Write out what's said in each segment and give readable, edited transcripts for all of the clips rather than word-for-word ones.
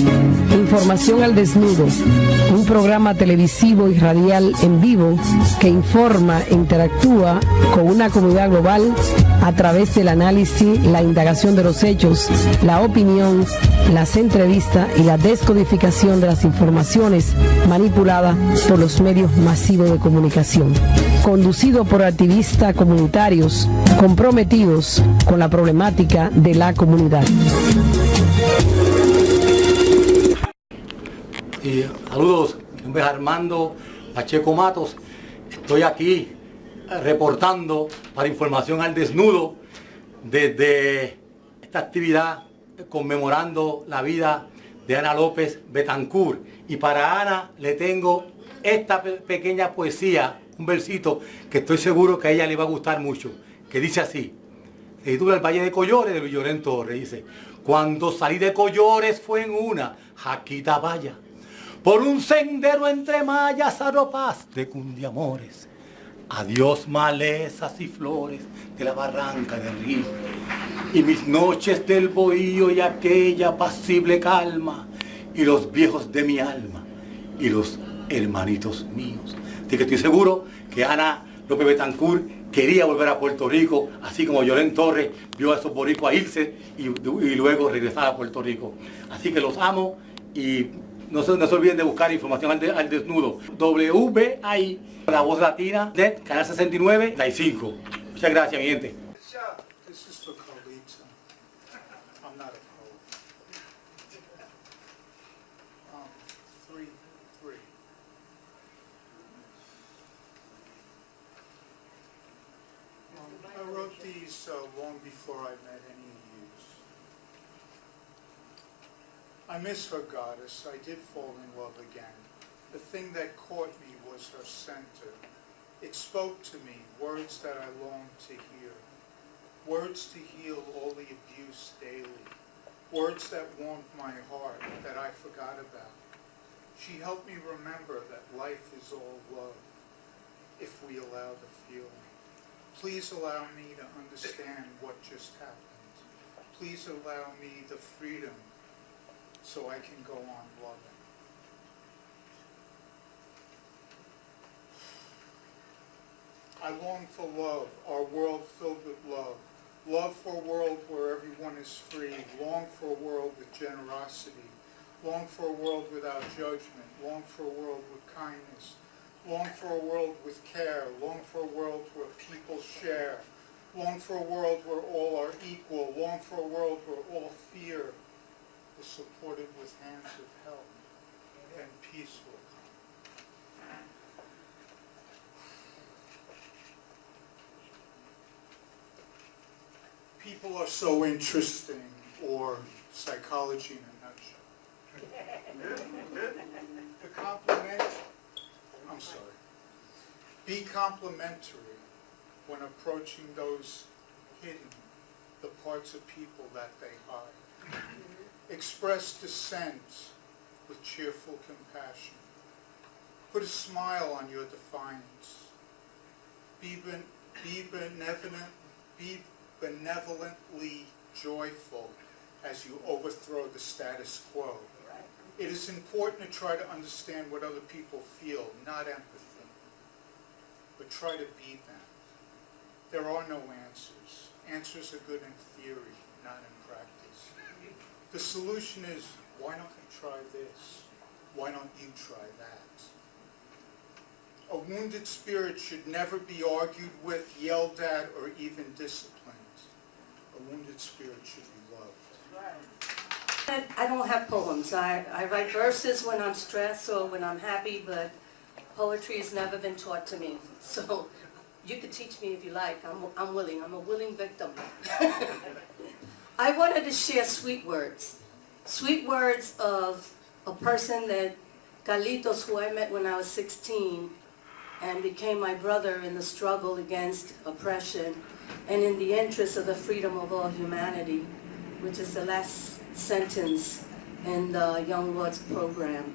Información al desnudo, un programa televisivo y radial en vivo que informa e interactúa con una comunidad global a través del análisis, la indagación de los hechos, la opinión, las entrevistas y la descodificación de las informaciones manipuladas por los medios masivos de comunicación. Conducido por activistas comunitarios comprometidos con la problemática de la comunidad. Saludos, mi nombre es Armando Pacheco Matos. Estoy aquí reportando para Información al Desnudo desde esta actividad conmemorando la vida de Ana López Betancourt. Y para Ana le tengo esta pequeña poesía, un versito que estoy seguro que a ella le va a gustar mucho, que dice así. Se titula El Valle de Collores de Luis Torres. Dice: cuando salí de Collores fue en una jaquita valla, por un sendero entre mallas arropas de cundiamores. Adiós malezas y flores de la barranca del río, y mis noches del bohío y aquella apacible calma, y los viejos de mi alma, y los hermanitos míos. Así que estoy seguro que Ana López Betancourt quería volver a Puerto Rico, así como Llorén Torres vio a esos boricuas irse y luego regresar a Puerto Rico. Así que los amo y no se olviden de buscar información al desnudo. WBAI, la Voz Latina, NET, Canal 69, 35. Muchas gracias, mi gente. This is for Carlito. I'm not a poet. 3-3. I wrote these long before I met any of you. I miss her, goddess. I did fall in love again. The thing that caught me was her center. It spoke to me words that I longed to hear, words to heal all the abuse daily, words that warmed my heart that I forgot about. She helped me remember that life is all love, if we allow the feeling. Please allow me to understand what just happened. Please allow me the freedom so I can go on loving. I long for love, our world filled with love. Love for a world where everyone is free. Long for a world with generosity. Long for a world without judgment. Long for a world with kindness. Long for a world with care. Long for a world where people share. Long for a world where all are equal. Long for a world where all fear is supported with hands of help and peace will come. People are so interesting, or psychology in a nutshell. The compliment, I'm sorry. Be complimentary when approaching those hidden, the parts of people that they hide. Express dissent with cheerful compassion. Put a smile on your defiance. Be benevolently joyful as you overthrow the status quo. It is important to try to understand what other people feel, not empathy, but try to be them. There are no answers. Answers are good in theory, not in practice. The solution is, why don't you try this? Why don't you try that? A wounded spirit should never be argued with, yelled at, or even disciplined. A wounded spirit should be loved. I don't have poems. I write verses when I'm stressed or when I'm happy, but poetry has never been taught to me. So you could teach me if you like. I'm willing. I'm a willing victim. I wanted to share sweet words of a person that, Carlitos, who I met when I was 16 and became my brother in the struggle against oppression and in the interest of the freedom of all humanity, which is the last sentence in the Young Lords program.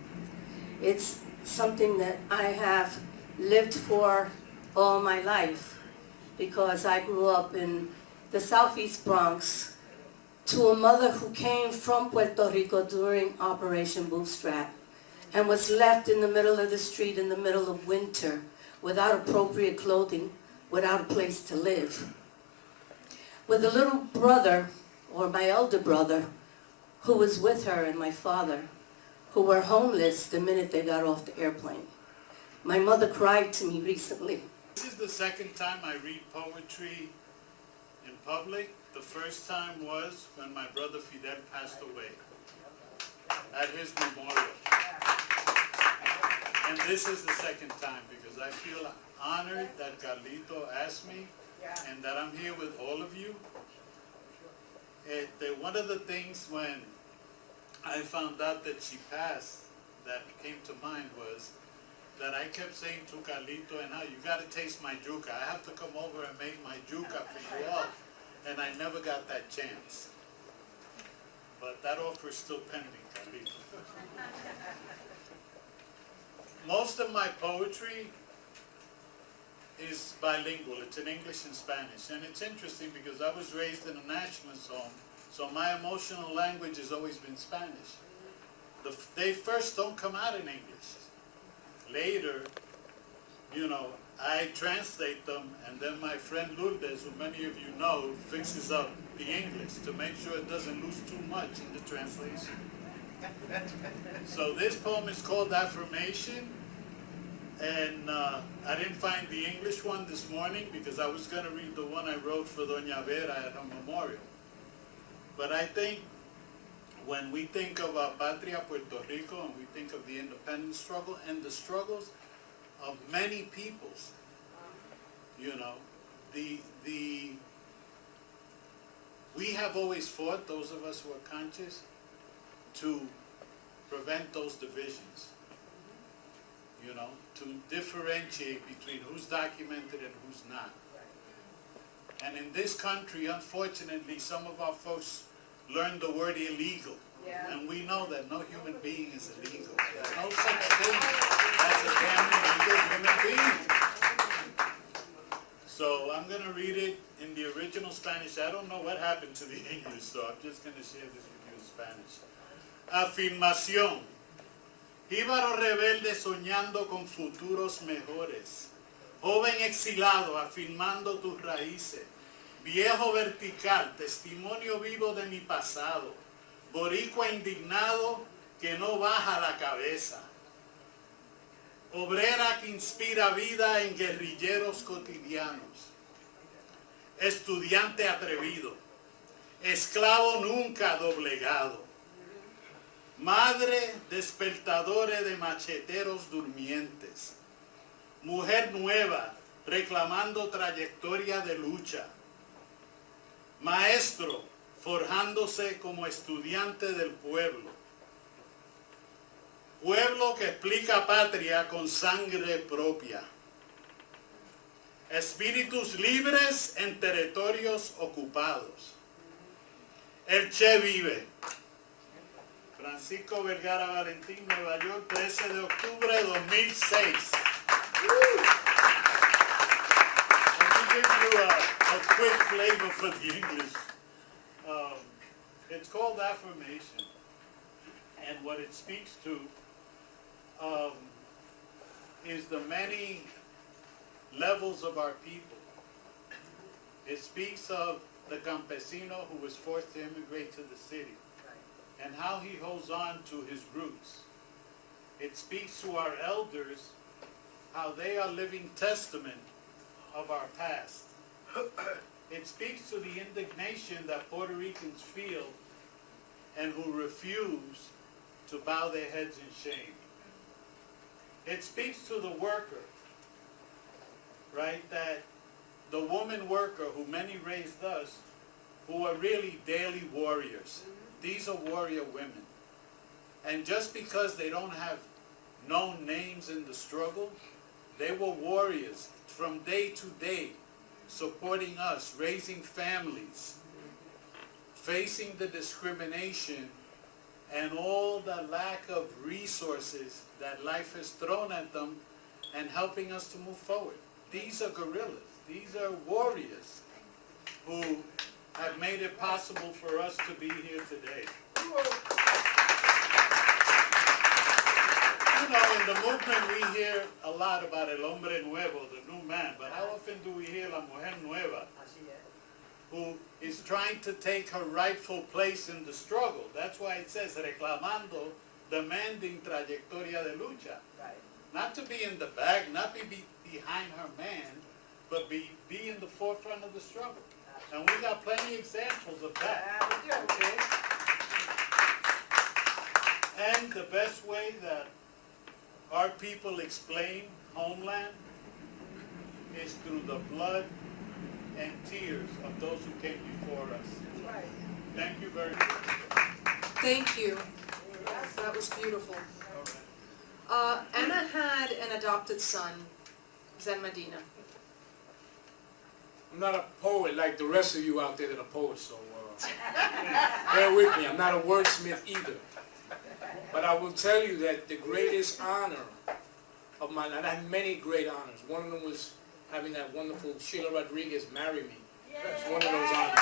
It's something that I have lived for all my life because I grew up in the Southeast Bronx to a mother who came from Puerto Rico during Operation Bootstrap and was left in the middle of the street in the middle of winter without appropriate clothing, without a place to live. With a little brother, or my elder brother, who was with her and my father, who were homeless the minute they got off the airplane. My mother cried to me recently. This is the second time I read poetry in public. The first time was when my brother Fidel passed away at his memorial. And this is the second time because I feel honored that Carlito asked me and that I'm here with all of you. One of the things when I found out that she passed that came to mind was that I kept saying to Carlito and you got to taste my yuca. I have to come over and make my yuca for you all. And I never got that chance. But that offer is still pending, Carlito. Most of my poetry is bilingual. It's in English and Spanish. And it's interesting because I was raised in a nationalist home, so my emotional language has always been Spanish. They first don't come out in English. Later, you know, I translate them, and then my friend Lourdes, who many of you know, fixes up the English to make sure it doesn't lose too much in the translation. So this poem is called Affirmation, and I didn't find the English one this morning because I was going to read the one I wrote for Doña Vera at her memorial. But I think when we think of Patria Puerto Rico and we think of the independence struggle and the struggles of many peoples, you know, we have always fought, those of us who are conscious, to prevent those divisions, you know, to differentiate between who's documented and who's not. And in this country, unfortunately, some of our folks learned the word illegal. Yeah. And we know that no human being is illegal. There's no such thing as a damn illegal human being. So I'm going to read it in the original Spanish. I don't know what happened to the English, so I'm just going to share this with you in Spanish. Afirmación. Jíbaro rebelde soñando con futuros mejores. Joven exilado afirmando tus raíces. Viejo vertical, testimonio vivo de mi pasado. Boricua indignado que no baja la cabeza. Obrera que inspira vida en guerrilleros cotidianos. Estudiante atrevido. Esclavo nunca doblegado. Madre despertadora de macheteros durmientes. Mujer nueva reclamando trayectoria de lucha. Maestro forjándose como estudiante del pueblo. Pueblo que explica patria con sangre propia. Espíritus libres en territorios ocupados. El Che vive. Francisco Vergara Valentín, Nueva York, 13 de octubre de 2006. Let me give you a quick flavor for the English. It's called Affirmation, and what it speaks to is the many levels of our people. It speaks of the campesino who was forced to immigrate to the city and how he holds on to his roots. It speaks to our elders, how they are living testament of our past. It speaks to the indignation that Puerto Ricans feel and who refuse to bow their heads in shame. It speaks to the worker, right, that the woman worker who many raised us, who are really daily warriors. These are warrior women. And just because they don't have known names in the struggle, they were warriors from day to day, supporting us, raising families, facing the discrimination and all the lack of resources that life has thrown at them and helping us to move forward. These are guerrillas. These are warriors who have made it possible for us to be here today. You know, in the movement we hear a lot about el hombre nuevo, the new man, but how often do we hear la mujer nueva, who is trying to take her rightful place in the struggle? That's why it says reclamando, demanding trayectoria de lucha. Not to be in the back, not be behind her man, but be in the forefront of the struggle. And we got plenty examples of that. Okay? And the best way that our people explain homeland is through the blood and tears of those who came before us. Thank you very much. Thank you. That was beautiful. Anna had an adopted son, Zen Medina. I'm not a poet like the rest of you out there that are poets, so bear with me. I'm not a wordsmith either. But I will tell you that the greatest honor of my life, I had many great honors. One of them was having that wonderful Sheila Rodriguez marry me. That's one of those honors.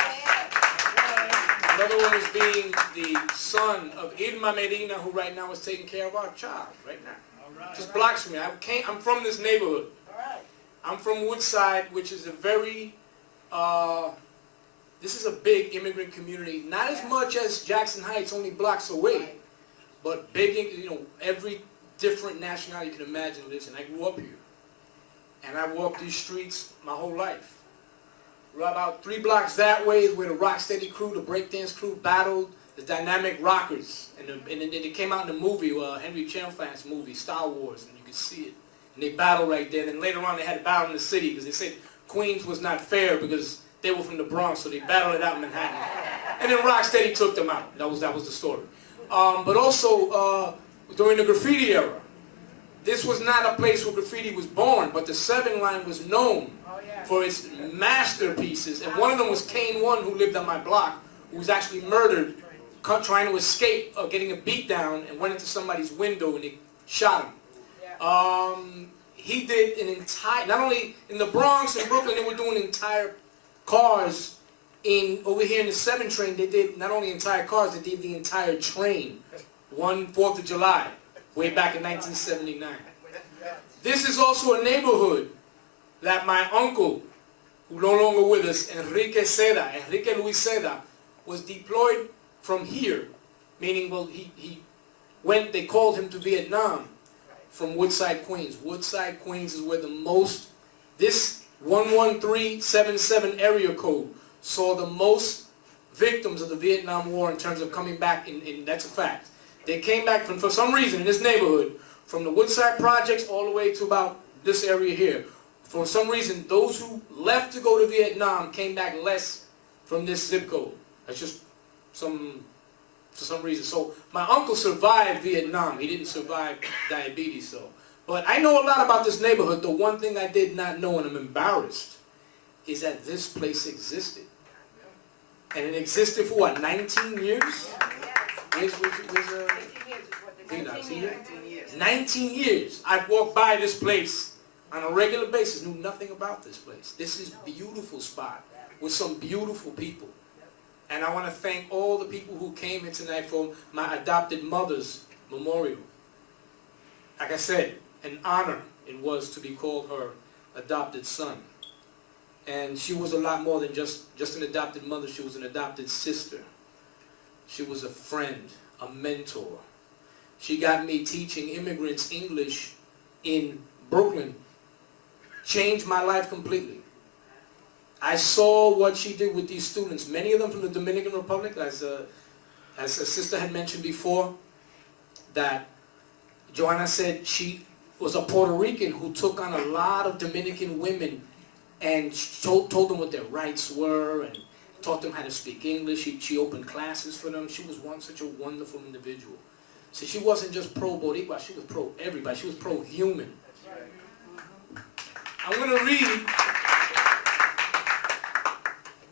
Another one was being the son of Irma Medina, who right now is taking care of our child right now. Just blocks from me. I'm from this neighborhood. I'm from Woodside, which is a very, this is a big immigrant community. Not as much as Jackson Heights, only blocks away, but big, you know, every different nationality you can imagine lives. And I grew up here. And I walked these streets my whole life. About 3 blocks that way is where the Rocksteady crew, the breakdance crew, battled the Dynamic Rockers. And then it came out in the movie, Henry Chenfant's movie, Star Wars, and you could see it. And they battled right there. Then later on they had to battle in the city because they said Queens was not fair because they were from the Bronx, so they battled it out in Manhattan. And then Rocksteady took them out. That was the story. But also during the graffiti era, this was not a place where graffiti was born, but the 7 line was known for its masterpieces. And one of them was Kane One, who lived on my block, who was actually murdered trying to escape getting a beat down, and went into somebody's window and they shot him. He did an entire, not only in the Bronx and Brooklyn, they were doing entire cars. Over here in the 7 train, they did not only entire cars, they did the entire train. 4th of July, way back in 1979. This is also a neighborhood that my uncle, who no longer with us, Enrique Luis Seda, was deployed from here. Meaning, well, he went, they called him to Vietnam from Woodside, Queens. Woodside, Queens is where the most, this 11377 area code saw the most victims of the Vietnam War in terms of coming back, that's a fact. They came back for some reason in this neighborhood, from the Woodside projects all the way to about this area here. For some reason, those who left to go to Vietnam came back less from this zip code. That's just for some reason. So my uncle survived Vietnam. He didn't survive diabetes, though. But I know a lot about this neighborhood. The one thing I did not know, and I'm embarrassed, is that this place existed. And it existed for what, 19 years? Where's 19 years. I've walked by this place on a regular basis, knew nothing about this place. This is a beautiful spot with some beautiful people. And I want to thank all the people who came here tonight for my adopted mother's memorial. Like I said, an honor it was to be called her adopted son. And she was a lot more than just an adopted mother. She was an adopted sister. She was a friend, a mentor. She got me teaching immigrants English in Brooklyn. Changed my life completely. I saw what she did with these students, many of them from the Dominican Republic, as a sister had mentioned before, that Joanna said she was a Puerto Rican who took on a lot of Dominican women and told them what their rights were and taught them how to speak English. She opened classes for them. She was such a wonderful individual. So she wasn't just pro-Boricua, she was pro-everybody. She was pro-human. I'm going to read,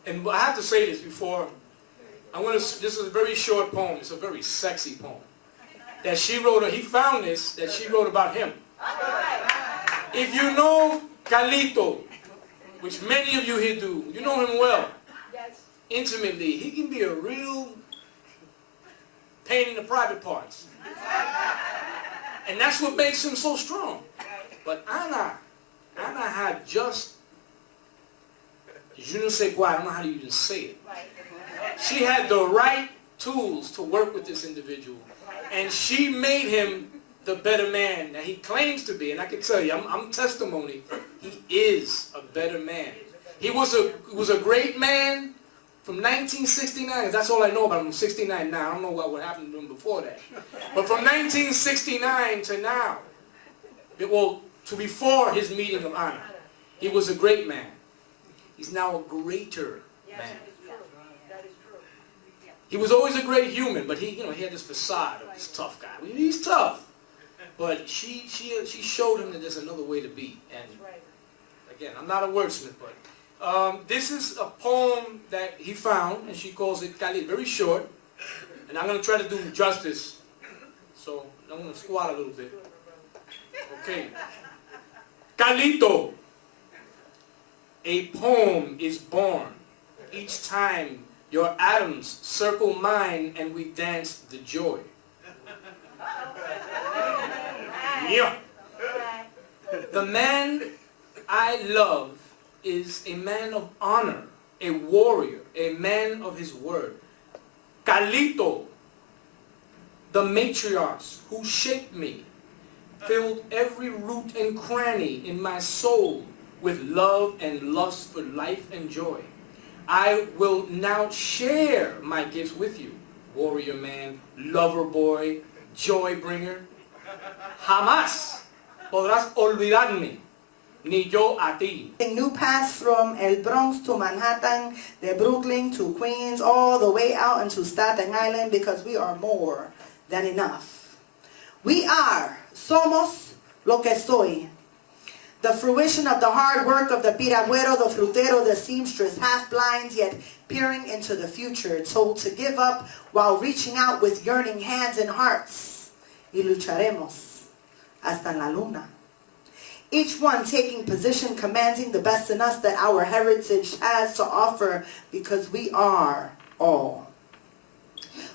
and I have to say this before, this is a very short poem. It's a very sexy poem. That she wrote, he found this, that she wrote about him. If you know Carlito, which many of you here do, you know him well. intimately, he can be a real pain in the private parts. And that's what makes him so strong. But Ana had just, je ne sais quoi, I don't know how to even say it. She had the right tools to work with this individual. And she made him the better man that he claims to be. And I can tell you, I'm testimony, he is a better man. He was a great man from 1969, that's all I know about him, 69 now. I don't know what happened to him before that. But from 1969 to now, to before his meeting of Ana, he was a great man. He's now a greater man. He was always a great human, but he had this facade of this tough guy. He's tough. But she showed him that there's another way to be. And again, I'm not a wordsmith, but this is a poem that he found, and she calls it Carlito. Very short, and I'm going to try to do justice. So I'm going to squat a little bit. Okay. Carlito. A poem is born each time your atoms circle mine and we dance the joy. Yeah. The man I love is a man of honor, a warrior, a man of his word. Carlito, the matriarchs who shaped me, filled every root and cranny in my soul with love and lust for life and joy. I will now share my gifts with you, warrior man, lover boy, joy bringer. Jamás podrás olvidarme, ni yo a ti. New paths from El Bronx to Manhattan, de Brooklyn to Queens, all the way out into Staten Island, because we are more than enough. We are, somos lo que soy. The fruition of the hard work of the piragüero, the frutero, the seamstress, half blind yet peering into the future, told to give up while reaching out with yearning hands and hearts. Y lucharemos hasta la luna. Each one taking position, commanding the best in us that our heritage has to offer, because we are all.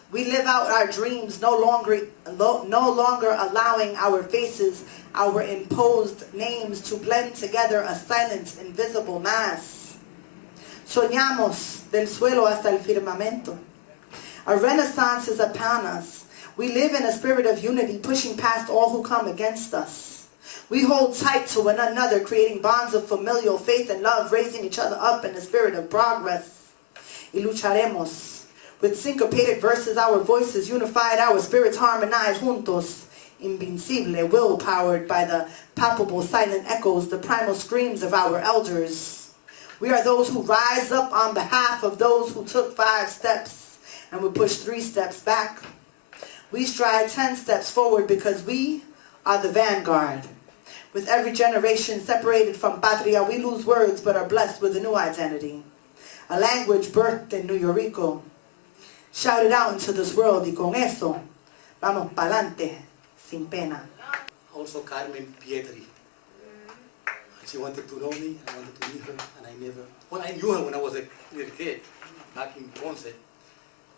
We live out our dreams, no longer allowing our faces, our imposed names to blend together a silent, invisible mass. Soñamos del suelo hasta el firmamento. A renaissance is upon us. We live in a spirit of unity, pushing past all who come against us. We hold tight to one another, creating bonds of familial faith and love, raising each other up in the spirit of progress. Y lucharemos. With syncopated verses, our voices unified, our spirits harmonized, juntos, invincible, will-powered by the palpable silent echoes, the primal screams of our elders. We are those who rise up on behalf of those who took 5 steps and would push 3 steps back. We stride 10 steps forward because we are the vanguard. With every generation separated from patria, we lose words but are blessed with a new identity. A language birthed in New York, shouted out into this world, y con eso, vamos pa'lante, sin pena. Also Carmen Pietri. She wanted to know me, I wanted to meet her, and I knew her when I was a little kid, back in Ponce,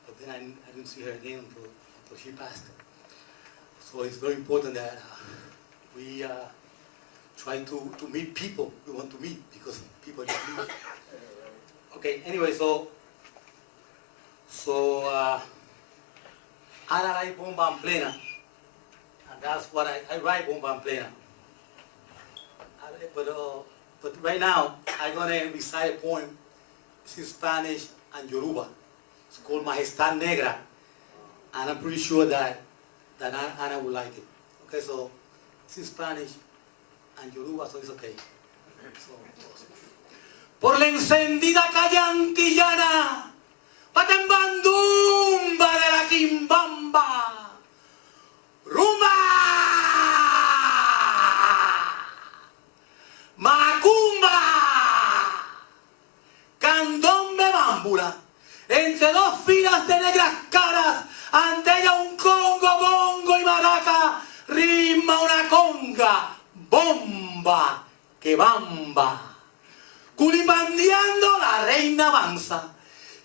but then I didn't see her again until she passed. So it's very important that we try to meet people we want to meet, because people just meet. Okay, anyway, so I write bomba en plena, and that's what I write bomba en plena. But right now, I'm going to recite a poem. It's in Spanish and Yoruba. It's called Majestad Negra, and I'm pretty sure that Ana will like it. Okay, so it's in Spanish and Yoruba, so it's okay. So, por la encendida calle antillana, Patembandumba de la Quimbamba, Rumba, Macumba, Candombe Bámbula, entre 2 filas de negras caras, ante ella un congo, bongo y maraca, ritma una conga, bomba que bamba, culipandeando la reina avanza.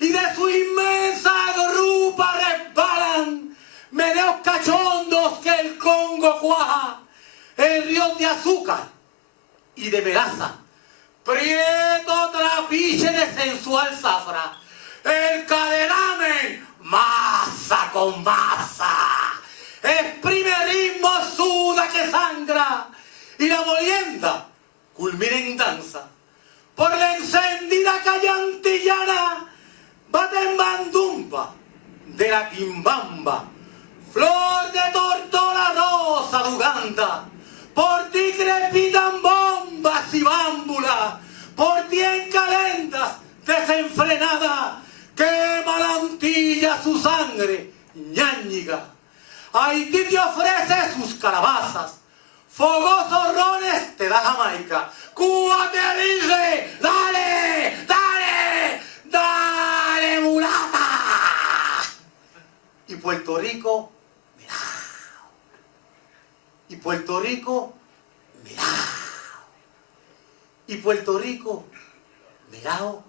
Y y de su inmensa grupa resbalan meneos cachondos que el Congo cuaja, el río de azúcar y de melaza, prieto trapiche de sensual zafra, el caderame masa con masa, exprime ritmo, suda que sangra, y la molienda culmina en danza. Por la encendida calle antillana bate en bandumba de la quimbamba, flor de tortola rosa de Uganda. Por ti crepitan bombas y bámbulas, por ti en calendas desenfrenada, quema la Antilla su sangre ñáñiga. Haití te ofrece sus calabazas, fogosos rones te da Jamaica. Cuba te dice, dale, dale, dale mulata. Y Puerto Rico, mirá. Y Puerto Rico, mirá. Y Puerto Rico, mirao,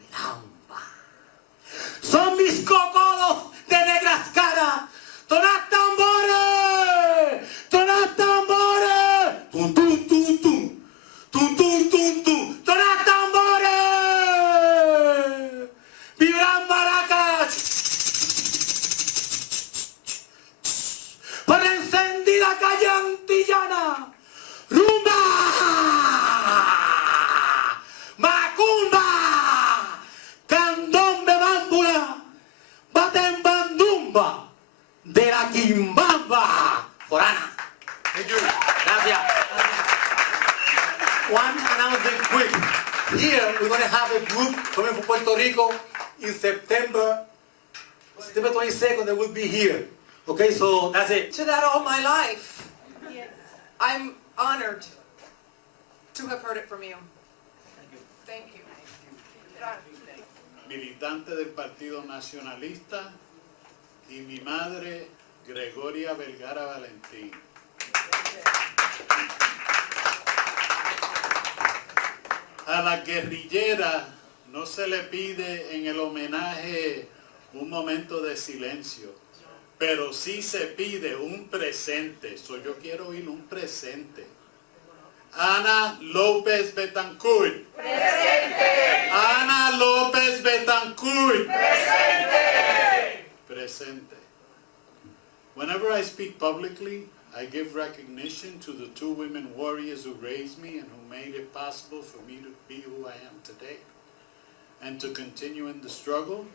miramba. Son mis cocodos de negras caras. ¡Tonad tambores! ¡Tonad tambores! ¡Tum, tum, tum, tum! ¡Tum, tum, tum, tum! ¡Tonad tambores! ¡Vibran maracas! ¡Por la encendida calle antillana! ¡Rumba! ¡Macumba! ¡Candombe bámbula! ¡Baten bandumba! De la quimbamba forana. Thank you. Gracias. One announcement quick. Here we're going to have a group coming from Puerto Rico in September 22nd. They will be here. Okay, so that's it. To that all my life. I'm honored to have heard it from you. Thank you. Militante del Partido Nacionalista y mi madre, Gregoria Vergara Valentín. A la guerrillera no se le pide en el homenaje un momento de silencio, pero sí se pide un presente. Yo quiero oír un presente. Ana López Betancourt. Presente. Ana López Betancourt. Presente. Presente. Whenever I speak publicly, I give recognition to the two women warriors who raised me and who made it possible for me to be who I am today and to continue in the struggle.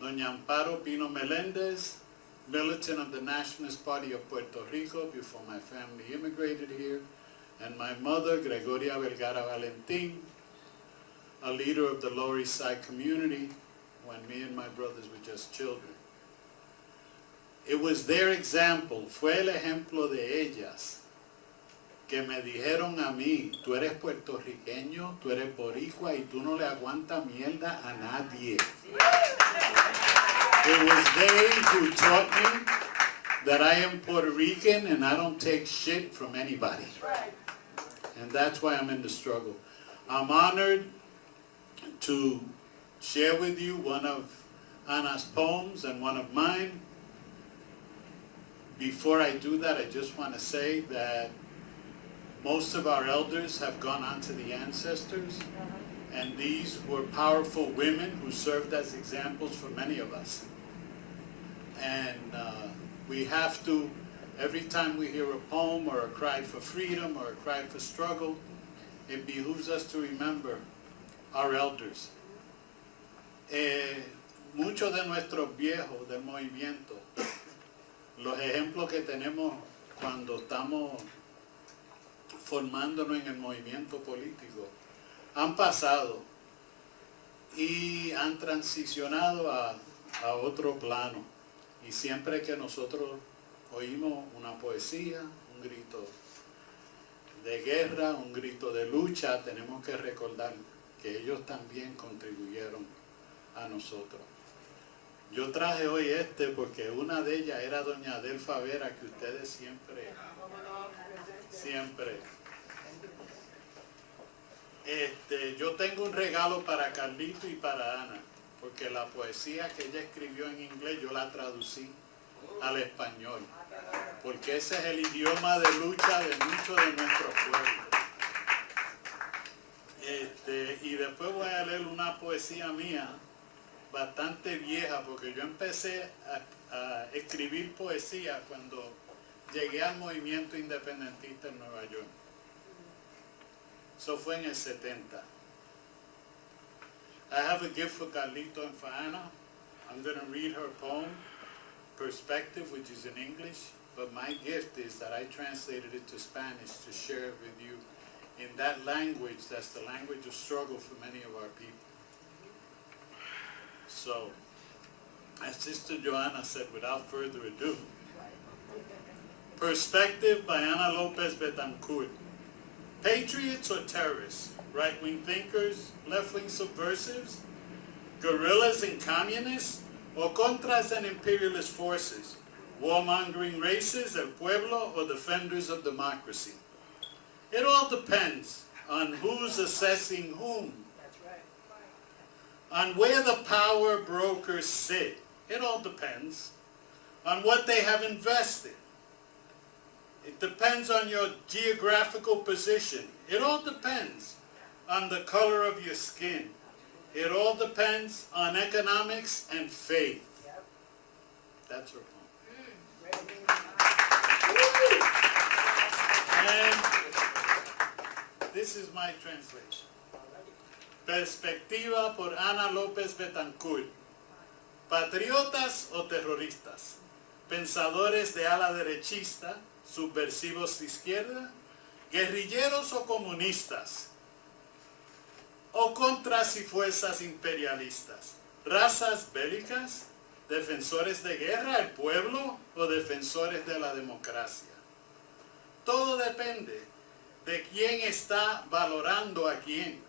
Doña Amparo Pino Melendez, militant of the Nationalist Party of Puerto Rico before my family immigrated here, and my mother, Gregoria Vergara Valentín, a leader of the Lower East Side community when me and my brothers were just children. It was their example, fue el ejemplo de ellas, que me dijeron a mí, tú eres puertorriqueño, tú eres boricua y tú no le aguantas mierda a nadie. It was they who taught me that I am Puerto Rican and I don't take shit from anybody. And that's why I'm in the struggle. I'm honored to share with you one of Ana's poems and one of mine. Before I do that, I just want to say that most of our elders have gone on to the ancestors, and these were powerful women who served as examples for many of us. And we have to, every time we hear a poem or a cry for freedom or a cry for struggle, it behooves us to remember our elders. Muchos de nuestros viejos del movimiento, los ejemplos que tenemos cuando estamos formándonos en el movimiento político, han pasado y han transicionado a otro plano. Y siempre que nosotros oímos una poesía, un grito de guerra, un grito de lucha, tenemos que recordar que ellos también contribuyeron a nosotros. Yo traje hoy porque una de ellas era doña Adelfa Vera, que ustedes siempre. Yo tengo un regalo para Carlito y para Ana, porque la poesía que ella escribió en inglés yo la traducí al español, porque ese es el idioma de lucha de muchos de nuestros pueblos. Y después voy a leer una poesía mía bastante vieja, porque yo empecé a escribir poesía cuando llegué al movimiento independentista en Nueva York. Eso fue en el 70. I have a gift for Carlito and for Ana. I'm going to read her poem, Perspective, which is in English, but my gift is that I translated it to Spanish to share it with you in that language that's the language of struggle for many of our people. So, as Sister Joanna said, without further ado, Perspective by Ana López Betancourt. Patriots or terrorists, right-wing thinkers, left-wing subversives, guerrillas and communists, or contras and imperialist forces, warmongering races, el pueblo, or defenders of democracy. It all depends on who's assessing whom, on where the power brokers sit. It all depends on what they have invested. It depends on your geographical position. It all depends on the color of your skin. It all depends on economics and faith. That's her poem. And this is my translation. Perspectiva por Ana López Betancourt. Patriotas o terroristas, pensadores de ala derechista, subversivos de izquierda, guerrilleros o comunistas, o contras y fuerzas imperialistas, razas bélicas, defensores de guerra, el pueblo, o defensores de la democracia. Todo depende de quién está valorando a quién,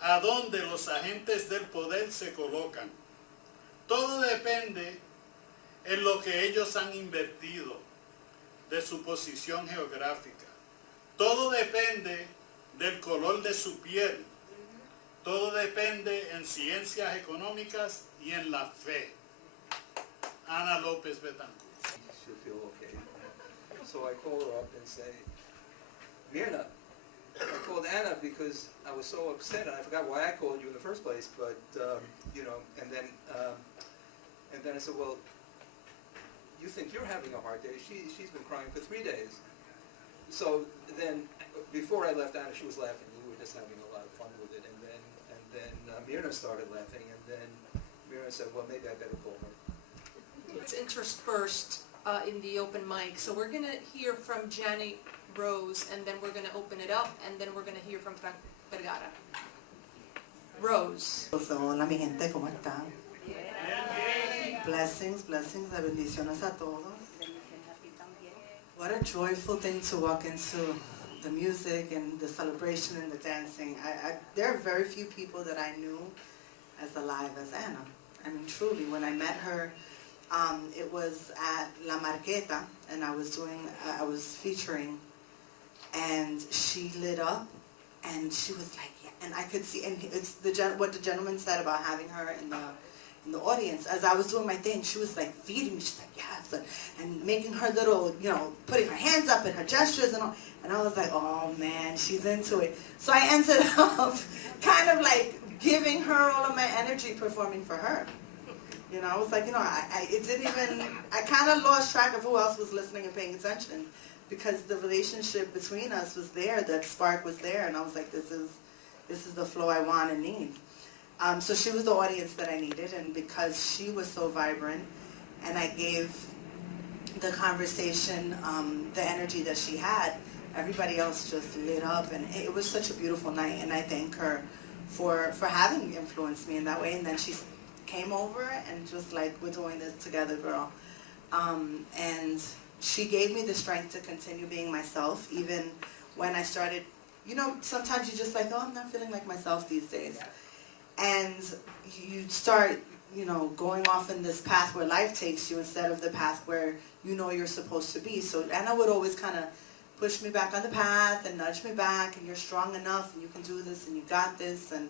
a dónde los agentes del poder se colocan. Todo depende en lo que ellos han invertido, de su posición geográfica. Todo depende del color de su piel. Todo depende en ciencias económicas y en la fe. Ana López Betancourt. She'll feel okay. So I call her up and say, Mirna, I called Anna because I was so upset, and I forgot why I called you in the first place, but, you know, and then I said, well, you think you're having a hard day. She's been crying for 3 days. So then, before I left Anna, she was laughing. We were just having a lot of fun with it. And then Mirna started laughing, and then Mirna said, well, maybe I better call her. It's interspersed in the open mic. So we're going to hear from Janet Rose, and then we're going to open it up, and then we're going to hear from Frank Vergara. Rose. Hola mi gente, ¿cómo están? Blessings, blessings, de bendiciones a todos. What a joyful thing to walk into the music and the celebration and the dancing. There are very few people that I knew as alive as Ana. I mean, truly, when I met her, it was at La Marqueta, and I was featuring, and she lit up, and she was like, yeah, and I could see, and it's what the gentleman said about having her in the audience. As I was doing my thing, she was like feeding me. She's like, yes, and making her little, you know, putting her hands up and her gestures and all. And I was like, oh man, she's into it. So I ended up kind of like giving her all of my energy performing for her. You know, I was like, you know, I kind of lost track of who else was listening and paying attention, because the relationship between us was there, that spark was there, and I was like, this is the flow I want and need. So she was the audience that I needed, and because she was so vibrant, and I gave the conversation the energy that she had, everybody else just lit up, and it was such a beautiful night, and I thank her for having influenced me in that way. And then she came over and just like, we're doing this together, girl. And she gave me the strength to continue being myself, even when I started, you know, sometimes you're just like, oh, I'm not feeling like myself these days. And you start, you know, going off in this path where life takes you instead of the path where you know you're supposed to be. So Anna would always kind of push me back on the path and nudge me back, and you're strong enough, and you can do this, and you got this. And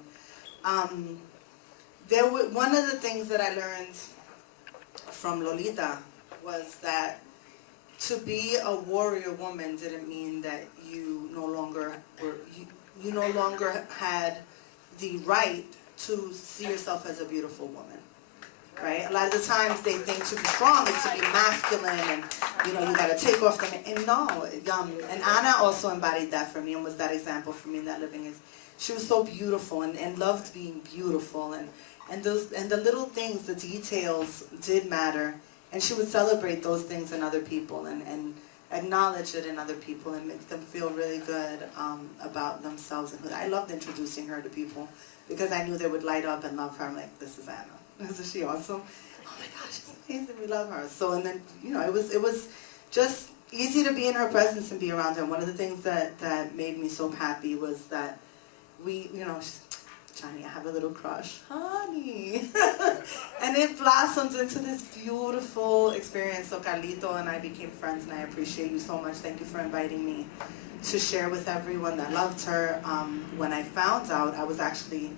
one of the things that I learned from Lolita was that to be a warrior woman didn't mean that you no longer you no longer had the right to see yourself as a beautiful woman, right? A lot of the times they think to be strong is to be masculine, and you got to take off the. And no, and Anna also embodied that for me and was that example for me in that living. She was so beautiful and loved being beautiful, and the little things, the details did matter, and she would celebrate those things in other people and acknowledge it in other people and make them feel really good about themselves. And I loved introducing her to people because I knew they would light up and love her. I'm like, this is Anna. Isn't she awesome? Oh my gosh, she's amazing. We love her. So, and then, it was just easy to be in her presence and be around her. And one of the things that made me so happy was that we, Johnnie, I have a little crush, honey. And it blossomed into this beautiful experience. So Carlito and I became friends, and I appreciate you so much. Thank you for inviting me to share with everyone that loved her. When I found out, I was actually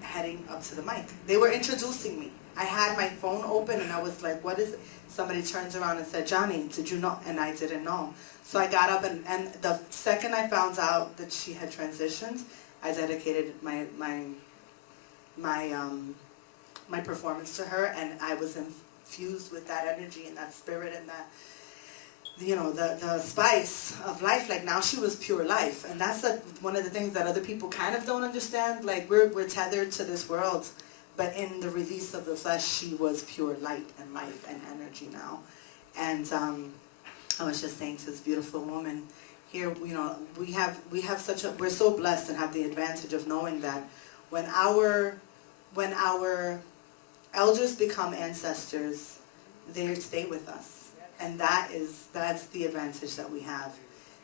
heading up to the mic. They were introducing me. I had my phone open, and I was like, what is it? Somebody turns around and said, Johnnie, did you know? And I didn't know. So I got up, and the second I found out that she had transitioned, I dedicated my performance to her, and I was infused with that energy and that spirit and that, the spice of life. Like, now she was pure life, and that's one of the things that other people kind of don't understand. Like, we're tethered to this world, but in the release of the flesh, she was pure light and life and energy now. And I was just saying to this beautiful woman, here, we're so blessed and have the advantage of knowing that when our elders become ancestors, they stay with us. And that's the advantage that we have.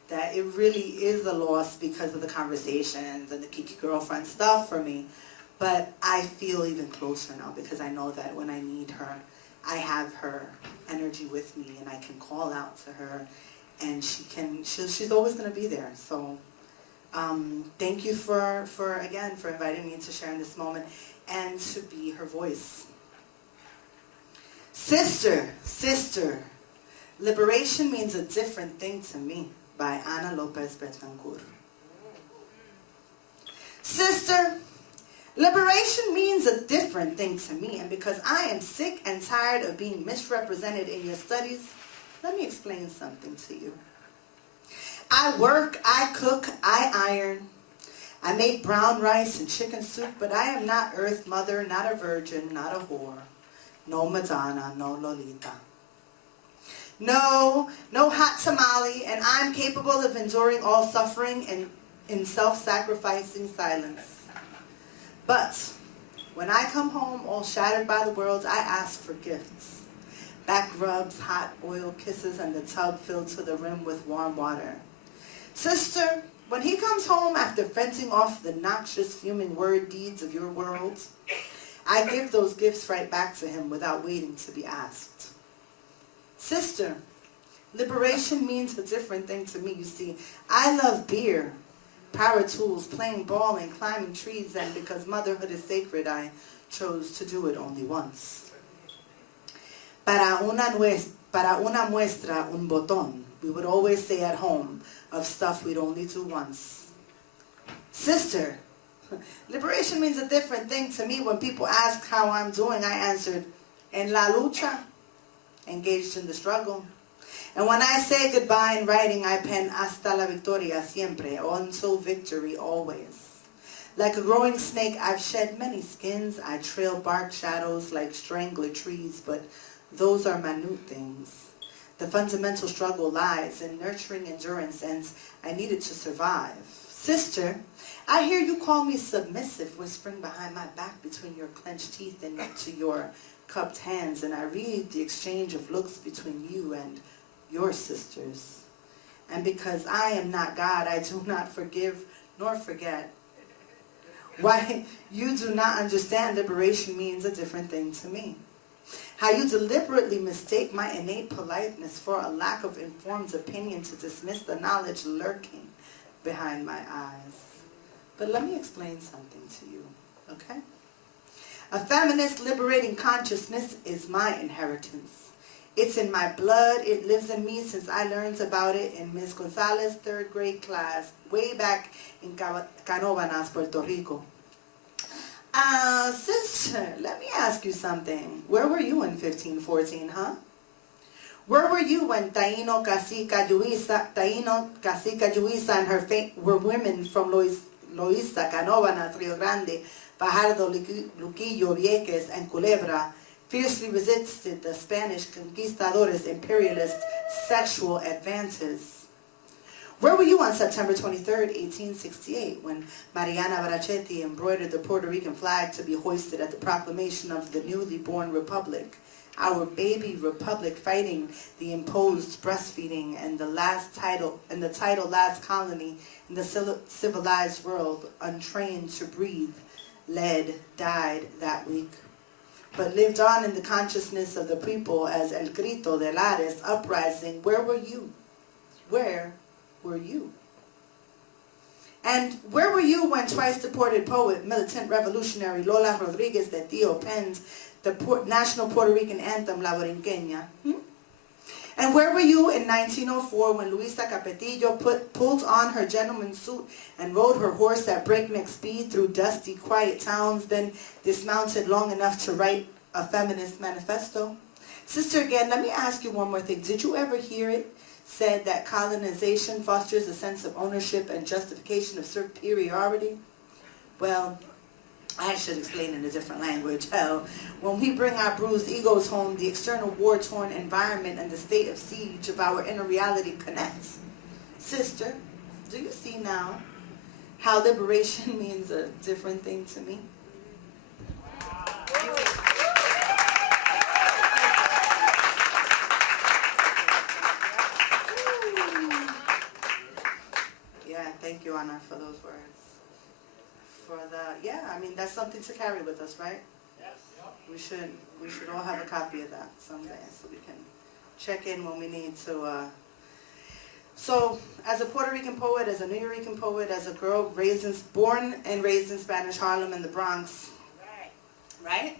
That it really is a loss because of the conversations and the Kiki girlfriend stuff for me. But I feel even closer now because I know that when I need her, I have her energy with me, and I can call out to her. And she's always going to be there. So thank you for inviting me to share in this moment and to be her voice. Sister, liberation means a different thing to me, by Ana López Betancourt. Sister, liberation means a different thing to me, and because I am sick and tired of being misrepresented in your studies, let me explain something to you. I work, I cook, I iron. I make brown rice and chicken soup, but I am not Earth Mother, not a virgin, not a whore. No Madonna, no Lolita. No hot tamale, and I'm capable of enduring all suffering in self-sacrificing silence. But when I come home all shattered by the world, I ask for gifts. Back rubs, hot oil kisses, and the tub filled to the rim with warm water. Sister, when he comes home after fencing off the noxious fuming word deeds of your world, I give those gifts right back to him without waiting to be asked. Sister, liberation means a different thing to me, you see. I love beer, power tools, playing ball, and climbing trees, and because motherhood is sacred, I chose to do it only once. Para una muestra, un botón, we would always say at home, of stuff we'd only do once. Sister, liberation means a different thing to me. When people ask how I'm doing, I answered, en la lucha, engaged in the struggle. And when I say goodbye in writing, I pen hasta la victoria siempre, until victory always. Like a growing snake, I've shed many skins. I trail bark shadows like strangler trees, but those are minute things. The fundamental struggle lies in nurturing endurance, and I needed to survive. Sister, I hear you call me submissive, whispering behind my back between your clenched teeth and to your cupped hands, and I read the exchange of looks between you and your sisters. And because I am not God, I do not forgive nor forget. Why, you do not understand liberation means a different thing to me. How you deliberately mistake my innate politeness for a lack of informed opinion to dismiss the knowledge lurking behind my eyes. But let me explain something to you, okay? A feminist liberating consciousness is my inheritance. It's in my blood. It lives in me since I learned about it in Ms. González's 3rd grade class way back in Canóvanas, Puerto Rico. Sister, let me ask you something. Where were you in 1514, huh? Where were you when Taino Cacica Luisa and her were women from Loaiza, Canóvanas, Rio Grande, Fajardo, Luquillo, Vieques, and Culebra fiercely resisted the Spanish conquistadores' imperialist sexual advances? Where were you on September 23rd, 1868, when Mariana Brachetti embroidered the Puerto Rican flag to be hoisted at the proclamation of the newly born republic, our baby republic fighting the imposed breastfeeding and the title last colony in the civilized world, untrained to breathe, led, died that week, but lived on in the consciousness of the people as El Grito de Lares uprising? Where were you? Where were you? And where were you when twice deported poet, militant revolutionary Lola Rodriguez de Tio penned the national Puerto Rican anthem, La Borinqueña? And where were you in 1904 when Luisa Capetillo pulled on her gentleman's suit and rode her horse at breakneck speed through dusty, quiet towns, then dismounted long enough to write a feminist manifesto? Sister, again, let me ask you one more thing. Did you ever hear it said that colonization fosters a sense of ownership and justification of superiority? Well, I should explain in a different language. When we bring our bruised egos home, the external war-torn environment and the state of siege of our inner reality connects. Sister, do you see now how liberation means a different thing to me? Yeah, thank you, Anna, for those words. I mean, that's something to carry with us, right? Yes. We should all have a copy of that someday, so we can check in when we need to. So, as a Puerto Rican poet, as a New Yorker poet, as a girl born and raised in Spanish Harlem and the Bronx, right?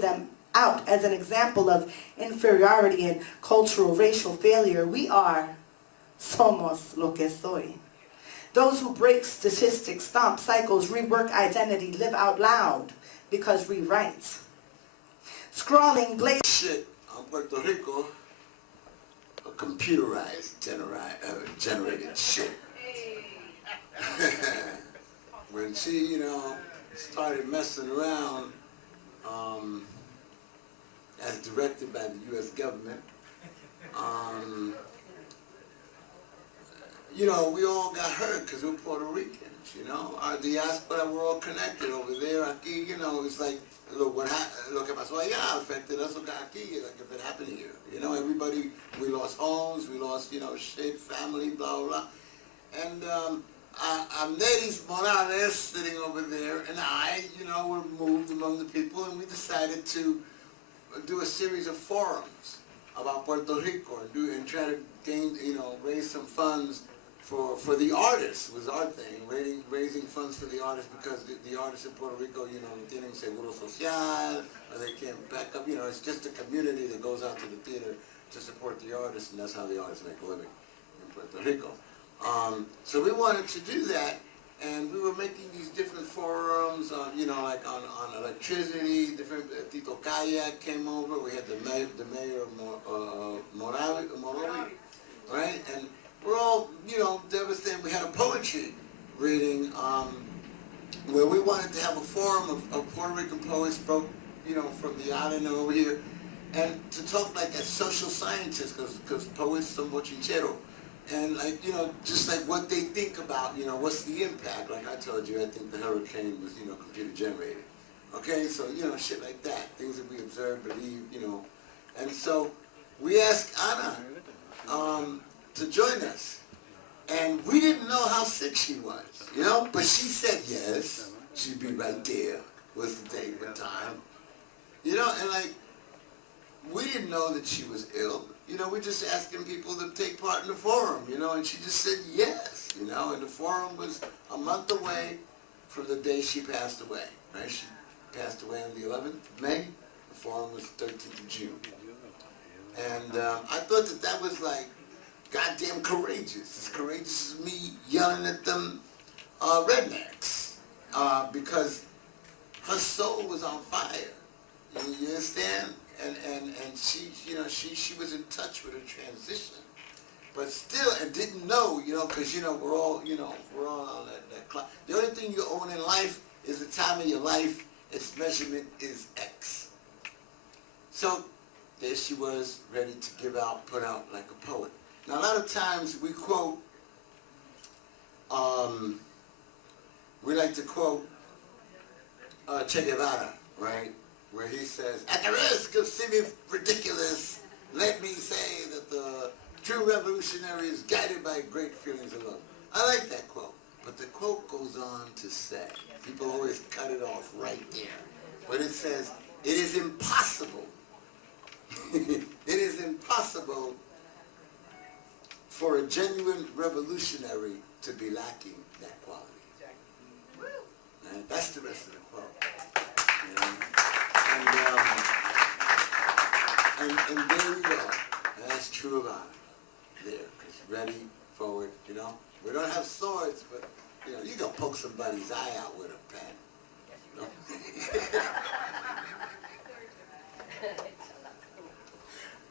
Them out as an example of inferiority and cultural, racial failure. We are somos lo que soy. Those who break statistics, stomp cycles, rework identity, live out loud because we write. Scrawling blaze shit on Puerto Rico, a computerized generated shit. When she, started messing around, as directed by the U.S. government, we all got hurt because we're Puerto Ricans, Our diaspora, we're all connected over there. Aquí, it's like, lo que pasó allá affected us aquí, like if it happened here. Everybody, we lost homes, we lost, shit, family, blah, blah. And Neris Morales sitting over there, and I, were moved among the people, and we decided to do a series of forums about Puerto Rico and try to gain, raise some funds for the artists. Was our thing, raising funds for the artists, because the artists in Puerto Rico, tienen seguro social, or they can't back up, it's just a community that goes out to the theater to support the artists, and that's how the artists make a living in Puerto Rico. So we wanted to do that, and we were making these different forums, like on electricity, different, Tito Kayak came over, we had the mayor of Moline, right? And we're all, devastated. We had a poetry reading where we wanted to have a forum of Puerto Rican poets from the island and over here, and to talk like as social scientists, because poets son bochinchero, and just like what they think about, what's the impact. Like I told you, I think the hurricane was, computer generated. Okay, so, shit like that, things that we observe, believe, and so we asked Anna to join us. And we didn't know how sick she was, but she said yes, she'd be right there with the date and time. And we didn't know that she was ill. We're just asking people to take part in the forum, and she just said yes, and the forum was a month away from the day she passed away, right? passed away on the 11th of May. The forum was 13th of June. And I thought that was like goddamn courageous. As courageous as me yelling at them rednecks. Because her soul was on fire. You understand? And she, you know, she was in touch with her transition. But still, and didn't know, you know, because, you know, we're all on that clock. The only thing you own in life is the time of your life. Its measurement is X. So there she was, ready to give out, put out like a poet. Now, a lot of times we quote, we like to quote Che Guevara, right? Where he says, at the risk of seeming ridiculous, let me say that the true revolutionary is guided by great feelings of love. I like that quote, but the quote goes on to say, people always cut it off right there, but it says, it is impossible, it is impossible for a genuine revolutionary to be lacking that quality. And that's the rest of the quote. You know? And there we go. And that's true about it. There, it's ready, forward, you know. We don't have swords, but, you know, you can poke somebody's eye out with a pen. You know?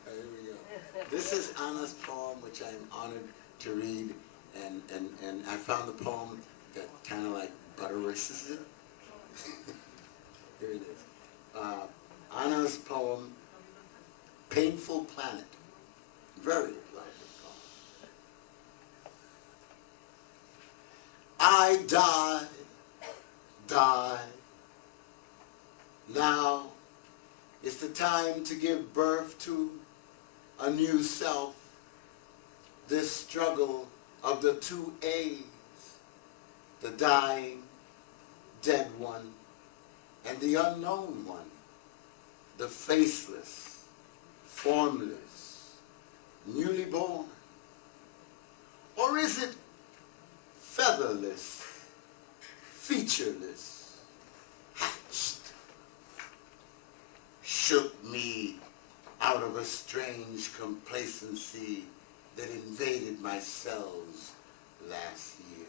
Here we go. This is Anna's poem, which I'm honored to read, and I found the poem that kind of like butterisses it. Here it is. Anna's poem, Painful Planet. Very lively poem. I die. Now is the time to give birth to a new self. This struggle of the two A's, the dying, dead one, and the unknown one, the faceless, formless, newly born? Or is it featherless, featureless, hatched? Shook me out of a strange complacency that invaded my cells last year.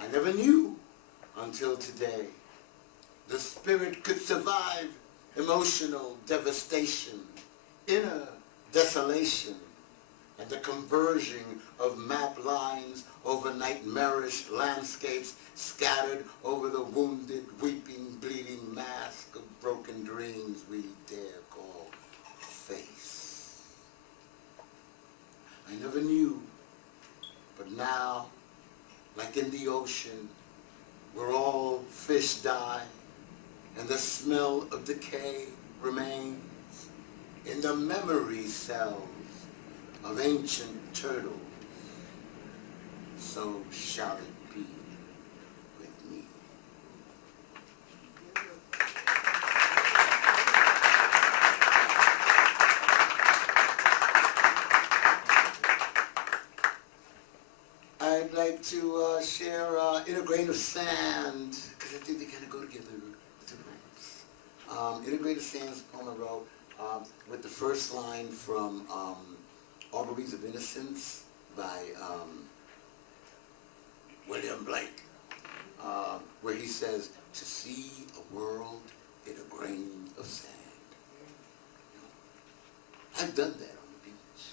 I never knew until today the spirit could survive emotional devastation, inner desolation, and the conversion of map lines over nightmarish landscapes scattered over the wounded, weeping, bleeding mask of broken dreams we dare call face. I never knew, but now, like in the ocean, where all fish die, and the smell of decay remains in the memory cells of ancient turtles, so shall it be with me. I'd like to share In a Grain of Sand, because I think they kind of go together. In a Grain of Sand is a poem I wrote with the first line from Auguries of Innocence by William Blake, where he says, to see a world in a grain of sand. I've done that on the beach.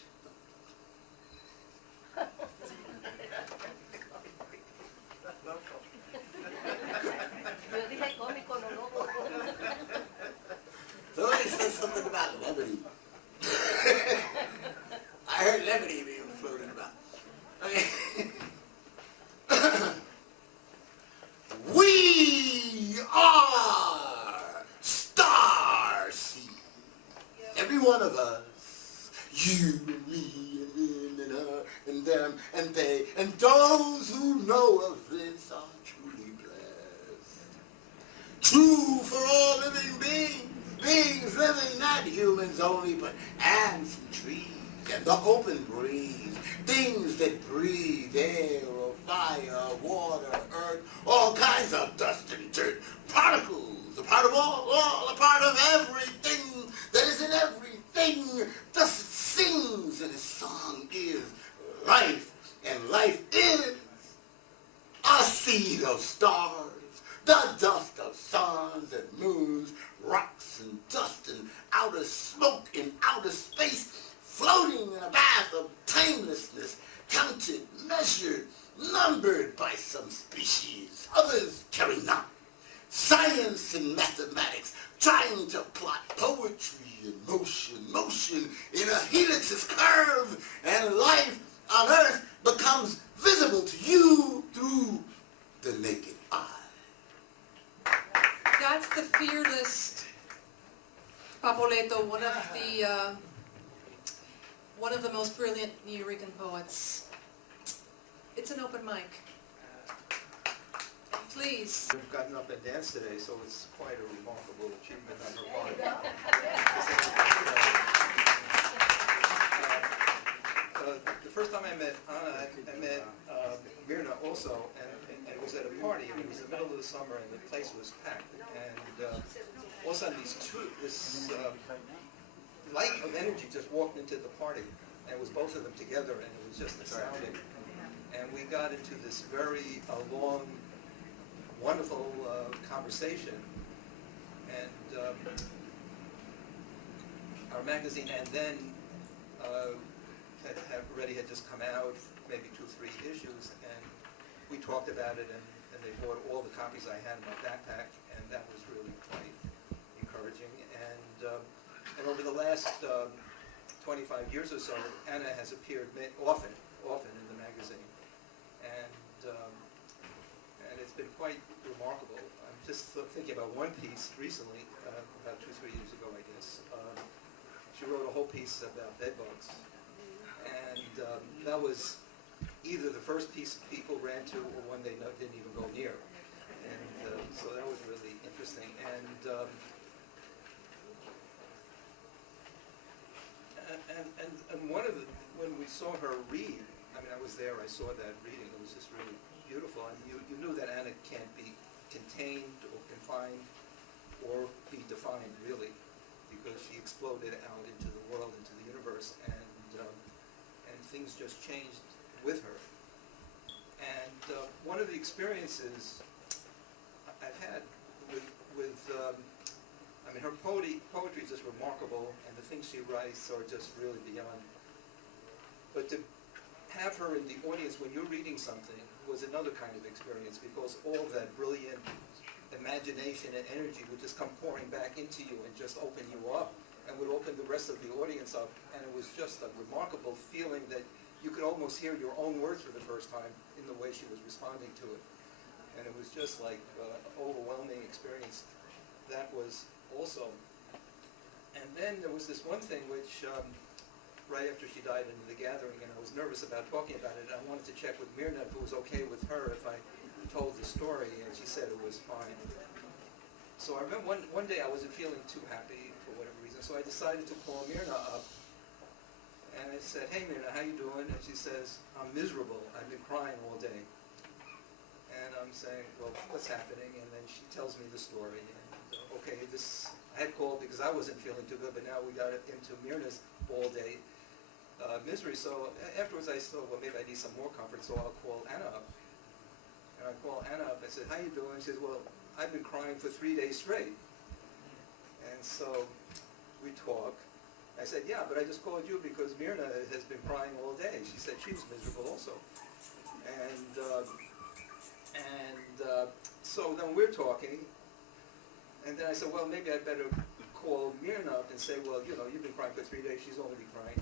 Somebody said something about levity. I heard levity being floated about. Okay. We are Starseed. Every one of us. You and me and him and her and them and they and those who know of this are truly blessed. True for all living beings. Beings living, not humans only, but ants and trees and the open breeze. Things that breathe air or fire, water, earth, all kinds of dust and dirt, particles of part of all, a part of everything that is in everything. Thus it sings, and his song is life, and life is a seed of stars, the dust of suns and moons, rocks and dust and outer smoke in outer space, floating in a bath of timelessness, counted, measured, numbered by some species, others carry not. Science and mathematics, trying to plot poetry and motion, motion in a helix's curve, and life on earth becomes visible to you through the naked eye. That's the fearless Papoleto, one of the most brilliant New Rican poets. It's an open mic. Please. We've gotten up and danced today, so it's quite a remarkable achievement on her part. The first time I met Anna, I met Myrna also, and it was at a party. It was the middle of the summer, and the place was packed. And all of a sudden, this light of energy just walked into the party, and it was both of them together, and it was just astounding. And we got into this very long, wonderful conversation, and our magazine, and then had just come out, maybe 2-3 issues, and we talked about it, and they bought all the copies I had in my backpack, and that was really quite encouraging. And over the last 25 years or so, Anna has appeared often in the magazine, and it's been quite remarkable. I'm just thinking about one piece recently, about 2-3 years ago, I guess. She wrote a whole piece about bedbugs, and that was either the first piece people ran to or one they didn't even go near. And so that was really interesting. And one of the, when we saw her read, I mean, I was there, I saw that reading, it was just really beautiful. And you knew that Anna can't be contained or confined or be defined, really, because she exploded out into the world, into the universe, and things just changed with her. And one of the experiences I've had with I mean, her poetry is just remarkable, and the things she writes are just really beyond. But to have her in the audience when you're reading something was another kind of experience, because all that brilliant imagination and energy would just come pouring back into you and just open you up, and would open the rest of the audience up, and it was just a remarkable feeling that you could almost hear your own words for the first time in the way she was responding to it. And it was just like an overwhelming experience. That was also. And then there was this one thing which, right after she died in the gathering, and I was nervous about talking about it, I wanted to check with Myrna if it was okay with her if I told the story, and she said it was fine. So I remember one day I wasn't feeling too happy for whatever reason, so I decided to call Myrna up, and I said, "Hey Myrna, how you doing?" And she says, "I'm miserable, I've been crying all day." And I'm saying, "Well, what's happening?" And then she tells me the story, and okay, I had called because I wasn't feeling too good, but now we got into Myrna's all day misery. So afterwards I thought, well, maybe I need some more comfort, so I'll call Anna up. And I called Anna up, I said, "How you doing?" She says, "Well, I've been crying for 3 days straight." And so we talk. I said, "Yeah, but I just called you because Myrna has been crying all day." She said she was miserable also. So then we're talking, and then I said, well, maybe I'd better call Myrna up and say, well, you know, you've been crying for 3 days, she's only been crying.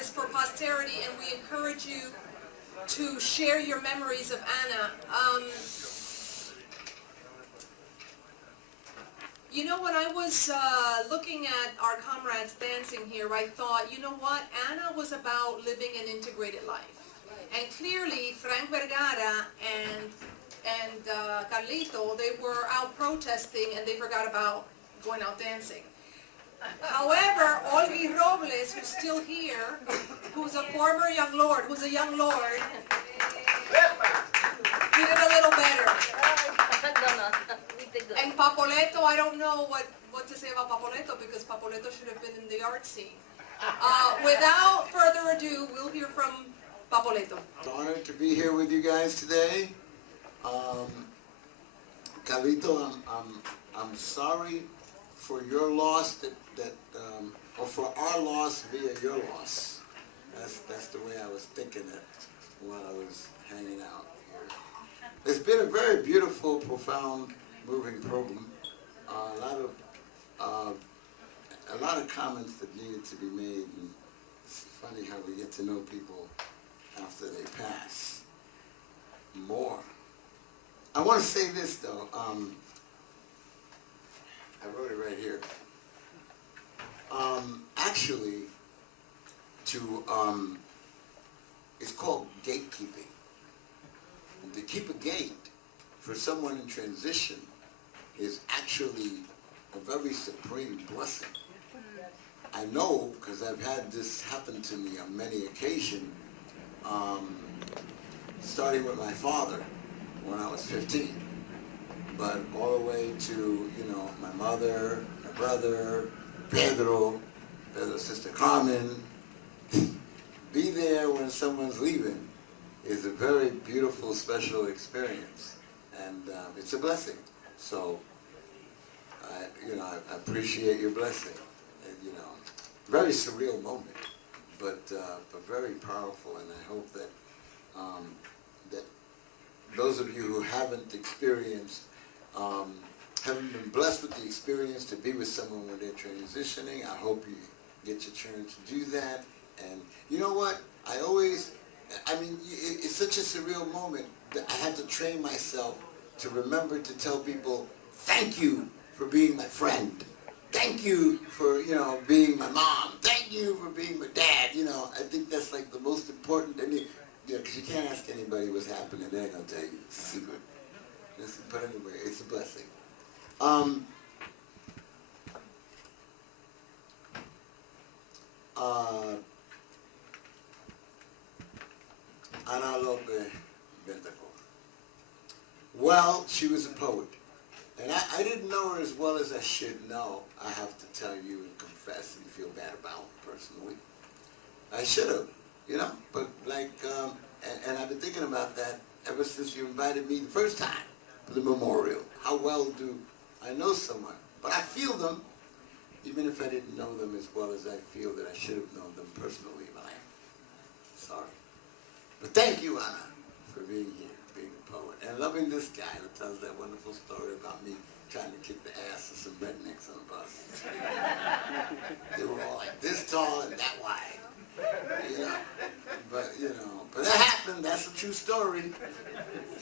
is for posterity, and we encourage you to share your memories of Anna. You know, when I was looking at our comrades dancing here, I thought, you know what, Anna was about living an integrated life. And clearly, Frank Vergara and Carlito, they were out protesting and they forgot about going out dancing. However, Olgi Robles, who's still here, who's a former young lord, did a little better. And Papoleto, I don't know what to say about Papoleto, because Papoleto should have been in the art scene. Without further ado, we'll hear from Papoleto. It's an honor to be here with you guys today. Carlito, I'm sorry for your loss or for our loss via your loss. That's the way I was thinking it while I was hanging out here. It's been a very beautiful, profound, moving program. A lot of comments that needed to be made, and it's funny how we get to know people after they pass more. I want to say this though. I wrote it right here. Actually, it's called gatekeeping. And to keep a gate for someone in transition is actually a very supreme blessing. I know, because I've had this happen to me on many occasions, starting with my father when I was 15, but all the way to, my mother, my brother, Pedro's sister Carmen. Be there when someone's leaving is a very beautiful, special experience, and it's a blessing. So, I appreciate your blessing. And, very surreal moment, but very powerful, and I hope that that those of you who haven't experienced, haven't been blessed with the experience to be with someone when they're transitioning, I hope you get your chance to do that. And you know what? It's such a surreal moment that I had to train myself to remember to tell people, thank you for being my friend. Thank you for, being my mom. Thank you for being my dad. I think that's like the most important. Because you can't ask anybody what's happening. They're not going to tell you. It's a secret. But anyway, it's a blessing. Ana López Betancourt. Well, she was a poet. And I didn't know her as well as I should know. I have to tell you and confess and feel bad about personally. I should have, but and I've been thinking about that ever since you invited me the first time to the memorial. How well do I know someone? But I feel them, even if I didn't know them as well as I feel that I should have known them personally, but I'm sorry. But thank you, Anna, for being here, being a poet, and loving this guy who tells that wonderful story about me trying to kick the ass of some rednecks on a bus. They were all like this tall and that wide, But that happened. That's a true story.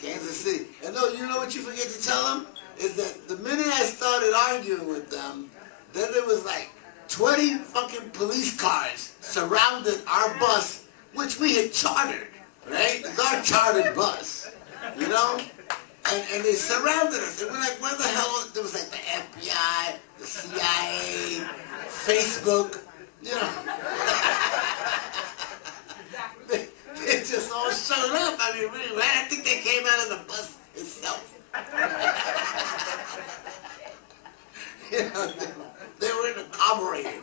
Kansas City. And no, you know what you forget to tell them? Is that the minute I started arguing with them, then there was like 20 fucking police cars surrounded our bus, which we had chartered, right? It's our chartered bus, And they surrounded us. And we're like, where the hell? There was like the FBI, the CIA, Facebook, They just all showed up. I think they came out of the bus itself. They were in a carburetor.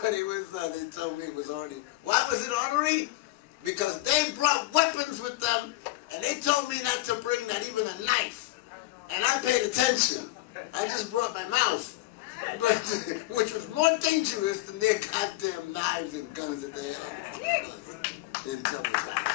But it was, they told me it was ornery. Why was it ornery? Because they brought weapons with them, and they told me not to bring not even a knife. And I paid attention. I just brought my mouse, which was more dangerous than their goddamn knives and guns that they had. Didn't tell me that.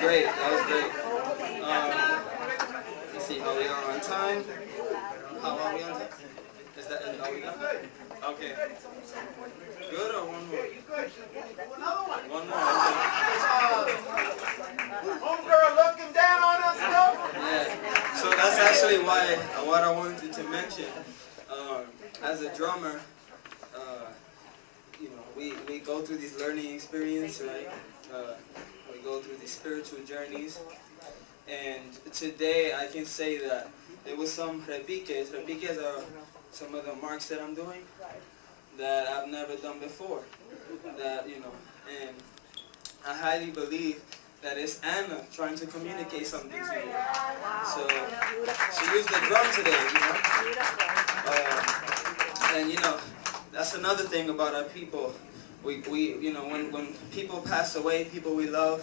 great. That was great. Let's see how we are on time. How are we on time? Is that how we got? Okay. Good or one more? One more. Homegirl looking down on us, though? Yeah. So that's actually what I wanted to mention. As a drummer, you know, we go through these learning experiences, right? We go through these spiritual journeys. And today I can say that there was some repiques. Repiques are some of the marks that I'm doing that I've never done before. That, you know, and I highly believe that it's Anna trying to communicate something to you. So she used the drum today, you know. And you know, that's another thing about our people. We you know, when people pass away, people we love,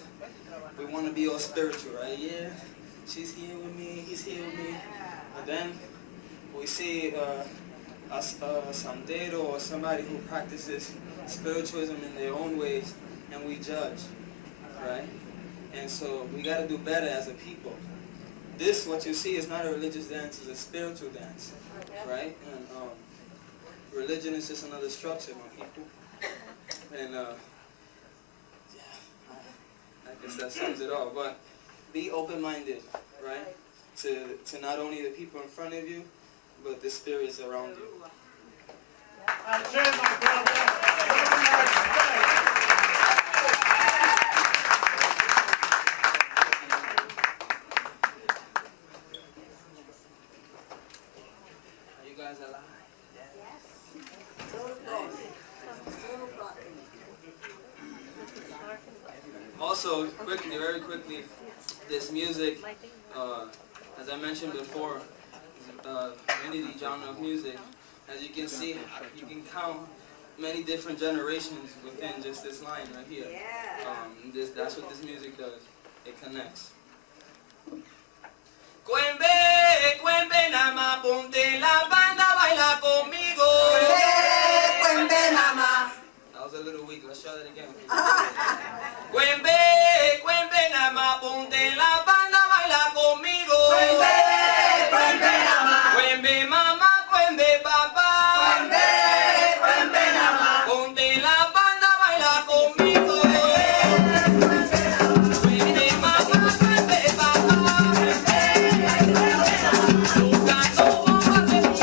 we want to be all spiritual, right? Yeah, she's here with me, he's here with me. But then we see a sandero or somebody who practices spiritualism in their own ways, and we judge, right? And so we got to do better as a people. This, what you see, is not a religious dance, it's a spiritual dance, right? And religion is just another structure, my people. And yeah, I guess that sums it all. But be open-minded, right? To not only the people in front of you, but the spirits around you. Are you guys alive? Also, quickly, very quickly, this music, as I mentioned before, community genre of music. As you can see, you can count many different generations within just this line right here. That's what this music does. It connects. Cuembe, cuembe, nama, ponte la banda, baila conmigo. Cuembe, cuembe, nama. That was a little weak. Let's try that again. Cuembe, cuembe, nama, ponte la banda, baila conmigo. Cuembe, cuembe, nama. Cuembe, mamá, cuembe, papá. Cuembe, cuembe, nama. Ponte la banda, baila conmigo. Cuembe, mamá, cuembe, papá. Cuembe, cuembe, nama. Buscando bombas de mi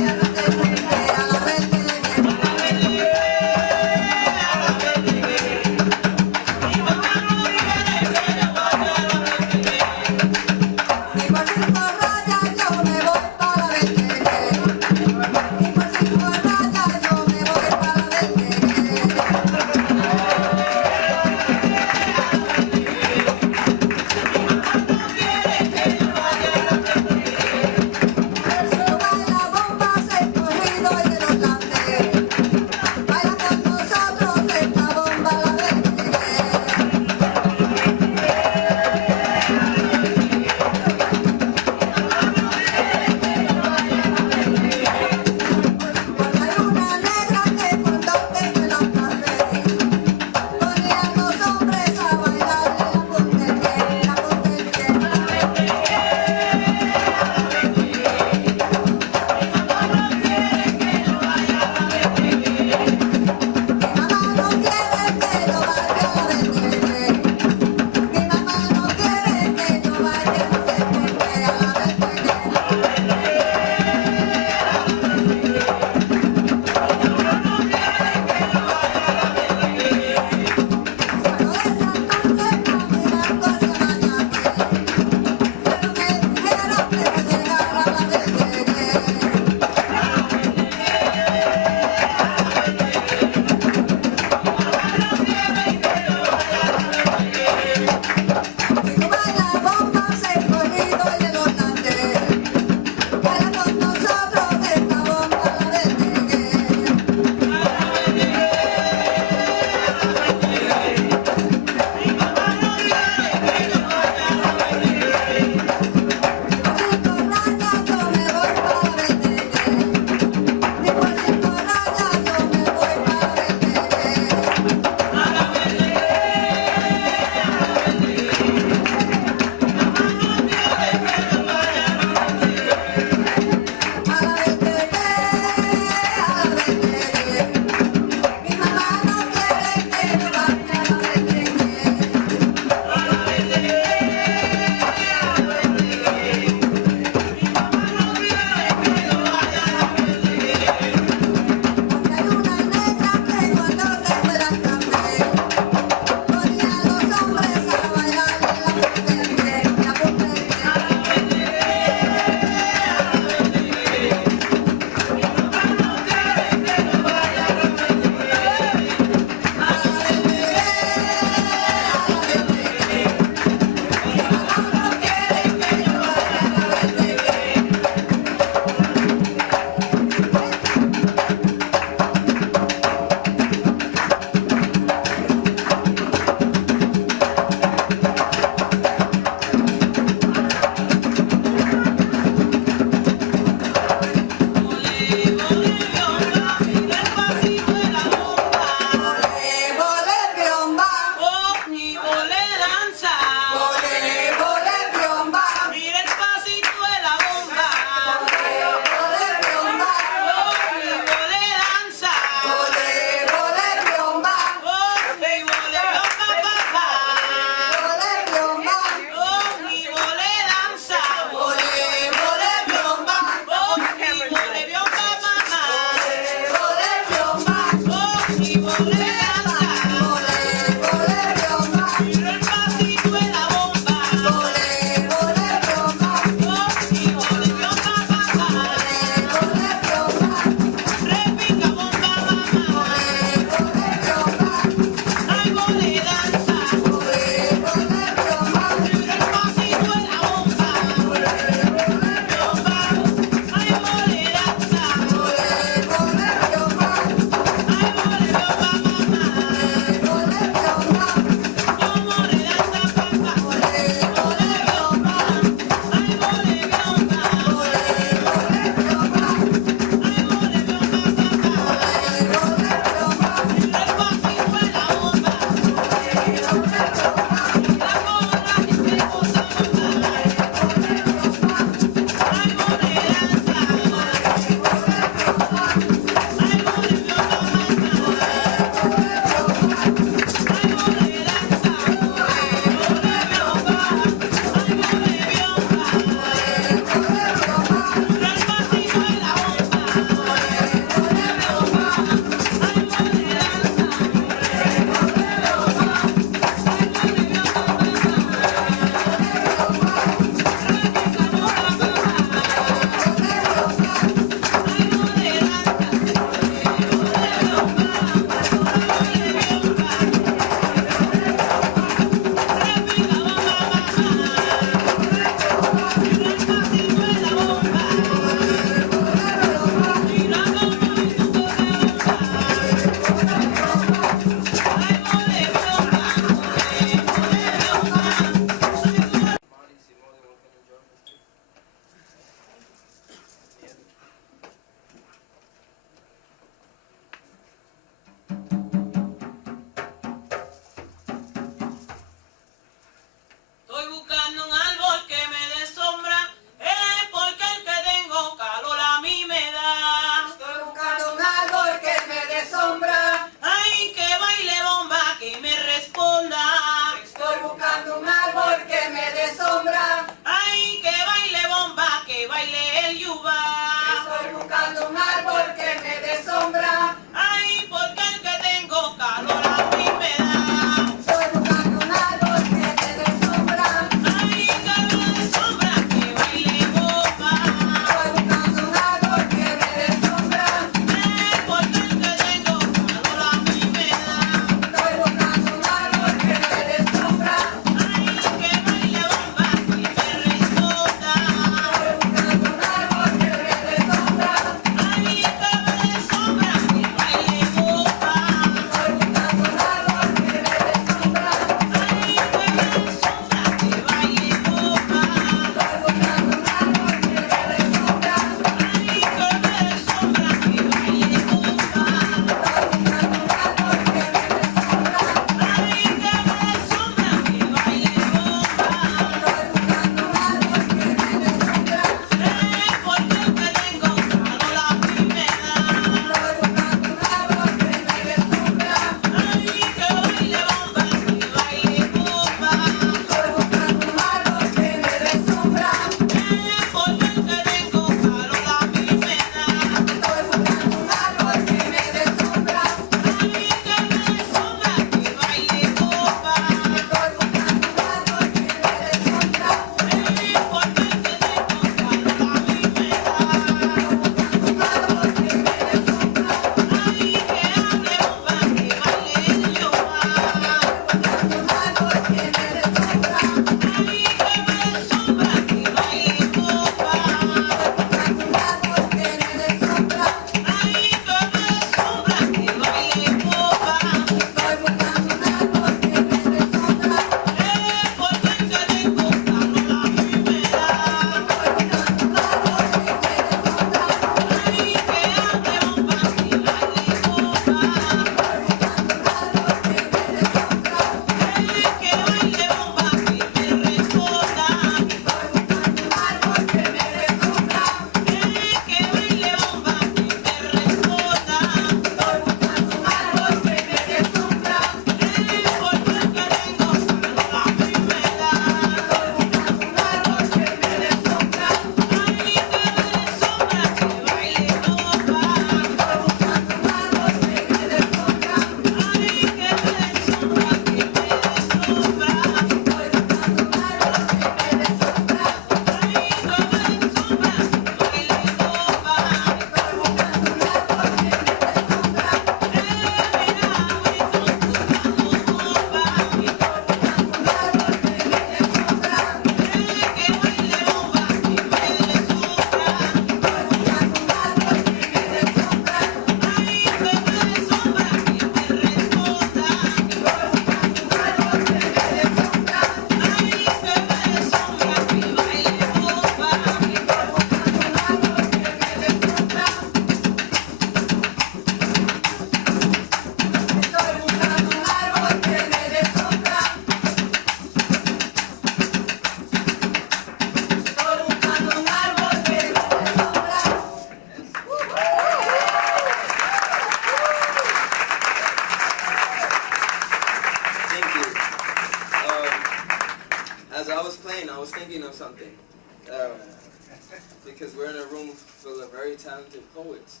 because we're in a room full of very talented poets.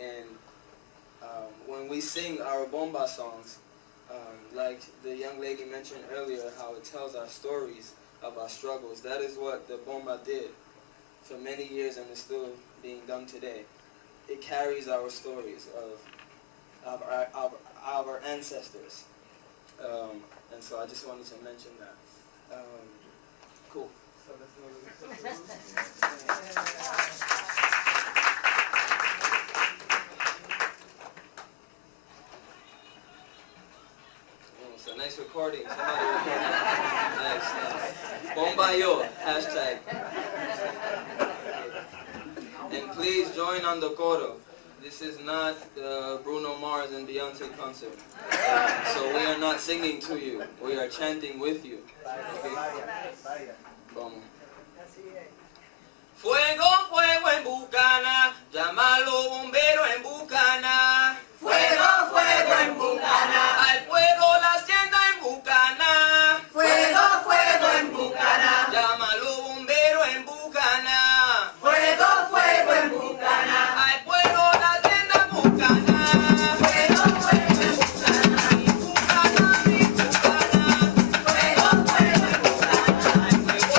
And when we sing our bomba songs, like the young lady mentioned earlier, how it tells our stories of our struggles, that is what the bomba did for many years and is still being done today. It carries our stories of our ancestors. And so I just wanted to mention that. Cool. It's a nice recording. Somebody recorded it. Nice. Bomba yo, hashtag. And please join on the coro. This is not the Bruno Mars and Beyonce concert. So we are not singing to you. We are chanting with you. Okay? Vamos. Fuego, fuego en Bucana, llámalo bombero en Bucana. Fuego, fuego en Bucana, al fuego la hacienda en Bucana. Fuego, fuego en Bucana, llámalo bombero en Bucana. Fuego, fuego en Bucana, al fuego la hacienda en Bucana. Fuego, fuego en Bucana, Bucana, mi Bucana. Fuego, fuego en Bucana, al fuego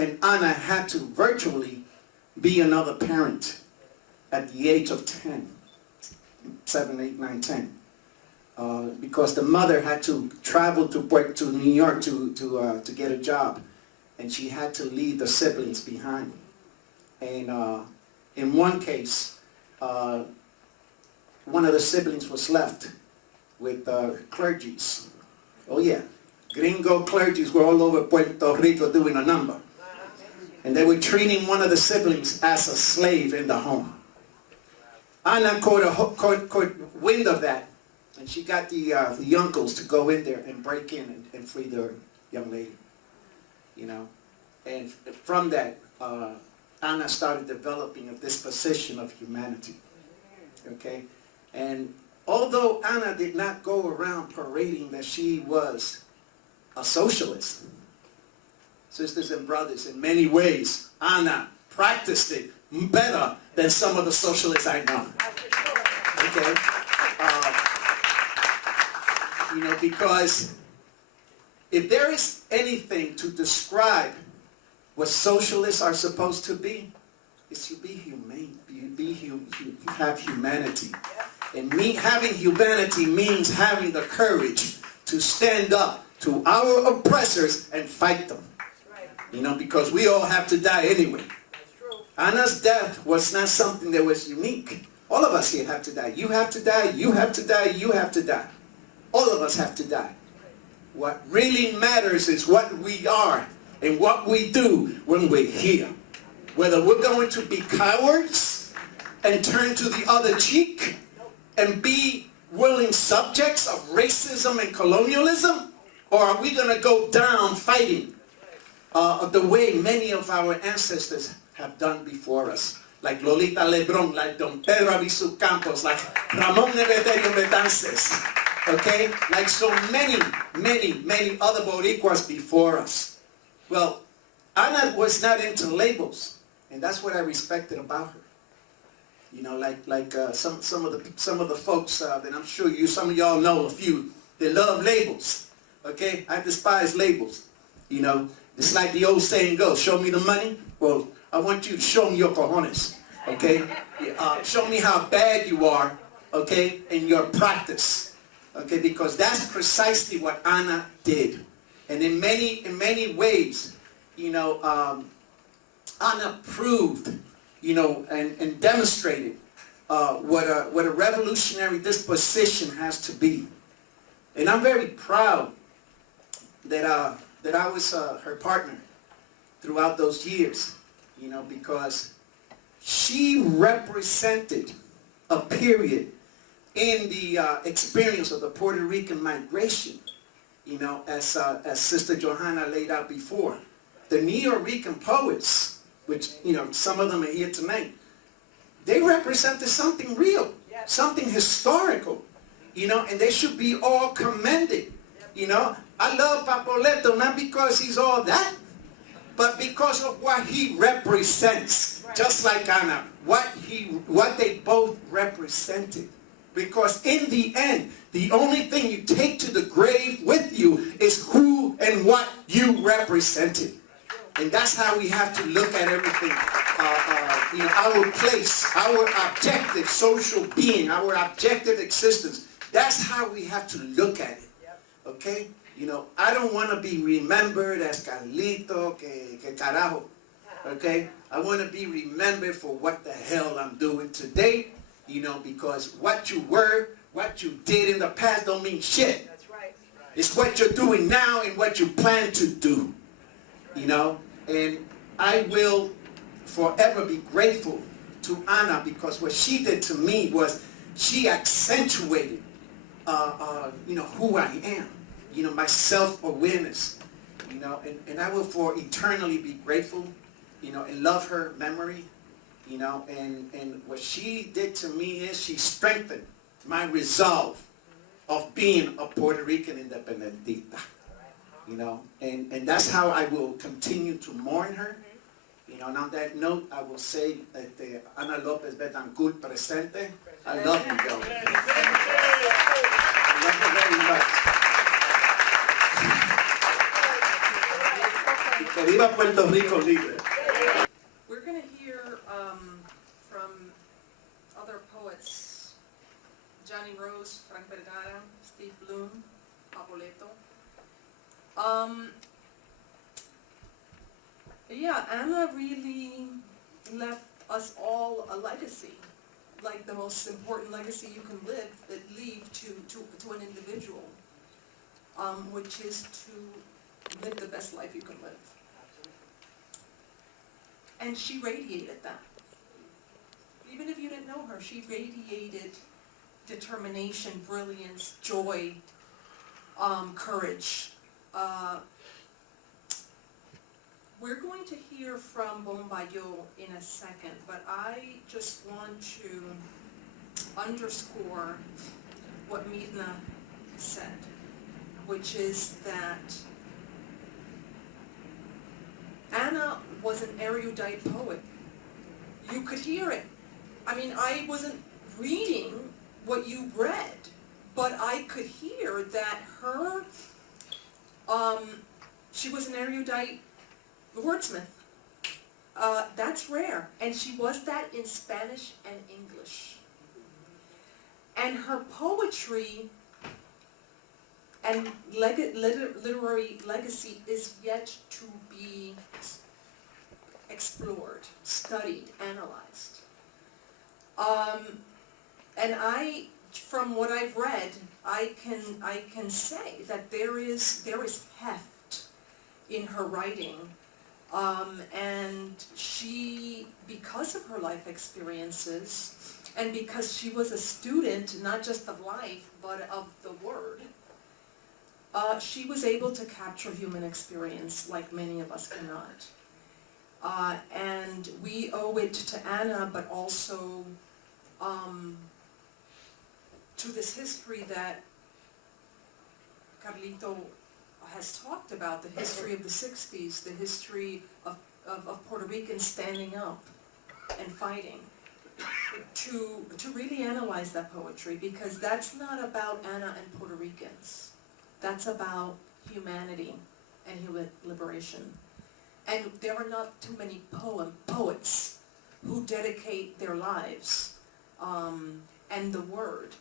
and Ana had to virtually be another parent at the age of 10, 7, 8, 9, 10. Because the mother had to travel to New York to get a job, and she had to leave the siblings behind. And in one case, one of the siblings was left with clergies. Oh yeah, gringo clergies were all over Puerto Rico doing a number. And they were treating one of the siblings as a slave in the home. Ana caught wind of that, and she got the uncles to go in there and break in and free the young lady. You know, and from that, Ana started developing a disposition of humanity. Okay, and although Ana did not go around parading that she was a socialist, sisters and brothers, in many ways, Ana practiced it better than some of the socialists I know. Okay? You know, because if there is anything to describe what socialists are supposed to be, it's to be humane. You have humanity. And having humanity means having the courage to stand up to our oppressors and fight them. You know, because we all have to die anyway. Ana's death was not something that was unique. All of us here have to die. You have to die, you have to die, you have to die. All of us have to die. What really matters is what we are and what we do when we're here. Whether we're going to be cowards and turn to the other cheek and be willing subjects of racism and colonialism, or are we going to go down fighting the way many of our ancestors have done before us? Like Lolita Lebrón, like Don Pedro Avisu Campos, like Ramón Nevederio Betances, okay? Like so many other Boricuas before us. Well, Ana was not into labels, and that's what I respected about her. You know, like some of the folks that I'm sure some of y'all know a few, they love labels, okay? I despise labels, you know. It's like the old saying goes, show me the money. Well, I want you to show me your cojones, okay? Show me how bad you are, okay, in your practice, okay? Because that's precisely what Ana did. And in many ways, you know, Ana proved, you know, and demonstrated what a revolutionary disposition has to be. And I'm very proud that I was her partner throughout those years, you know, because she represented a period in the experience of the Puerto Rican migration, you know, as Sister Johanna laid out before. The Neo-Rican poets, which, you know, some of them are here tonight, they represented something real, something historical, you know, and they should be all commended, you know. I love Papoleto not because he's all that, but because of what he represents, just like Ana, what they both represented. Because in the end, the only thing you take to the grave with you is who and what you represented. And that's how we have to look at everything. You know, our place, our objective social being, our objective existence. That's how we have to look at it. Okay? You know, I don't want to be remembered as Carlito, que carajo. Okay? I want to be remembered for what the hell I'm doing today. You know, because what you were, what you did in the past don't mean shit. That's right. It's what you're doing now and what you plan to do. You know? And I will forever be grateful to Ana because what she did to me was she accentuated, you know, who I am. You know, my self-awareness, you know, and I will for eternally be grateful, you know, and love her memory, you know, and what she did to me is she strengthened my resolve of being a Puerto Rican independentista, you know, and that's how I will continue to mourn her, you know, and on that note, I will say that Ana López Betancourt, presente, I love you, girl. I love you very much. Viva Puerto Rico libre. We're going to hear from other poets, Johnnie Rose, Frank Vergara, Steve Bloom, Papoleto. Yeah, Anna really left us all a legacy, like the most important legacy you can leave to an individual, which is to live the best life you can live. And she radiated that. Even if you didn't know her, she radiated determination, brilliance, joy, courage. We're going to hear from Bombayo in a second, but I just want to underscore what Mirna said, which is that Anna was an erudite poet. You could hear it. I mean, I wasn't reading what you read, but I could hear that her, she was an erudite wordsmith. That's rare. And she was that in Spanish and English. And her poetry and literary legacy is yet to be explored, studied, analyzed. And from what I've read, I can say that there is heft in her writing, and she, because of her life experiences, and because she was a student not just of life but of the word, she was able to capture human experience like many of us cannot. And we owe it to Anna, but also to this history that Carlito has talked about, the history of the 60s, the history of Puerto Ricans standing up and fighting, to really analyze that poetry, because that's not about Anna and Puerto Ricans. That's about humanity and human liberation. And there are not too many poets who dedicate their lives and the word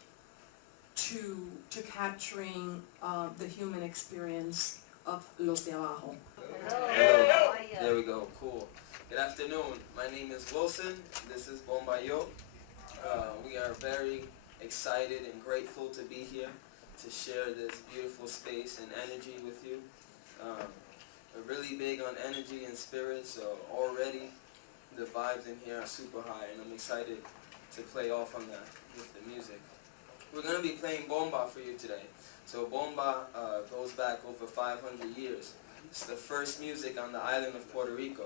to capturing the human experience of los de abajo. Hello. There we go, cool. Good afternoon, my name is Wilson, this is Bombayo. We are very excited and grateful to be here to share this beautiful space and energy with you. We're really big on energy and spirit, so already the vibes in here are super high, and I'm excited to play off on that with the music. We're going to be playing bomba for you today. So bomba goes back over 500 years. It's the first music on the island of Puerto Rico.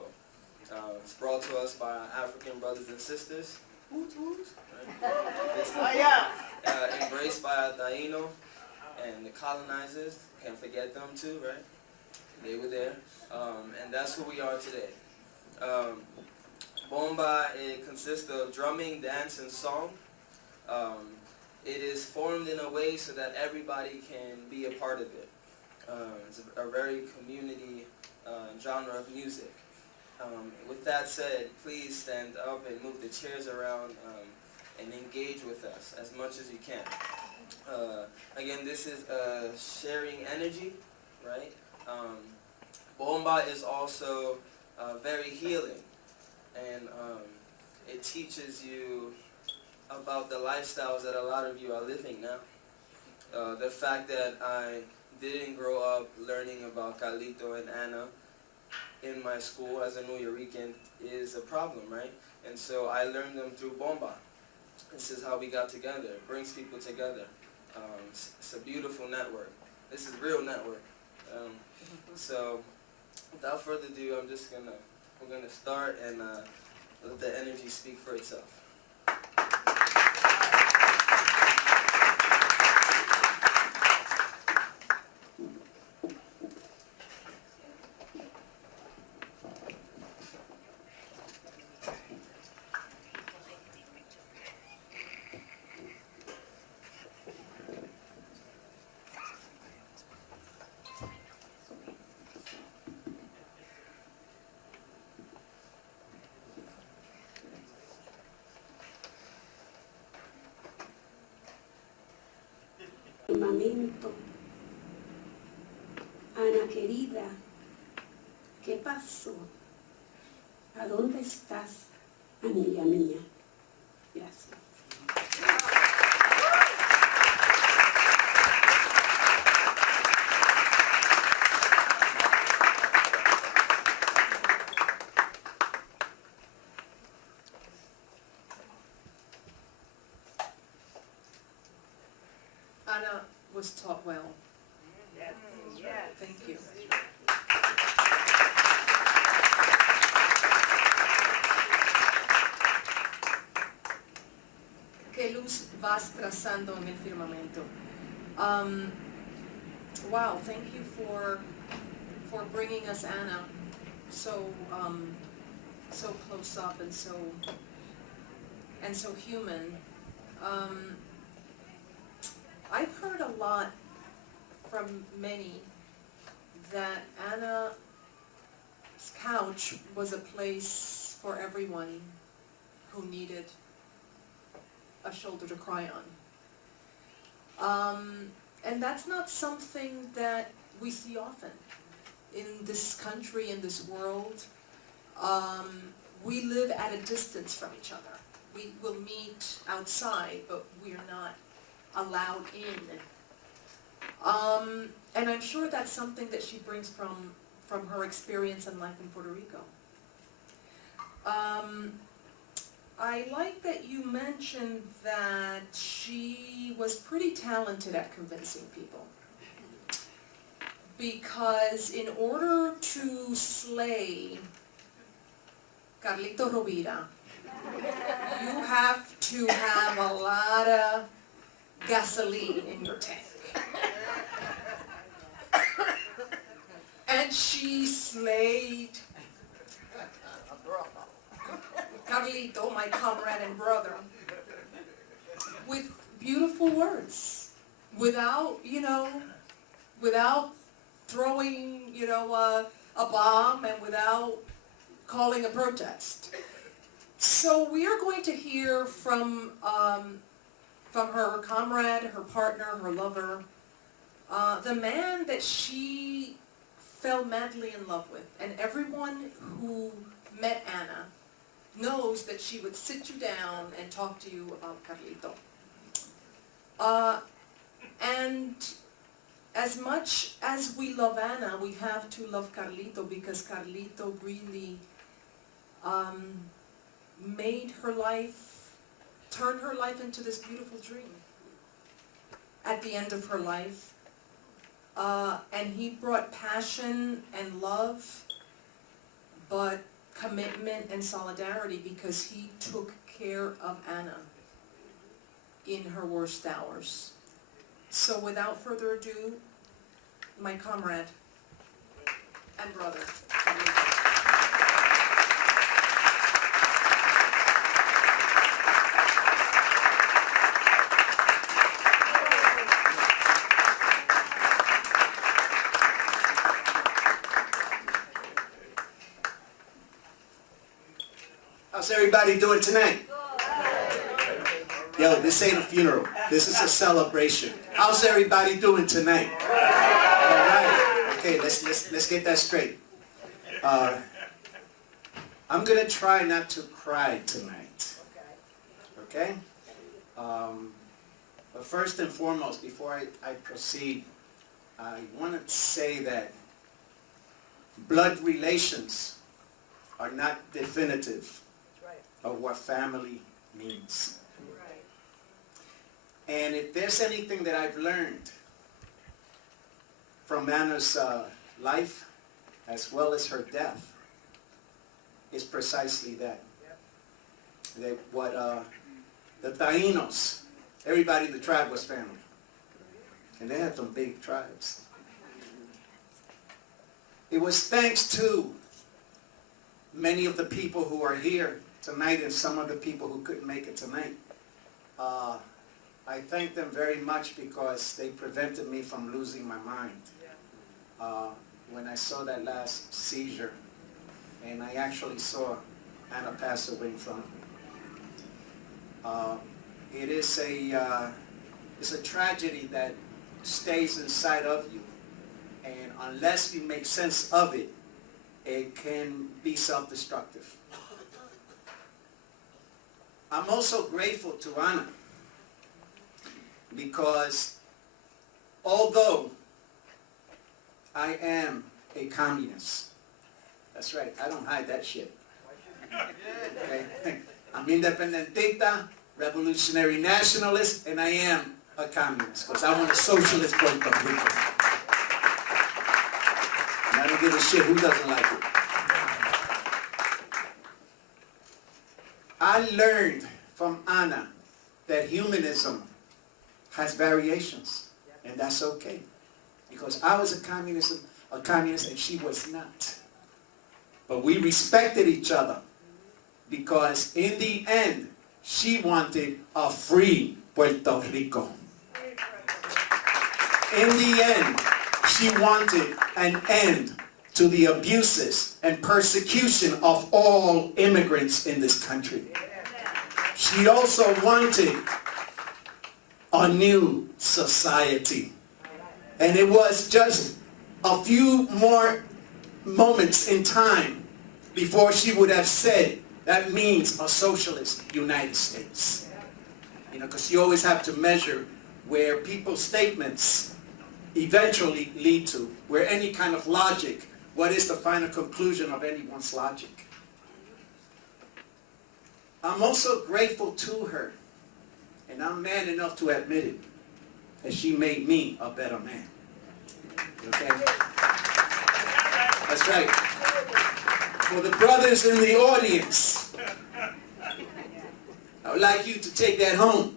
It's brought to us by our African brothers and sisters. Embraced by our Taino and the colonizers. Can't forget them too, right? They were there. And that's who we are today. Bomba, it consists of drumming, dance, and song. It is formed in a way so that everybody can be a part of it. It's a very community genre of music. With that said, please stand up and move the chairs around and engage with us as much as you can. Again, this is sharing energy, right? Bomba is also very healing, and it teaches you about the lifestyles that a lot of you are living now. The fact that I didn't grow up learning about Carlito and Anna in my school as a New Yorican is a problem, right? And so I learned them through Bomba. This is how we got together. It brings people together. It's a beautiful network. This is real network. So without further ado, we're gonna start and let the energy speak for itself. armamento. Ana querida, ¿qué pasó? ¿A dónde estás, amiga mía? Gracias. Ana was taught well. Yes. Yes. Thank you. ¿Qué luz vas trazando en el firmamento? Wow, thank you for bringing us Ana so so close up and so human. I've heard a lot from many that Ana's couch was a place for everyone who needed a shoulder to cry on. And that's not something that we see often in this country, in this world. We live at a distance from each other. We will meet outside, but we're not allowed in. And I'm sure that's something that she brings from her experience and life in Puerto Rico. I like that you mentioned that she was pretty talented at convincing people. Because in order to slay Carlito Rovira, you have to have a lot of gasoline in your tank. And she slayed Carlito, my comrade and brother, with beautiful words, without throwing, a bomb and without calling a protest. So we are going to hear from her comrade, her partner, her lover, the man that she fell madly in love with. And everyone who met Ana knows that she would sit you down and talk to you about Carlito. And as much as we love Ana, we have to love Carlito, because Carlito really turned her life into this beautiful dream at the end of her life. And he brought passion and love, but commitment and solidarity, because he took care of Ana in her worst hours. So without further ado, my comrade and brother. How's everybody doing tonight? Yo, this ain't a funeral. This is a celebration. How's everybody doing tonight? All right. Okay, let's get that straight. I'm gonna try not to cry tonight. Okay? But first and foremost, before I proceed, I want to say that blood relations are not definitive of what family means. And if there's anything that I've learned from Ana's life, as well as her death, is precisely that. That what the Taínos, everybody in the tribe was family. And they had some big tribes. It was thanks to many of the people who are here tonight and some of the people who couldn't make it tonight. I thank them very much, because they prevented me from losing my mind when I saw that last seizure, and I actually saw Ana pass away in front of me. It's a tragedy that stays inside of you. And unless you make sense of it, it can be self-destructive. I'm also grateful to Ana because although I am a communist, that's right, I don't hide that shit. Okay? I'm independentista, revolutionary nationalist, and I am a communist because I want a socialist Puerto Rico. And I don't give a shit who doesn't like it. I learned from Ana that humanism has variations, and that's okay. Because I was a communist and she was not. But we respected each other because in the end, she wanted a free Puerto Rico. In the end, she wanted an end to the abuses and persecution of all immigrants in this country. She also wanted a new society. And it was just a few more moments in time before she would have said, that means a socialist United States. You know, because you always have to measure where people's statements eventually lead to, where any kind of logic, what is the final conclusion of anyone's logic. I'm also grateful to her, and I'm man enough to admit it, that she made me a better man. Okay? That's right. For the brothers in the audience, I would like you to take that home.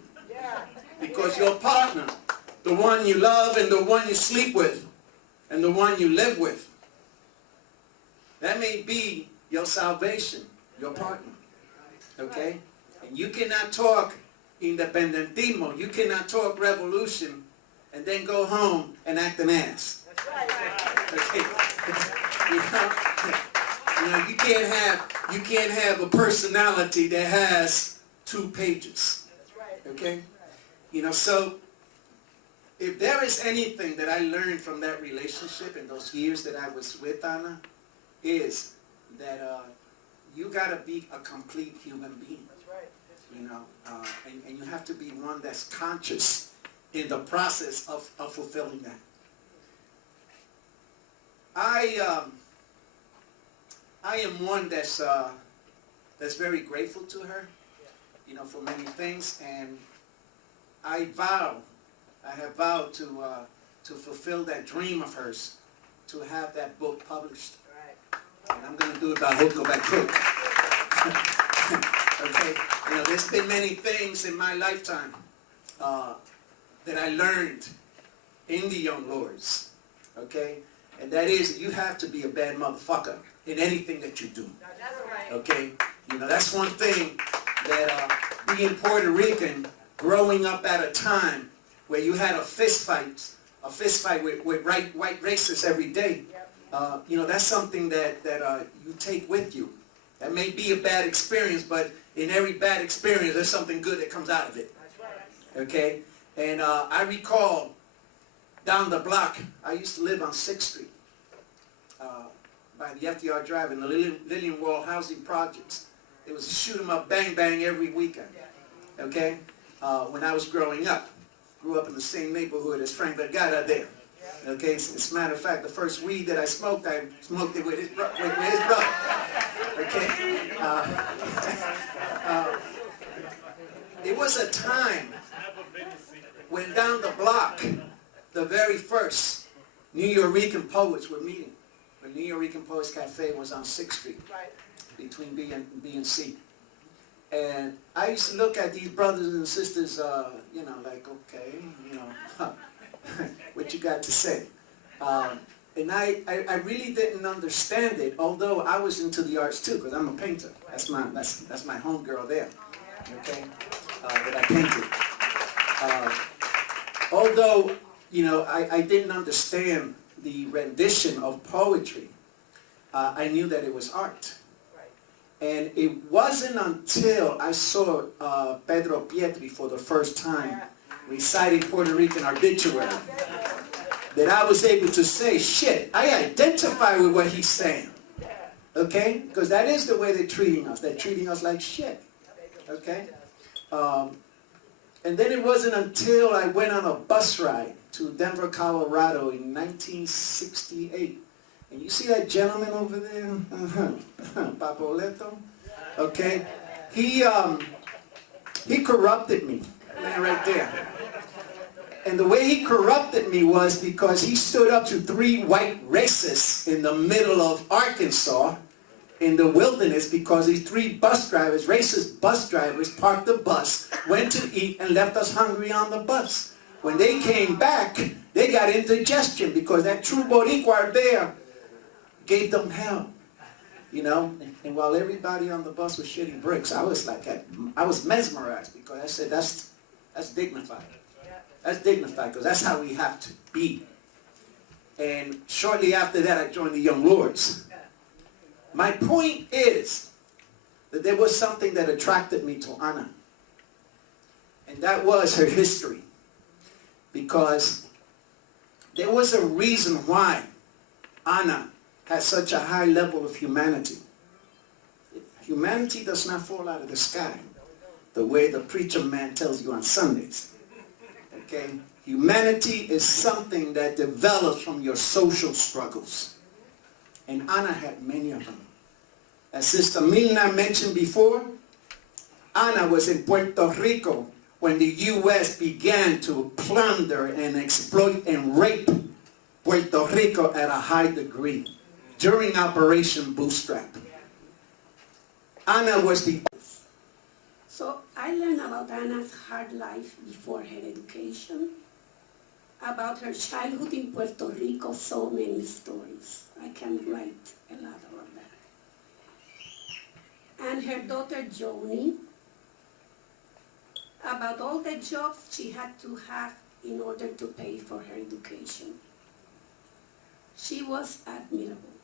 Because your partner, the one you love and the one you sleep with, and the one you live with, that may be your salvation, your partner. Okay? And you cannot talk independentismo, you cannot talk revolution, and then go home and act an ass. Okay? You know, you can't have a personality that has 2 pages. Okay? You know, so if there is anything that I learned from that relationship in those years that I was with Ana, is that you gotta be a complete human being. You know, and you have to be one that's conscious in the process of fulfilling that. I am one that's very grateful to her, you know, for many things, and I have vowed to fulfill that dream of hers, to have that book published. And I'm going to do it by hook or by crook. Okay? You know, there's been many things in my lifetime that I learned in the Young Lords. Okay? And that is, you have to be a bad motherfucker in anything that you do. Okay? You know, that's one thing that being Puerto Rican, growing up at a time where you had a fist fight with white racists every day. You know, that's something that you take with you. That may be a bad experience, but in every bad experience, there's something good that comes out of it. Okay? And I recall down the block, I used to live on 6th Street by the FDR Drive in the Lillian Wall housing projects. It was a shoot 'em up, bang bang every weekend. Okay? When I was growing up. Grew up in the same neighborhood as Frank Vergara there. Okay, as a matter of fact, the first weed that I smoked it with his brother. Okay? It was a time when down the block, the very first New York poets were meeting. The New York Poets Cafe was on 6th Street, between B and C. And I used to look at these brothers and sisters, you know, like, okay, you know, what you got to say? And I really didn't understand it, although I was into the arts too, because I'm a painter. That's my homegirl there, okay, that I painted. Although, you know, I didn't understand the rendition of poetry, I knew that it was art. And it wasn't until I saw Pedro Pietri for the first time reciting Puerto Rican obituary, that I was able to say, shit, I identify with what he's saying. Okay? Because that is the way they're treating us. They're treating us like shit. Okay? And then it wasn't until I went on a bus ride to Denver, Colorado in 1968. And you see that gentleman over there? Papoleto? Okay? He corrupted me. Right there. And the way he corrupted me was because he stood up to 3 white racists in the middle of Arkansas in the wilderness, because these 3 bus drivers, racist bus drivers, parked the bus, went to eat, and left us hungry on the bus. When they came back, they got indigestion because that true Boricua there gave them hell. You know, and while everybody on the bus was shitting bricks, I was like, I was mesmerized, because I said, that's dignified. That's dignified, because that's how we have to be. And shortly after that, I joined the Young Lords. My point is that there was something that attracted me to Ana. And that was her history. Because there was a reason why Ana had such a high level of humanity. Humanity does not fall out of the sky the way the preacher man tells you on Sundays. Okay? Humanity is something that develops from your social struggles. And Ana had many of them. As Sister Milna mentioned before, Ana was in Puerto Rico when the U.S. began to plunder and exploit and rape Puerto Rico at a high degree during Operation Bootstrap. Ana was the... So I learned about Ana's hard life before her education, about her childhood in Puerto Rico, so many stories. I can write a lot about that. And her daughter Johnnie, about all the jobs she had to have in order to pay for her education. She was admirable.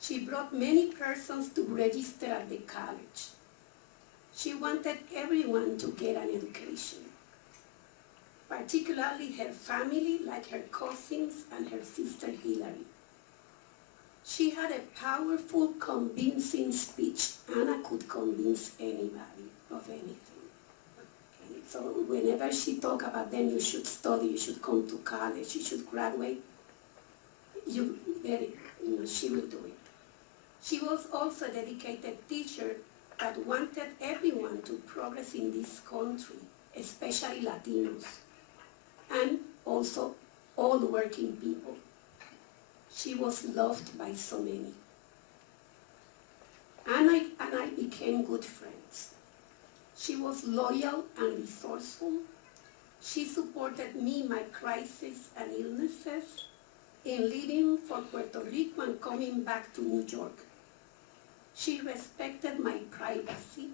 She brought many persons to register at the college. She wanted everyone to get an education, particularly her family, like her cousins and her sister Hillary. She had a powerful, convincing speech. Ana could convince anybody of anything. Okay? So whenever she talked about them, you should study, you should come to college, you should graduate, she will do it. She was also a dedicated teacher that wanted everyone to progress in this country, especially Latinos, and also all working people. She was loved by so many. And I became good friends. She was loyal and resourceful. She supported me in my crises and illnesses, in leaving for Puerto Rico and coming back to New York. She respected my privacy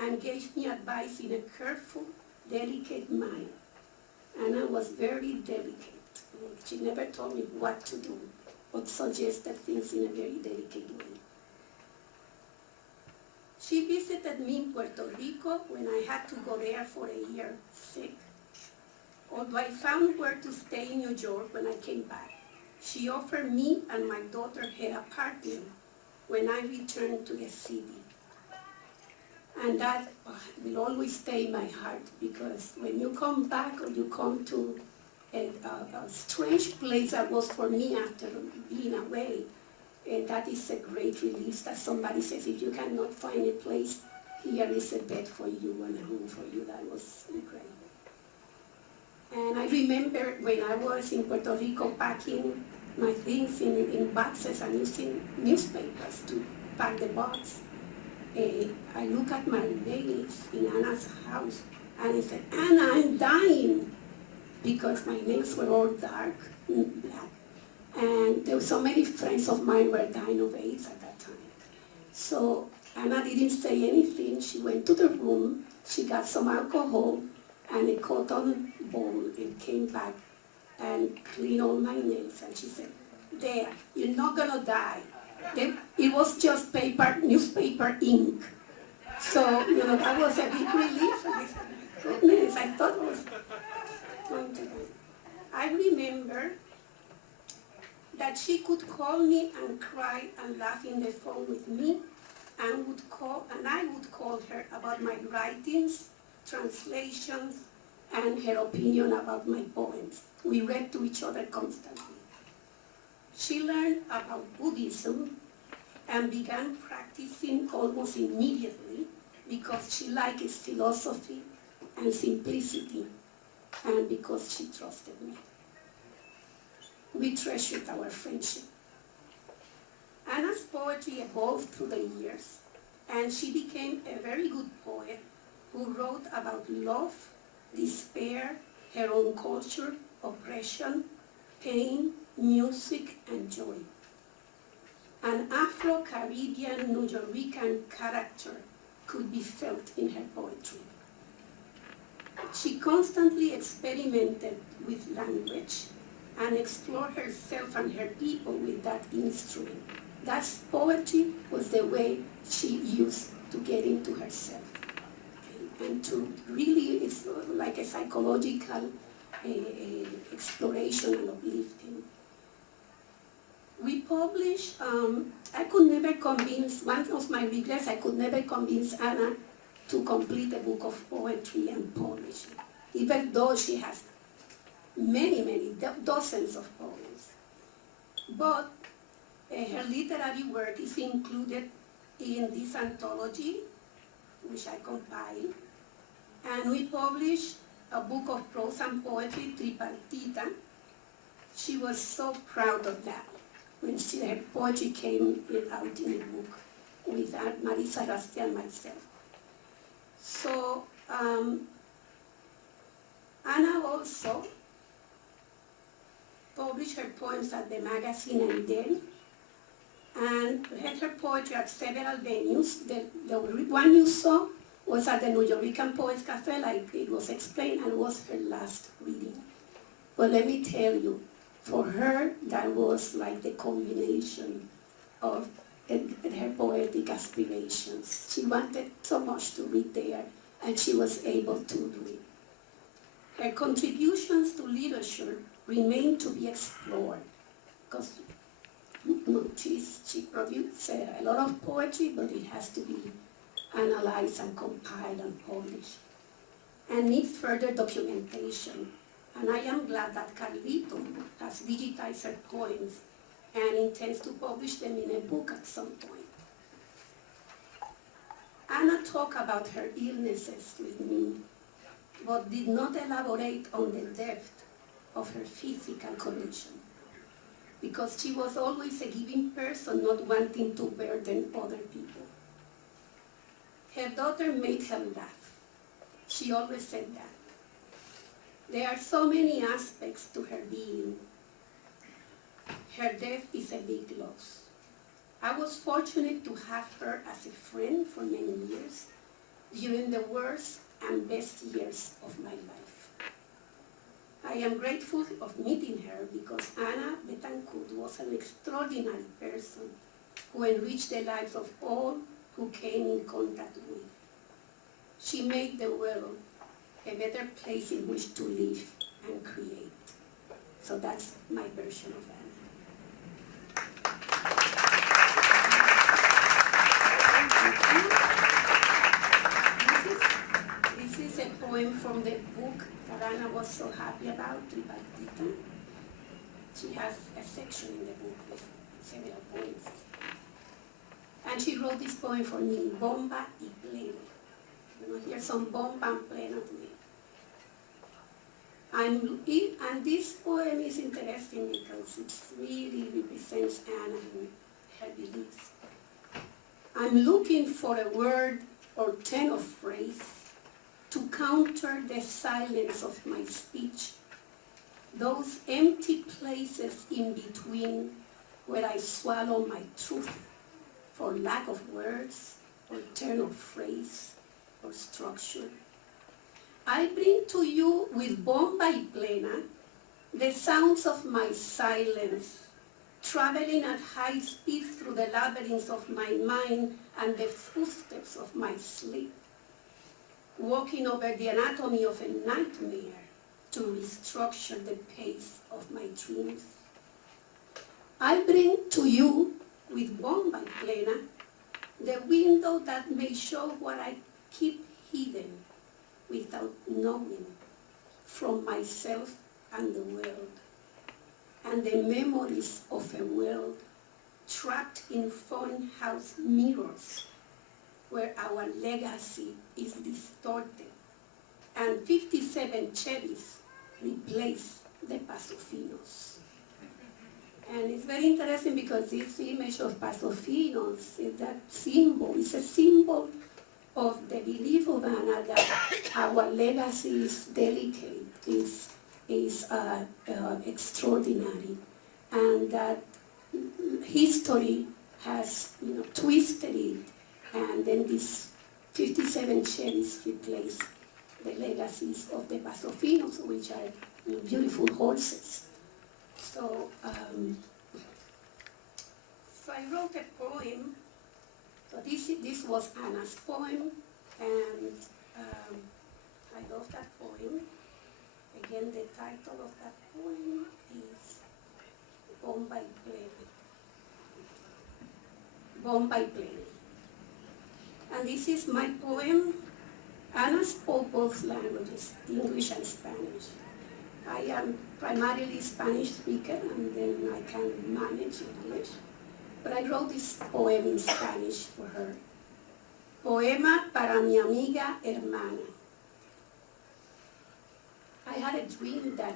and gave me advice in a careful, delicate manner. Ana was very delicate. She never told me what to do, but suggested things in a very delicate way. She visited me in Puerto Rico when I had to go there for a year sick. Although I found where to stay in New York when I came back, she offered me and my daughter her apartment when I returned to the city. And that will always stay in my heart, because when you come back or you come to a strange place that was for me after being away, that is a great relief that somebody says, if you cannot find a place, here is a bed for you and a home for you. That was incredible. And I remember when I was in Puerto Rico packing my things in boxes and using newspapers to pack the box. I look at my nails in Ana's house and I said, Ana, I'm dying, because my nails were all dark and black. And there were so many friends of mine were dying of AIDS at that time. So Ana didn't say anything. She went to the room, she got some alcohol and a cotton ball and came back and cleaned all my nails. And she said, there, you're not gonna die. It was just paper, newspaper ink. So, that was a big relief. goodness, I thought it was going to be. I remember that she could call me and cry and laugh in the phone with me, and I would call her about my writings, translations, and her opinion about my poems. We read to each other constantly. She learned about Buddhism and began practicing almost immediately because she liked its philosophy and simplicity, and because she trusted me. We treasured our friendship. Anna's poetry evolved through the years, and she became a very good poet who wrote about love, despair, her own culture, oppression, pain, music, and joy. An Afro-Caribbean New Yorker character could be felt in her poetry. She constantly experimented with language and explored herself and her people with that instrument. That's poetry was the way she used to get into herself. And to really, it's like a psychological exploration and uplifting. We published, I could never convince, one of my regrets, I could never convince Anna to complete a book of poetry and publish it, even though she has many, dozens of poems. But her literary work is included in this anthology, which I compiled, and we published a book of prose and poetry, Tripartita. She was so proud of that when her poetry came out in a book with Marisa Rasti and myself. So Anna also published her poems at the magazine and then, and read her poetry at several venues. The one you saw was at the New Yorker Poets Cafe, like it was explained, and was her last reading. But let me tell you, for her, that was like the culmination of her poetic aspirations. She wanted so much to read there, and she was able to do it. Her contributions to literature remain to be explored, because she produced a lot of poetry, but it has to be analyzed and compiled and published, and needs further documentation. And I am glad that Carlito has digitized her poems and intends to publish them in a book at some point. Anna talked about her illnesses with me, but did not elaborate on the depth of her physical condition, because she was always a giving person, not wanting to burden other people. Her daughter made her laugh. She always said that. There are so many aspects to her being. Her death is a big loss. I was fortunate to have her as a friend for many years during the worst and best years of my life. I am grateful of meeting her because Anna Betancourt was an extraordinary person who enriched the lives of all who came in contact with. She made the world a better place in which to live and create. So that's my version of Anna. This is a poem from the book that Anna was so happy about, Tripartita. She has a section in the book with several poems. And she wrote this poem for me, Bomba y Plena. You know, here's some bomba and plena to me. And this poem is interesting because it really represents Anna and her beliefs. I'm looking for a word or turn of phrase to counter the silence of my speech, those empty places in between where I swallow my truth for lack of words or turn of phrase or structure. I bring to you with bomba y plena the sounds of my silence, traveling at high speed through the labyrinths of my mind and the footsteps of my sleep. walking over the anatomy of a nightmare to restructure the pace of my dreams. I bring to you, with Bomba Plena, the window that may show what I keep hidden without knowing from myself and the world, and the memories of a world trapped in phone house mirrors where our legacy is distorted, and 57 Chevys replace the Pasofinos. And it's very interesting because this image of Pasofinos is that symbol, it's a symbol of the belief of Anna that our legacy is delicate, is extraordinary, and that history has twisted it, and then these 57 Chevys replace the legacies of the Pasofinos, which are beautiful horses. So I wrote a poem. So this was Anna's poem, and I love that poem. Again, the title of that poem is Bomba Plena. Bomba Plena. And this is my poem. Anna spoke both languages, English and Spanish. I am primarily Spanish speaker, and then I can manage English. But I wrote this poem in Spanish for her. Poema para mi amiga hermana. I had a dream that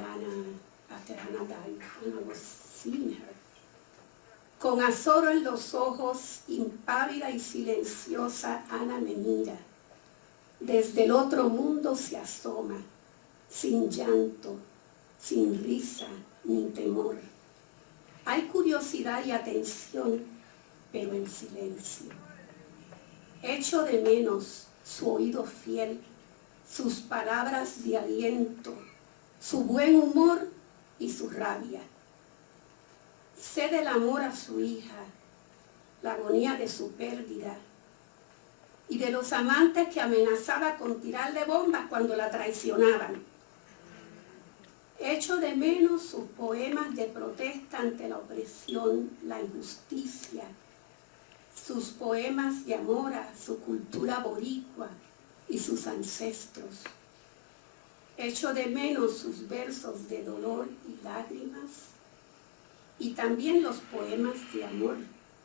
after Anna died, and I was seeing her. Con azoro en los ojos, impávida y silenciosa, Ana me mira. Desde el otro mundo se asoma, sin llanto, sin risa ni temor. Hay curiosidad y atención, pero en silencio. Echo de menos su oído fiel, sus palabras de aliento, su buen humor y su rabia. Sé del amor a su hija, la agonía de su pérdida, y de los amantes que amenazaba con tirarle bombas cuando la traicionaban. Echo de menos sus poemas de protesta ante la opresión, la injusticia, sus poemas de amor a su cultura boricua y sus ancestros. Echo de menos sus versos de dolor y lágrimas, y también los poemas de amor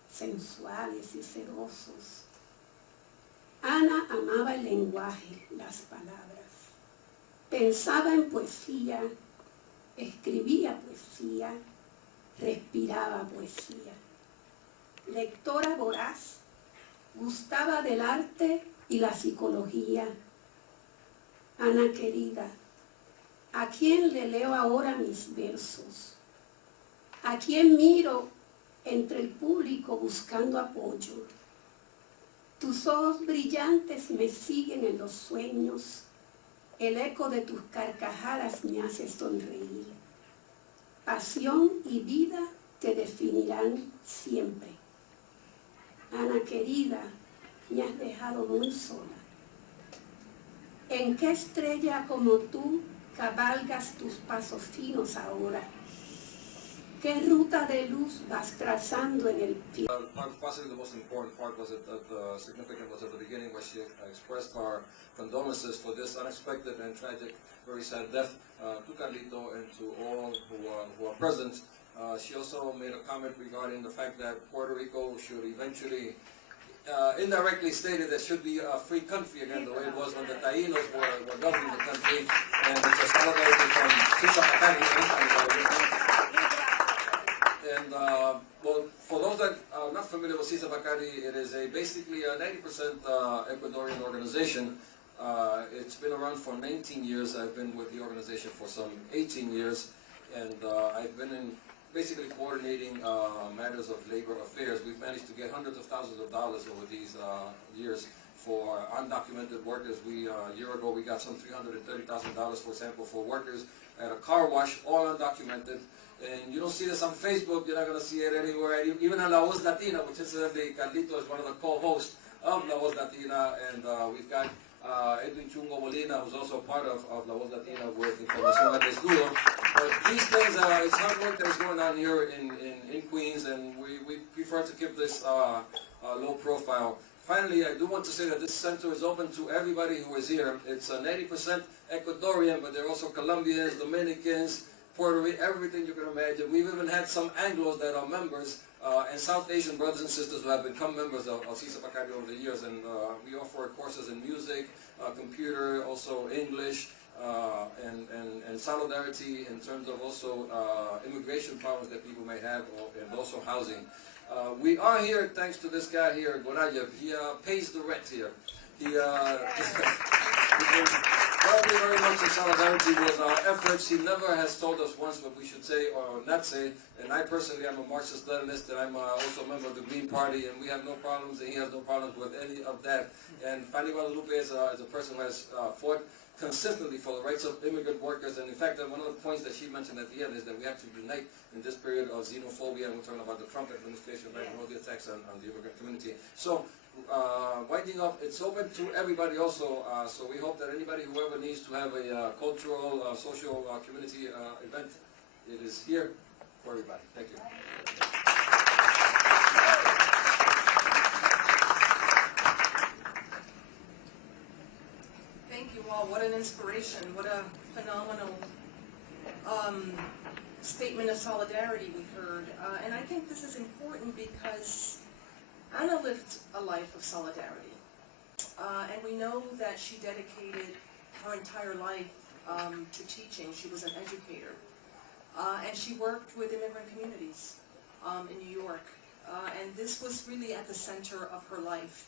sensuales y sedosos. Ana amaba el lenguaje, las palabras. Pensaba en poesía, escribía poesía, respiraba poesía. Lectora voraz, gustaba del arte y la psicología. Ana querida, ¿a quién le leo ahora mis versos? ¿A quién miro entre el público buscando apoyo? Tus ojos brillantes me siguen en los sueños. El eco de tus carcajadas me hace sonreír. Pasión y vida te definirán siempre. Ana querida, me has dejado muy sola. ¿En qué estrella como tú cabalgas tus pasos finos ahora? ¿Qué ruta de luz vas trazando en el pie? Possibly the most important part was significant was at the beginning where she expressed our condolences for this unexpected and tragic, very sad death to Carlito and to all who are present. She also made a comment regarding the fact that Puerto Rico should eventually, indirectly stated there should be a free country again, the way it was when the Taínos were governing the country, and it's a solidarity from And well, for those that are not familiar with Sisa Bakari, it is basically a 90% Ecuadorian organization. It's been around for 19 years. I've been with the organization for some 18 years, and I've been in basically coordinating matters of labor affairs. We've managed to get hundreds of thousands of dollars over these years for undocumented workers. A year ago, we got some $330,000, for example, for workers at a car wash, all undocumented. And you don't see this on Facebook, you're not going to see it anywhere, even on La Voz Latina, which incidentally Carlito is one of the co-hosts of La Voz Latina, and we've got Edwin Chung Moline, who's also part of La Voz Latina with Información al Desnudo. But these things, it's hard work that is going on here in Queens, and we prefer to keep this low profile. Finally, I do want to say that this center is open to everybody who is here. It's 90% Ecuadorian, but there are also Colombians, Dominicans, Puerto Rican, everything you can imagine. We've even had some Anglos that are members, and South Asian brothers and sisters who have become members of Sisa Bacardi over the years. And we offer courses in music, computer, also English, and solidarity in terms of also immigration problems that people may have, and also housing. We are here thanks to this guy here, Gorayev. He pays the rent here. He probably very much in solidarity with our efforts. He never has told us once what we should say or not say. And I personally am a Marxist-Leninist, and I'm also a member of the Green Party, and we have no problems, and he has no problems with any of that. And Fanny Guadalupe is a person who has fought consistently for the rights of immigrant workers. And in fact, one of the points that she mentioned at the end is that we have to unite in this period of xenophobia, and we're talking about the Trump administration, right, and all the attacks on the immigrant community. So, winding up, it's open to everybody also, so we hope that anybody, whoever needs to have a cultural, social, community event, it is here for everybody. Thank you. Thank you all. What an inspiration. What a phenomenal statement of solidarity we heard. And I think this is important because Anna lived a life of solidarity. And we know that she dedicated her entire life to teaching. She was an educator. And she worked with immigrant communities in New York. And this was really at the center of her life.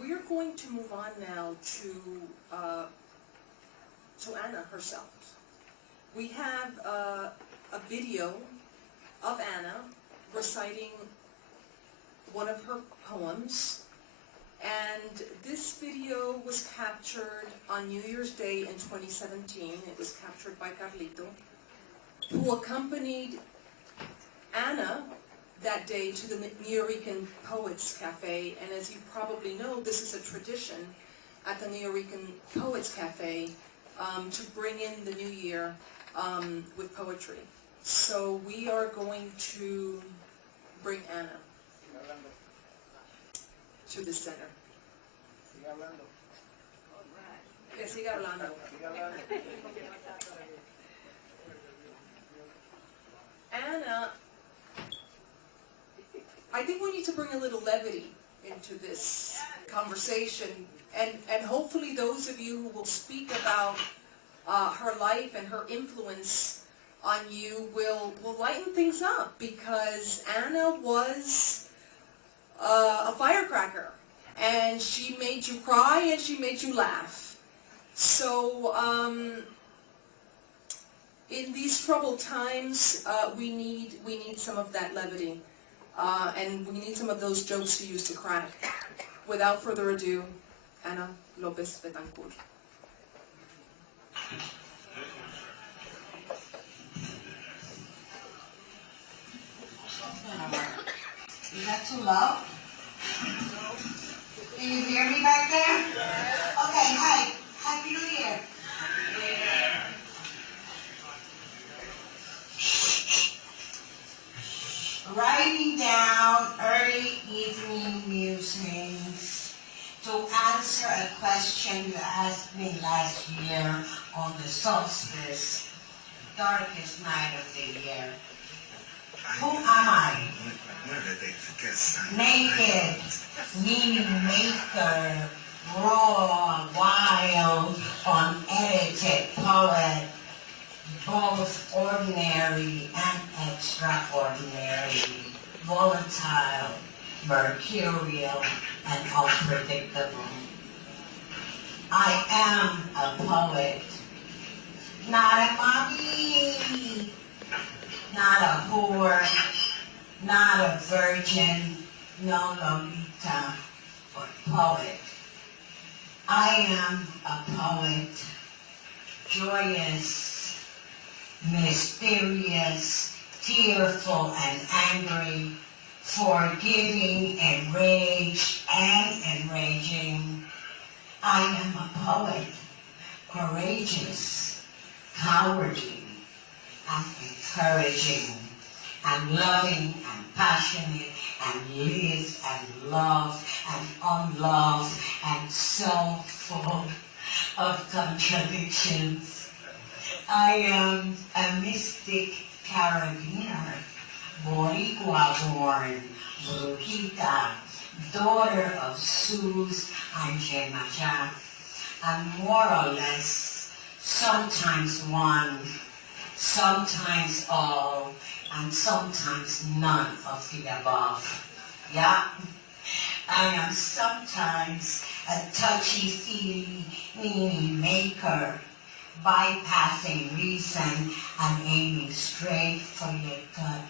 We are going to move on now to Anna herself. We have a video of Anna reciting one of her poems, and this video was captured on New Year's Day in 2017. It was captured by Carlito, who accompanied Anna that day to the Nuyorican Poets Cafe, and as you probably know, this is a tradition at the Nuyorican Poets Cafe to bring in the new year with poetry. So we are going to bring Anna to the center. Que siga hablando. Anna, I think we need to bring a little levity into this conversation, and hopefully those of you who will speak about her life and her influence on you will lighten things up, because Anna was a firecracker, and she made you cry and she made you laugh. So in these troubled times, we need some of that levity, and we need some of those jokes to use to crack. Without further ado, Anna López Betancourt. Is that too loud? Can you hear me back there? Okay, hi. Happy New Year. Writing down early evening musings to answer a question you asked me last year on the solstice, darkest night of the year. Who am I? Naked, meaning maker, raw, wild, unedited poet, both ordinary and extraordinary, volatile, mercurial, and unpredictable. I am a poet, not a mommy, not a whore, not a virgin, no Lolita, but poet. I am a poet, joyous, mysterious, tearful and angry, forgiving, enraged, and enraging. I am a poet, courageous, cowardly, and encouraging, and loving, and passionate, and live, and love, and unloved, and so full of contradictions. I am a mystic carabiner, Boricua born, Brujita, daughter of Sus and Yemaja, and more or less, sometimes one, sometimes all, and sometimes none of the above. Yeah? I am sometimes a touchy-feely meaning maker, bypassing reason and aiming straight for your gut.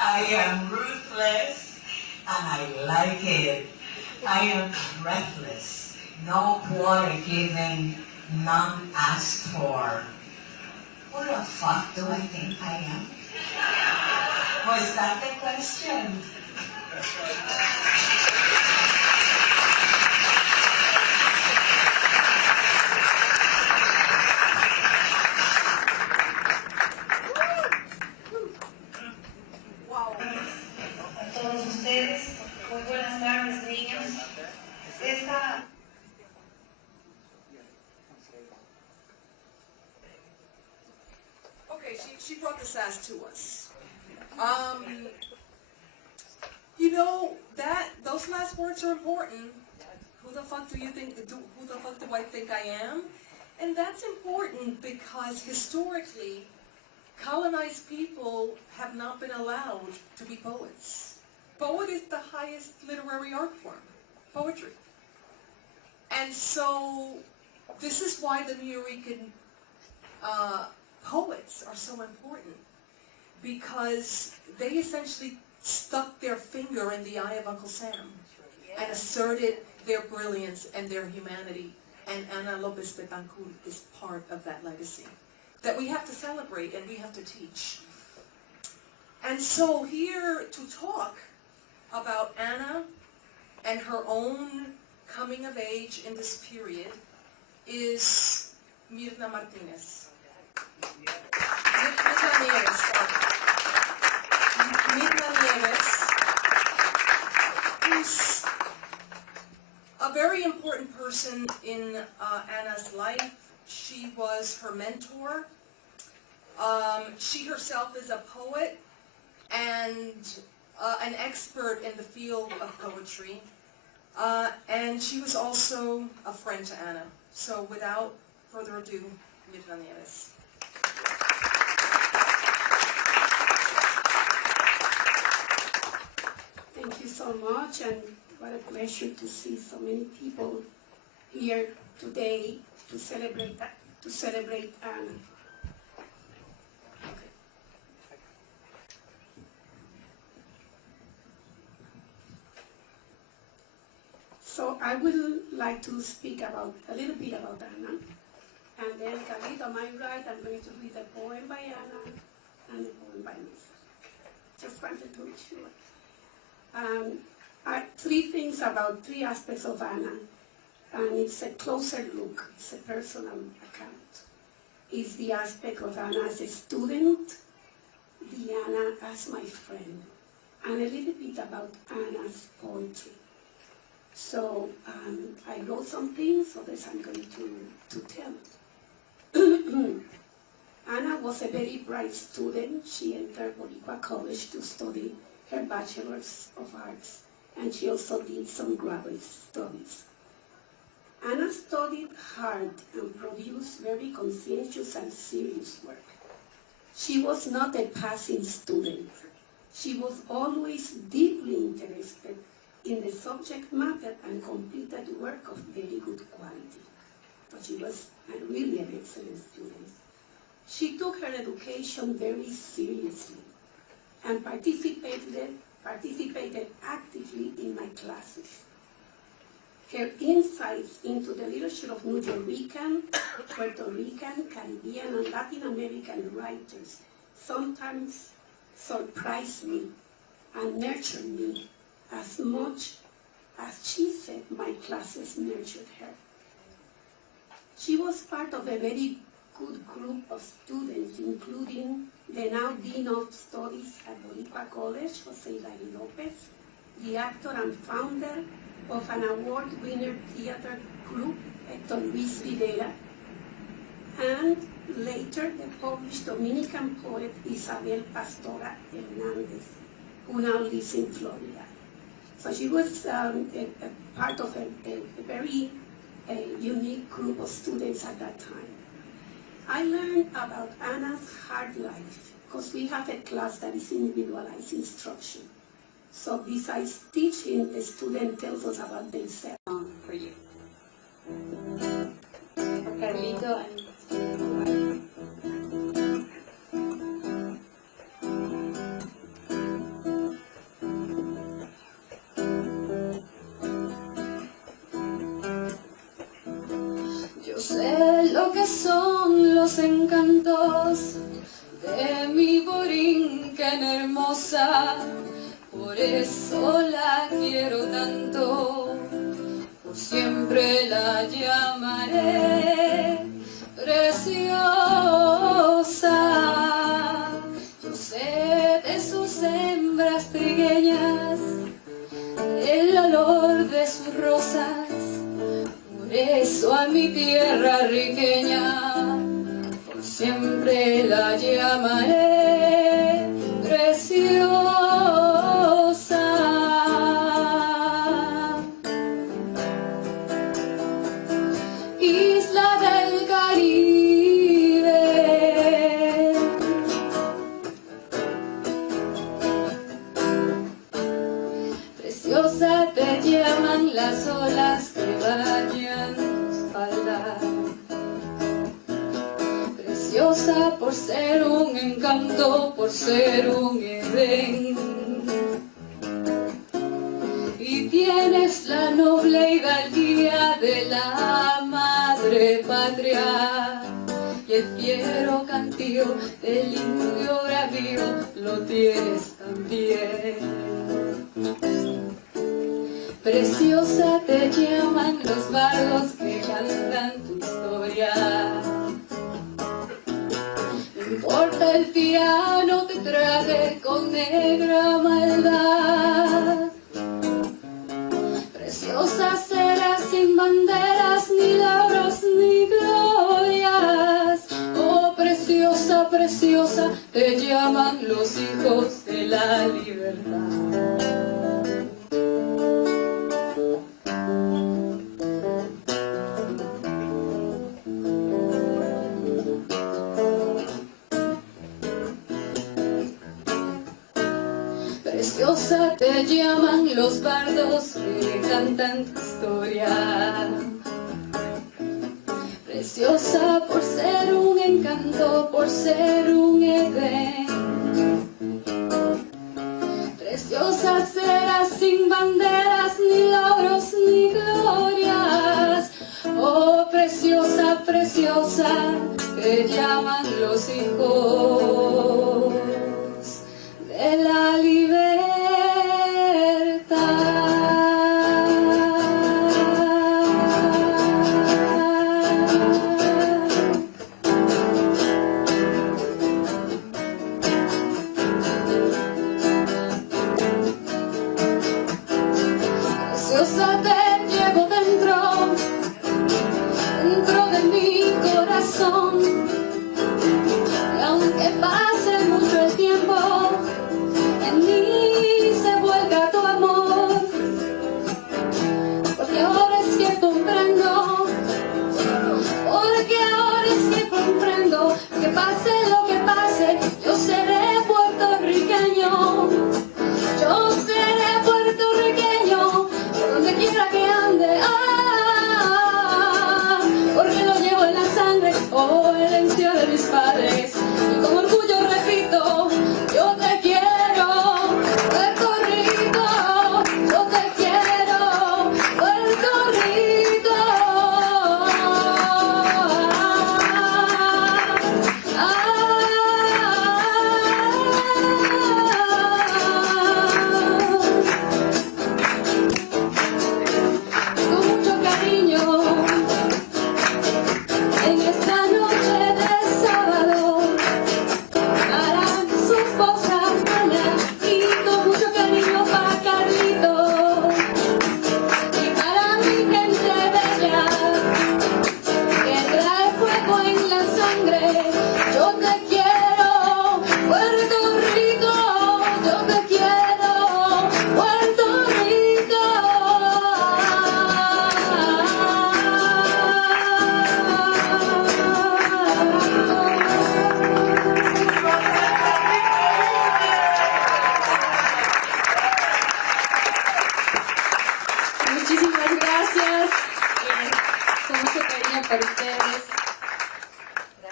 I am ruthless and I like it. I am breathless, no quarter given, none asked for. Who the fuck do I think I am? Was that the question? A todos ustedes, muy buenas tardes, niños. Okay, she brought the sass to us. You know, those last words are important. Who the fuck do you think, who the fuck do I think I am? And that's important because historically, colonized people have not been allowed to be poets. Poet is the highest literary art form, poetry. And so, this is why the Nuyorican poets are so important, because they essentially stuck their finger in the eye of Uncle Sam and asserted their brilliance and their humanity. And Ana López Betancourt is part of that legacy that we have to celebrate and we have to teach. And so here to talk about Ana and her own coming of age in this period is Mirna Martinez. Mirna Nieves is a very important person in Ana's life. She was her mentor. She herself is a poet and an expert in the field of poetry. And she was also a friend to Ana. So without further ado, Mirna Nieves. Thank you so much, and what a pleasure to see so many people here today to celebrate Ana. So I would like to speak a little bit about Ana, and then Carlito, on my right, I'm going to read a poem by Ana and a poem by Luisa. Just wanted to make sure. Three aspects of Ana, and it's a closer look, it's a personal account. It's the aspect of Ana as a student, the Ana as my friend, and a little bit about Ana's poetry. So I wrote some things, so this I'm going to tell. Ana was a very bright student. She entered Boricua College to study her Bachelor's of Arts, and she also did some graduate studies. Ana studied hard and produced very conscientious and serious work. She was not a passing student. She was always deeply interested in the subject matter and completed work of very good quality. But she was really an excellent student. She took her education very seriously and participated actively in my classes. Her insights into the literature of Nuyorican, Puerto Rican, Caribbean, and Latin American writers sometimes surprised me and nurtured me as much as she said my classes nurtured her. She was part of a very good group of students, including the now Dean of Studies at Boricua College, Jose Larry Lopez, the actor and founder of an award-winner theater group, Hector Luis Rivera, and later the published Dominican poet Isabel Pastora Hernández, who now lives in Florida. So she was a part of a very unique group of students at that time. I learned about Anna's hard life because we have a class that is individualized instruction. So besides teaching, the student tells us about themselves. For you. For Carlito and yo sé lo que son los encantos de mi Borinquen hermosa. Por eso la quiero tanto, por siempre la llamaré preciosa. Yo sé de sus hembras trigueñas, el olor de sus rosas, por eso a mi tierra riqueña, por siempre la llamaré preciosa. Isla del Caribe, preciosa te llaman las olas que bañan tu espalda, preciosa por ser un encanto, por ser un Edén. Y tienes la noble hidalguía de la madre patria, y el fiero cantío del indio bravío lo tienes también. Preciosa te llaman los bardos que cantan tu historia. No importa el tirano te trague con negra maldad. Preciosa serás sin banderas, ni lauros, ni glorias. Oh, preciosa, preciosa, te llaman los hijos de la libertad. Preciosa te llaman los bardos que cantan tu historia. Preciosa por ser un encanto, por ser un Edén. Preciosa serás sin banderas, ni lauros, ni glorias. Oh, preciosa, preciosa, te llaman los hijos de la libertad. Preciosa te llevo dentro de mi corazón, y aunque pase mucho el tiempo, en mí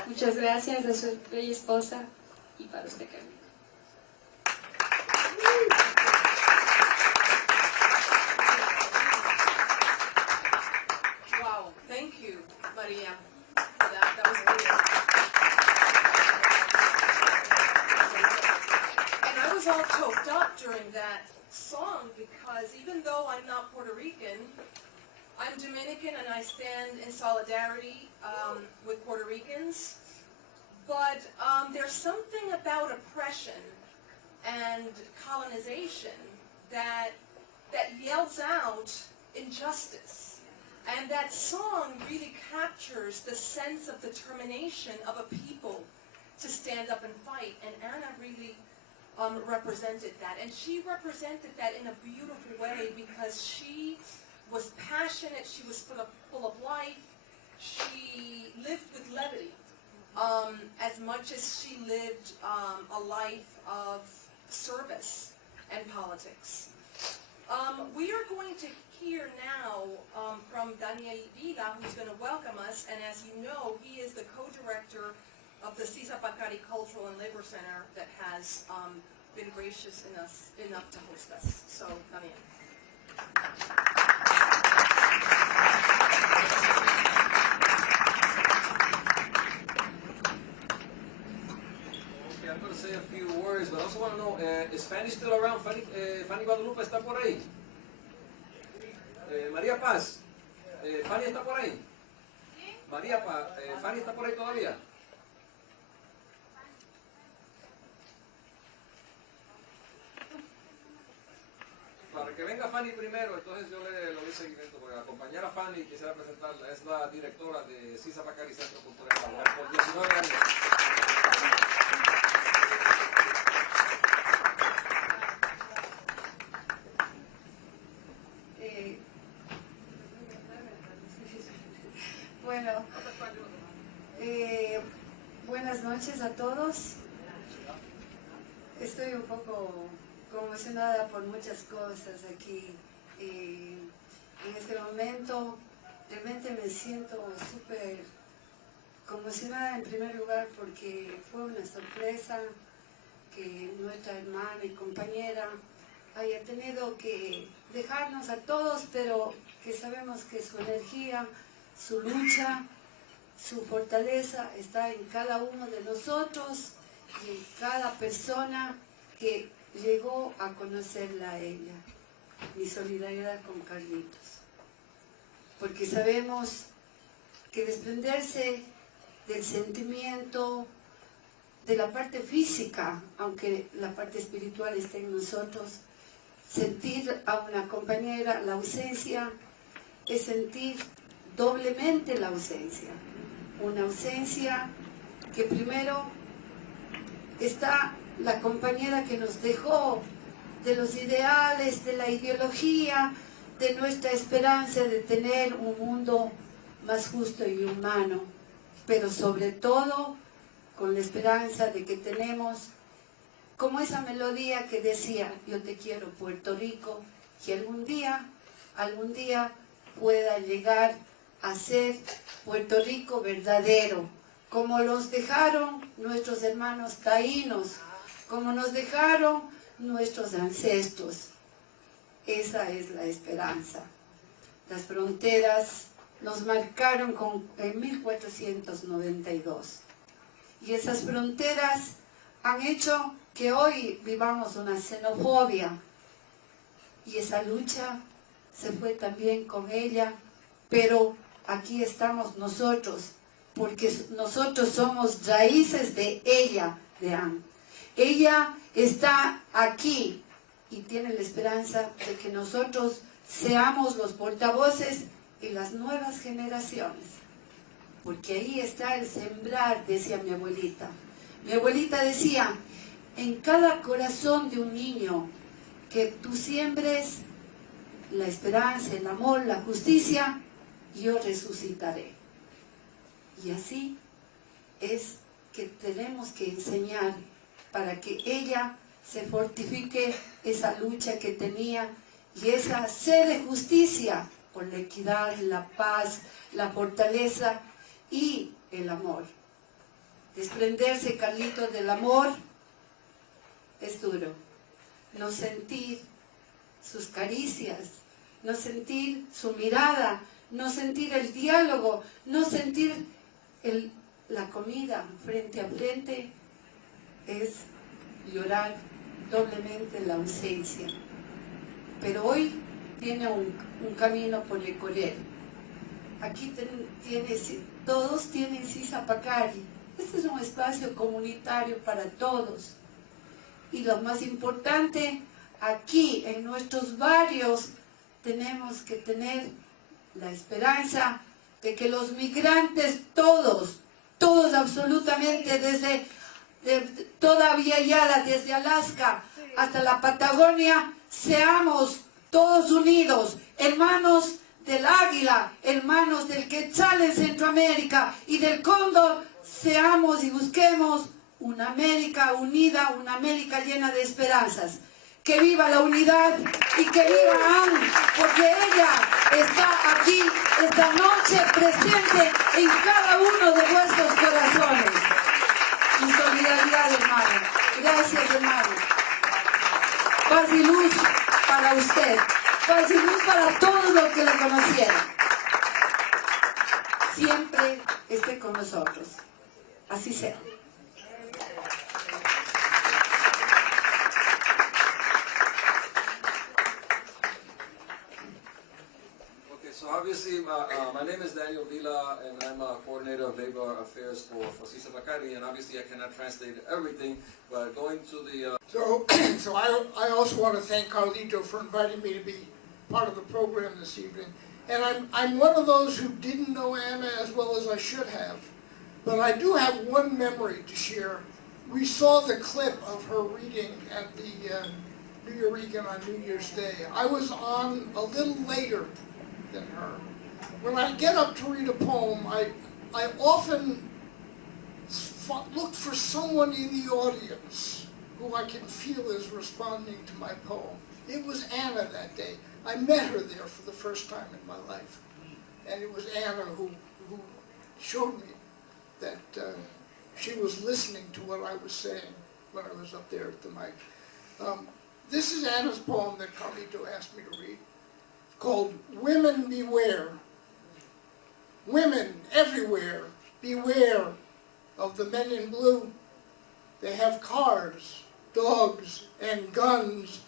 Muchas gracias a su bella esposa y para usted, Carlito. Wow, thank you, Maria. That was beautiful. And I was all choked up during that song because even though I'm not Puerto Rican, I'm Dominican and I stand in solidarity with Puerto Ricans. But there's something about oppression and colonization that yells out injustice. And that song really captures the sense of determination of a people to stand up and fight. And Anna really represented that. And she represented that in a beautiful way because she was passionate, she was full of life, she lived with levity. As much as she lived a life of service and politics. We are going to hear now from Vila, who's going to welcome us, and as you know, he is the co-director of the Sisa Pacari Cultural and Labor Center that has been gracious enough to host us. So, Daniel. I'm going to say a few words, but I also want to know, is Fanny still around? Fanny Guadalupe está por ahí. María Paz, Fanny está por ahí. Fanny está por ahí todavía. Para que venga Fanny primero, entonces yo le doy seguimiento, porque acompañar a Fanny quisiera presentarla, es la directora de Sisa Pacari Centro Cultural Laboral por 19 años. Bueno, buenas noches a todos. Estoy un poco conmocionada por muchas cosas aquí. En este momento realmente me siento súper conmocionada en primer lugar porque fue una sorpresa que nuestra hermana y compañera haya tenido que dejarnos a todos, pero que sabemos que su energía, su lucha, su fortaleza está en cada uno de nosotros y en cada persona que llegó a conocerla a ella. Mi solidaridad con Carlitos. Porque sabemos que desprenderse del sentimiento, de la parte física, aunque la parte espiritual esté en nosotros, sentir a una compañera la ausencia es sentir doblemente la ausencia. Una ausencia que primero está la compañera que nos dejó de los ideales, de la ideología, de nuestra esperanza de tener un mundo más justo y humano, pero sobre todo con la esperanza de que tenemos como esa melodía que decía, yo te quiero Puerto Rico, que algún día pueda llegar a ser Puerto Rico verdadero, como los dejaron nuestros hermanos taínos, como nos dejaron nuestros ancestros. Esa es la esperanza. Las fronteras nos marcaron en 1492. Y esas fronteras han hecho que hoy vivamos una xenofobia. Y esa lucha se fue también con ella, pero aquí estamos nosotros, porque nosotros somos raíces de ella, de Anne. Ella está aquí y tiene la esperanza de que nosotros seamos los portavoces en las nuevas generaciones. Porque ahí está el sembrar, decía mi abuelita. Mi abuelita decía, en cada corazón de un niño que tú siembres la esperanza, el amor, la justicia, yo resucitaré. Y así es que tenemos que enseñar para que ella se fortifique esa lucha que tenía y esa sed de justicia por la equidad, la paz, la fortaleza y el amor. desprenderse, Carlito, del amor es duro. No sentir sus caricias, no sentir su mirada, no sentir el diálogo, no sentir la comida frente a frente, es llorar doblemente la ausencia. Pero hoy tiene un camino por recorrer. Aquí todos tienen Sisa Pacari. Este es un espacio comunitario para todos. Y lo más importante, aquí en nuestros barrios tenemos que tener la esperanza de que los migrantes todos absolutamente, desde toda Vía Yala, desde Alaska hasta la Patagonia, seamos todos unidos, hermanos del águila, hermanos del quetzal en Centroamérica y del cóndor, seamos y busquemos una América unida, una América llena de esperanzas. Que viva la unidad y que viva Anne, porque ella está aquí esta noche presente en cada uno de vuestros corazones. Mi solidaridad, hermano. Gracias, hermano. Paz y luz para usted. Paz y luz para todos los que la conocieron. Siempre esté con nosotros. Así sea. So obviously, my name is Daniel Vila, and I'm a coordinator of labor affairs for Sisa Bakari, and obviously I cannot translate everything, but going to the... So I also want to thank Carlito for inviting me to be part of the program this evening. And I'm one of those who didn't know Anna as well as I should have, but I do have one memory to share. We saw the clip of her reading at the New Eureka on New Year's Day. I was on a little later than her. When I get up to read a poem, I often look for someone in the audience who I can feel is responding to my poem. It was Anna that day. I met her there for the first time in my life. And it was Anna who showed me that she was listening to what I was saying when I was up there at the mic. This is Anna's poem that Carlito asked me to read, called Women Beware. Women everywhere, beware of the men in blue. They have cars, dogs, and guns.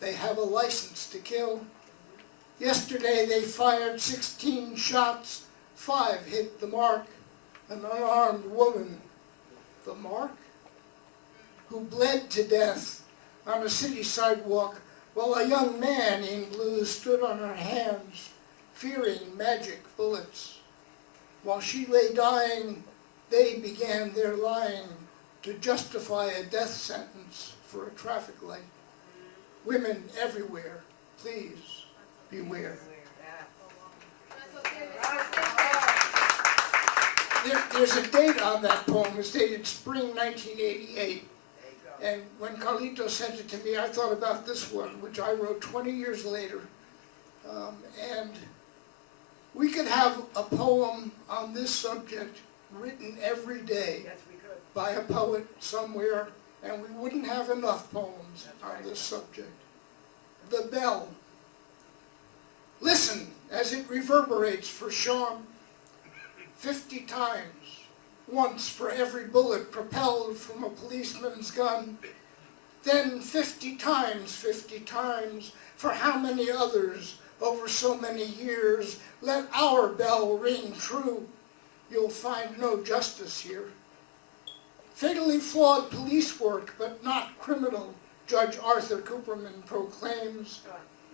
They have a license to kill. Yesterday they fired 16 shots, 5 hit the mark. An unarmed woman, the mark, who bled to death on a city sidewalk while a young man in blue stood on her hands, fearing magic bullets. While she lay dying, they began their lying to justify a death sentence for a traffic light. Women everywhere, please beware. There's a date on that poem. It's dated spring 1988. And when Carlito sent it to me, I thought about this one, which I wrote 20 years later. And we could have a poem on this subject written every day by a poet somewhere, and we wouldn't have enough poems on this subject. The bell. Listen as it reverberates for Sean 50 times. Once for every bullet propelled from a policeman's gun. Then 50 times for how many others over so many years. Let our bell ring true. You'll find no justice here. Fatally flawed police work, but not criminal, Judge Arthur Cooperman proclaims.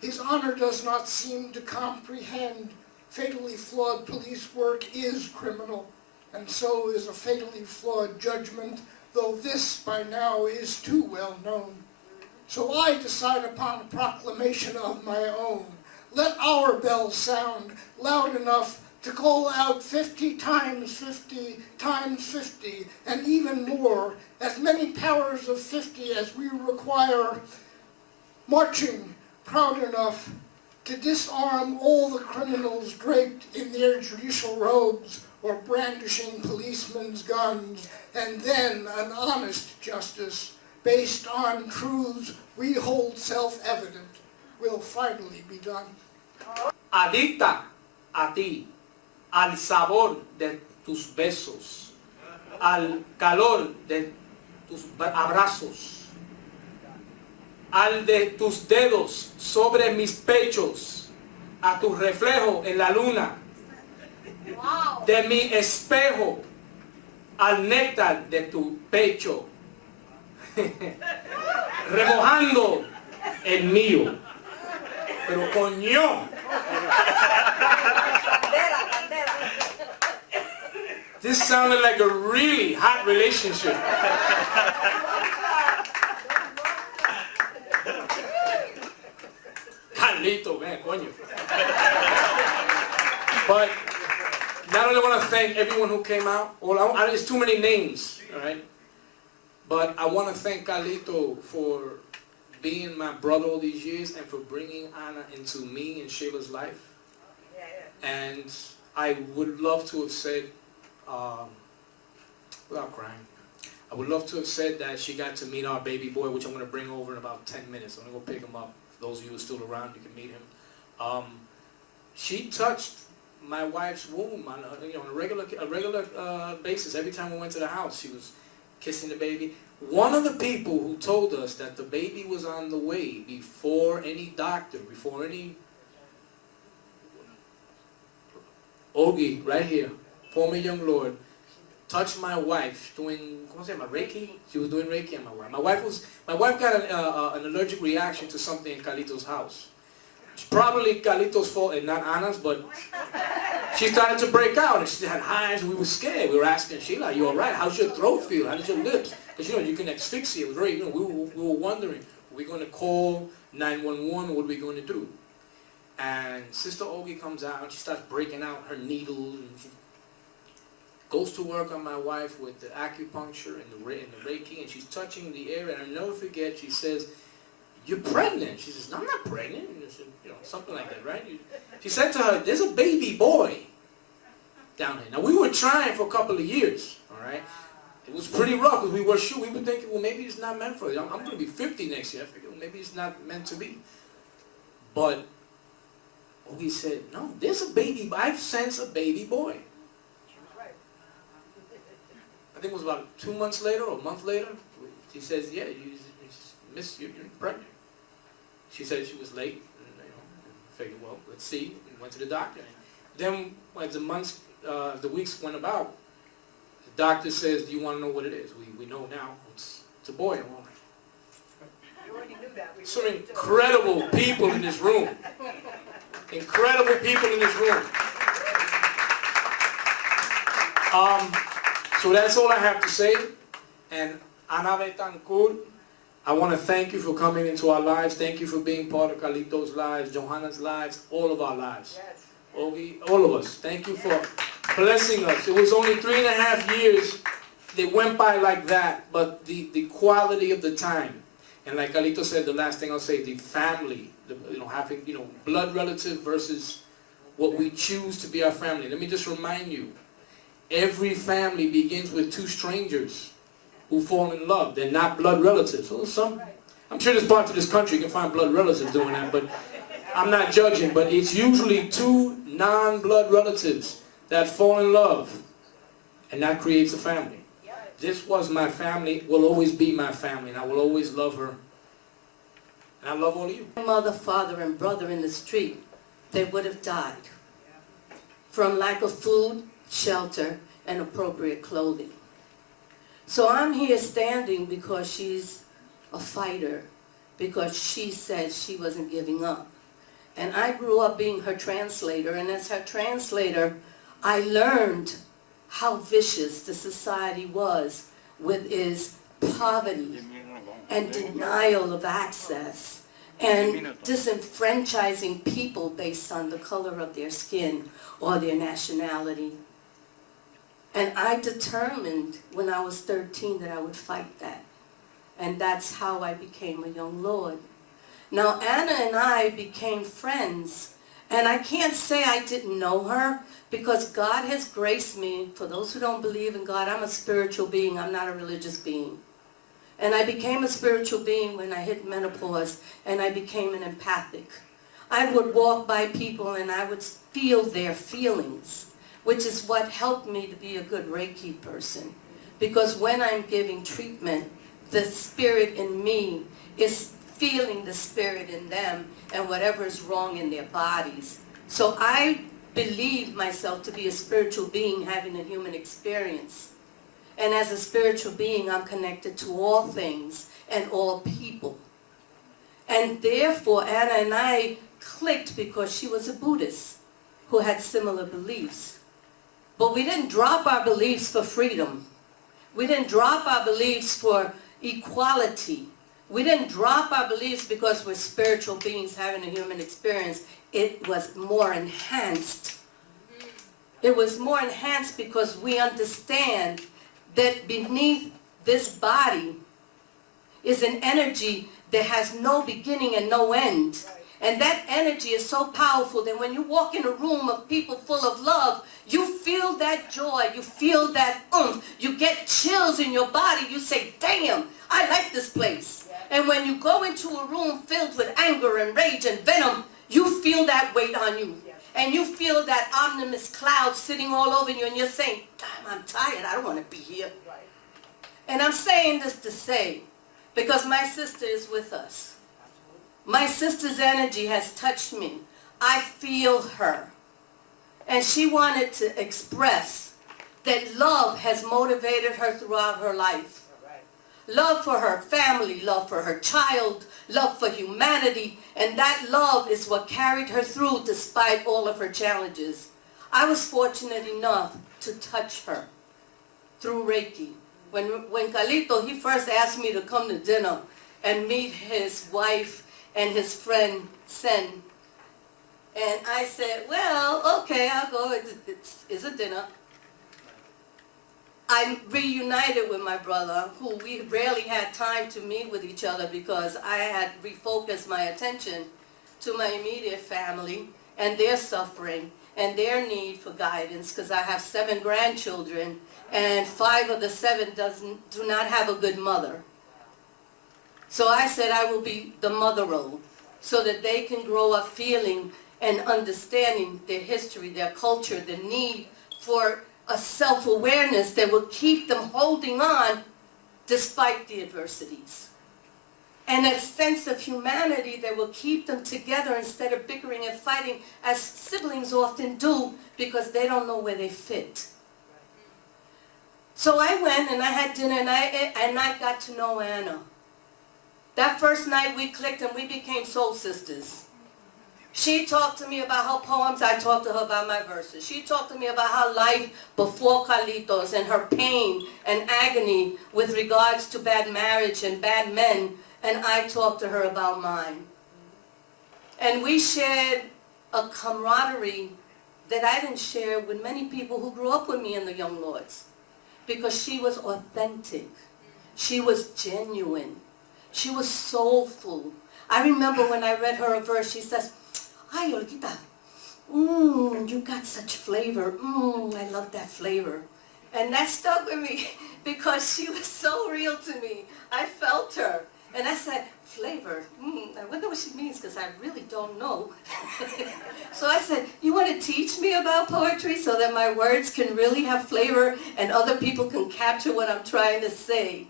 His honor does not seem to comprehend. Fatally flawed police work is criminal, and so is a fatally flawed judgment, though this by now is too well known. So I decide upon a proclamation of my own. Let our bell sound loud enough to call out 50 times 50 times 50, and even more, as many powers of 50 as we require, marching proud enough to disarm all the criminals draped in their judicial robes, or brandishing policemen's guns, and then an honest justice based on truths we hold self-evident will finally be done. Adicta a ti, al sabor de tus besos, al calor de tus abrazos, al de tus dedos sobre mis pechos, a tu reflejo en la luna, de mi espejo, al néctar de tu pecho, remojando el mío. Pero coño, this sounded like a really hot relationship. Carlito, man, coño. But not only want to thank everyone who came out, well, there's too many names, all right? But I want to thank Carlito for being my brother all these years and for bringing Ana into me and Sheila's life. And I would love to have said, without crying, I would love to have said that she got to meet our baby boy, which I'm going to bring over in about 10 minutes. I'm going to go pick him up. For those of you who are still around, you can meet him. She touched my wife's womb on a regular basis. Every time we went to the house, she was kissing the baby. One of the people who told us that the baby was on the way before any doctor, before any Ogie, right here, former young lord, touched my wife doing, ¿cómo se llama? Reiki? She was doing Reiki on my wife. My wife got an allergic reaction to something in Carlito's house. It's probably Carlito's fault and not Ana's, but she started to break out and she had hives and we were scared. We were asking Sheila, are you all right? How's your throat feel? How does your lips? Because you can asphyxiate. It was very, we were wondering, are we going to call 911 or what are we going to do? And Sister Ogie comes out and she starts breaking out her needles and she goes to work on my wife with the acupuncture and the Reiki and she's touching the area and I'll never forget, she says, you're pregnant. She says, no, I'm not pregnant. Said, something like that, right? She said to her, there's a baby boy down here. Now, we were trying for a couple of years, all right? It was pretty rough because we were sure. We were thinking, well, maybe it's not meant for you. I'm going to be 50 next year. I figured, well, maybe it's not meant to be. But he said, no, there's a baby. I've sensed a baby boy. I think it was about 2 months later or a month later. She says, yeah, you're pregnant. She said she was late. And, figured, well, let's see. We went to the doctor. Then, as the weeks went about, the doctor says, do you want to know what it is? We know now. It's a boy. And You already knew that. some incredible people in this room. Incredible people in this room. So that's all I have to say. And Ana Betancourt, I want to thank you for coming into our lives. Thank you for being part of Carlito's lives, Johanna's lives, all of our lives. Yes. All of us. Thank you for blessing us. It was only 3.5 years. They went by like that, but the quality of the time. And like Carlito said, the last thing I'll say, the family, having, blood relative versus what we choose to be our family. Let me just remind you, every family begins with two strangers who fall in love. They're not blood relatives. So I'm sure there's parts of this country you can find blood relatives doing that, but I'm not judging. But it's usually two non-blood relatives that fall in love, and that creates a family. This was my family, will always be my family, and I will always love her. And I love all of you. Mother, father, and brother in the street, they would have died from lack of food, shelter, and appropriate clothing. So I'm here standing because she's a fighter, because she said she wasn't giving up. And I grew up being her translator, and as her translator, I learned how vicious the society was with its poverty and denial of access and disenfranchising people based on the color of their skin or their nationality. And I determined when I was 13 that I would fight that. And that's how I became a young lord. Now, Anna and I became friends, And I can't say I didn't know her, because God has graced me. For those who don't believe in God, I'm a spiritual being. I'm not a religious being. And I became a spiritual being when I hit menopause, and I became an empathic. I would walk by people and I would feel their feelings, which is what helped me to be a good Reiki person. Because when I'm giving treatment, the spirit in me is feeling the spirit in them and whatever is wrong in their bodies. So I believe myself to be a spiritual being having a human experience. And as a spiritual being, I'm connected to all things and all people. And therefore, Anna and I clicked because she was a Buddhist who had similar beliefs. But we didn't drop our beliefs for freedom. We didn't drop our beliefs for equality. We didn't drop our beliefs because we're spiritual beings having a human experience. It was more enhanced. It was more enhanced because we understand that beneath this body is an energy that has no beginning and no end. And that energy is so powerful that when you walk in a room of people full of love, you feel that joy, you feel that oomph, you get chills in your body, you say, damn, I like this place. And when you go into a room filled with anger and rage and venom, you feel that weight on you. And you feel that ominous cloud sitting all over you, and you're saying, damn, I'm tired, I don't want to be here. And I'm saying this to say, because my sister is with us. My sister's energy has touched me. I feel her. And she wanted to express that love has motivated her throughout her life. Love for her family, love for her child, love for humanity, and that love is what carried her through despite all of her challenges. I was fortunate enough to touch her through Reiki. When Carlito, he first asked me to come to dinner and meet his wife and his friend, Sen. And I said, well, okay, I'll go, it's a dinner. I reunited with my brother, who we rarely had time to meet with each other because I had refocused my attention to my immediate family and their suffering and their need for guidance, because I have 7 grandchildren and 5 of the 7 do not have a good mother. So I said I will be the mother role so that they can grow up feeling and understanding their history, their culture, the need for a self-awareness that will keep them holding on despite the adversities. And a sense of humanity that will keep them together instead of bickering and fighting as siblings often do because they don't know where they fit. So I went and I had dinner and I got to know Anna. That first night we clicked and we became soul sisters. She talked to me about her poems, I talked to her about my verses. She talked to me about her life before Carlitos and her pain and agony with regards to bad marriage and bad men, and I talked to her about mine. And we shared a camaraderie that I didn't share with many people who grew up with me in the Young Lords, because she was authentic, she was genuine, she was soulful. I remember when I read her a verse, she says, ay, Olguita, you got such flavor. I love that flavor. And that stuck with me because she was so real to me. I felt her. And I said, flavor, I wonder what she means because I really don't know. So I said, you want to teach me about poetry so that my words can really have flavor and other people can capture what I'm trying to say?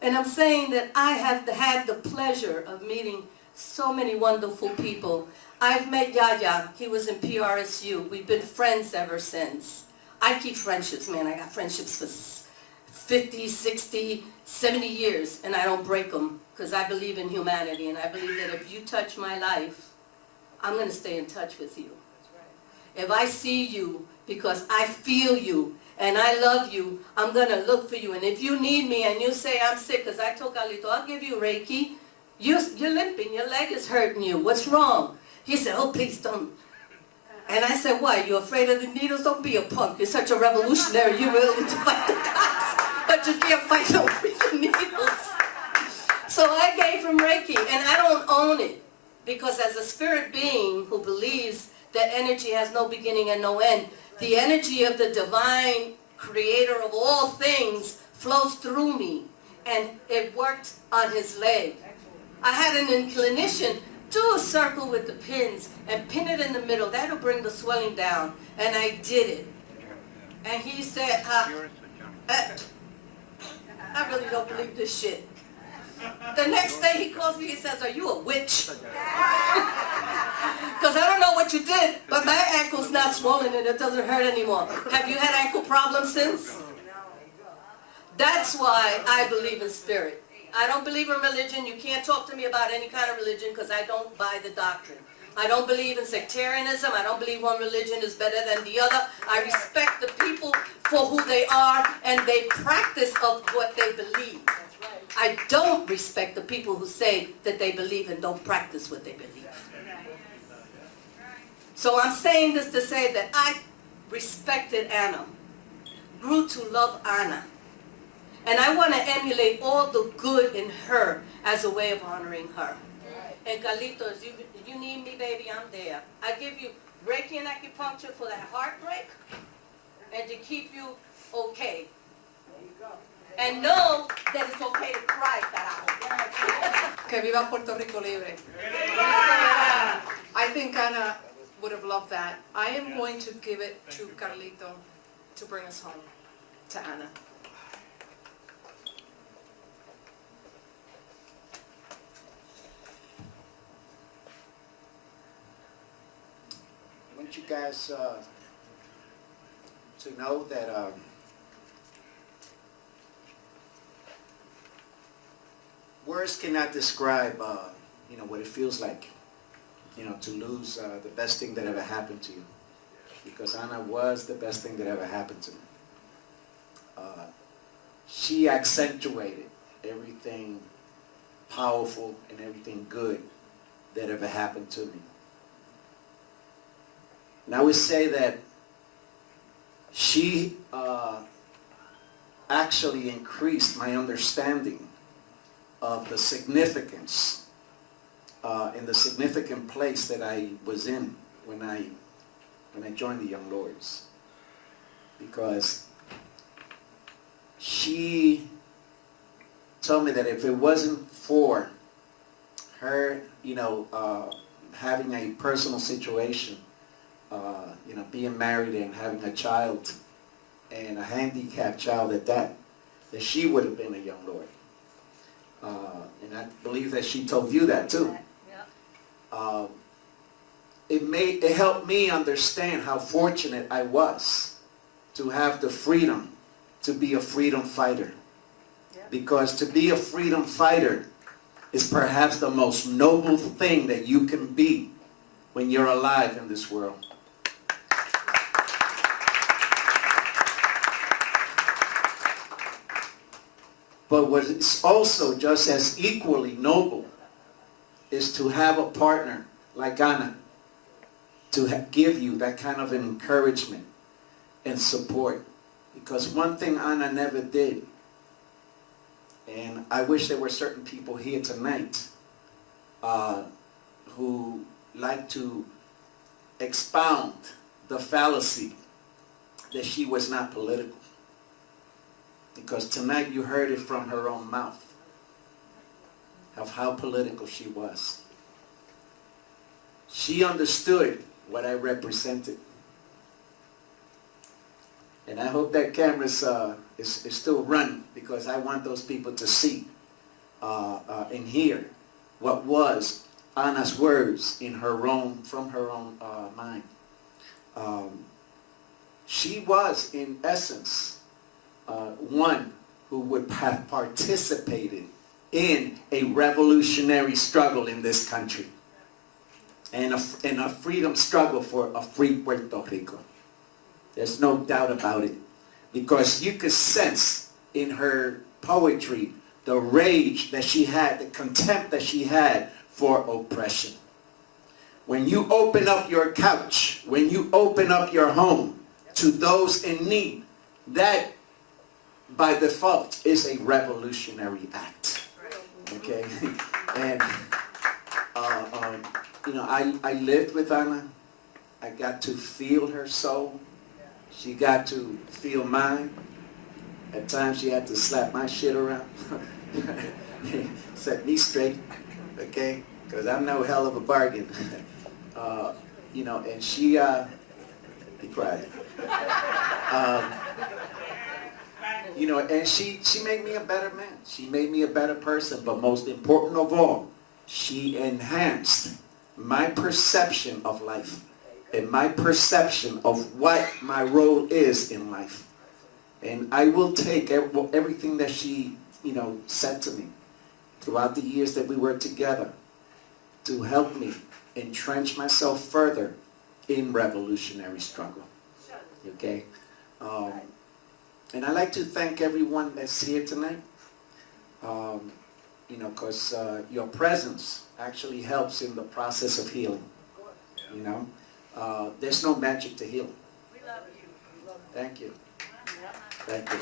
And I'm saying that I have had the pleasure of meeting so many wonderful people. I've met Yaya. He was in PRSU. We've been friends ever since. I keep friendships, man. I got friendships for 50, 60, 70 years, and I don't break them because I believe in humanity, and I believe that if you touch my life, I'm going to stay in touch with you. If I see you because I feel you and I love you, I'm going to look for you. And if you need me and you say I'm sick, because I told Carlito, I'll give you Reiki. You're limping. Your leg is hurting you. What's wrong? He said, oh, please don't. And I said, why? You afraid of the needles? Don't be a punk. You're such a revolutionary. You're willing to fight the cops, but you can't fight the freaking needles. So I gave him Reiki, and I don't own it. Because as a spirit being who believes that energy has no beginning and no end, the energy of the divine creator of all things flows through me, and it worked on his leg. I had an inclination, do a circle with the pins and pin it in the middle. That'll bring the swelling down. And I did it. And he said, I really don't believe this shit. The next day he calls me, he says, are you a witch? Because I don't know what you did, but my ankle's not swollen and it doesn't hurt anymore. Have you had ankle problems since? That's why I believe in spirit. I don't believe in religion. You can't talk to me about any kind of religion because I don't buy the doctrine. I don't believe in sectarianism. I don't believe one religion is better than the other. I respect the people for who they are and they practice of what they believe. I don't respect the people who say that they believe and don't practice what they believe. So I'm saying this to say that I respected Anna, grew to love Anna, and I want to emulate all the good in her as a way of honoring her. And Carlito, if you need me, baby, I'm there. I give you Reiki and acupuncture for that heartbreak and to keep you okay. And know that it's okay to cry, carajo. Que viva Puerto Rico libre. I think Ana would have loved that. I am going to give it to Carlito to bring us home to Ana. I want you guys to know that words cannot describe what it feels like, to lose the best thing that ever happened to you. Because Ana was the best thing that ever happened to me. She accentuated everything powerful and everything good that ever happened to me. And I would say that she actually increased my understanding of the significance and the significant place that I was in when I joined the Young Lords. Because she told me that if it wasn't for her, having a personal situation, being married and having a child, and a handicapped child at that she would have been a Young Lord. And I believe that she told you that too. It helped me understand how fortunate I was to have the freedom to be a freedom fighter. Because to be a freedom fighter is perhaps the most noble thing that you can be when you're alive in this world. But what is also just as equally noble is to have a partner like Ana to give you that kind of encouragement and support. Because one thing Ana never did, and I wish there were certain people here tonight who like to expound the fallacy that she was not political. Because tonight you heard it from her own mouth of how political she was. She understood what I represented. And I hope that camera is still running, because I want those people to see and hear what was Ana's words from her own mind. She was, in essence, one who would have participated in a revolutionary struggle in this country, and a freedom struggle for a free Puerto Rico. There's no doubt about it, because you could sense in her poetry the rage that she had, the contempt that she had for oppression. When you open up your couch, when you open up your home to those in need, that by default is a revolutionary act. Okay? And you know, I lived with Ana. I got to feel her soul. She got to feel mine. At times she had to slap my shit around. Set me straight, okay? Because I'm no hell of a bargain. You know, and she, be quiet. You know, and she made me a better man. She made me a better person, but most important of all, she enhanced my perception of life and my perception of what my role is in life. And I will take everything that she, you know, said to me throughout the years that we were together to help me entrench myself further in revolutionary struggle. Okay? And I'd like to thank everyone that's here tonight. You know, because your presence actually helps in the process of healing. You know? There's no magic to healing. We love you. Thank you. Thank you.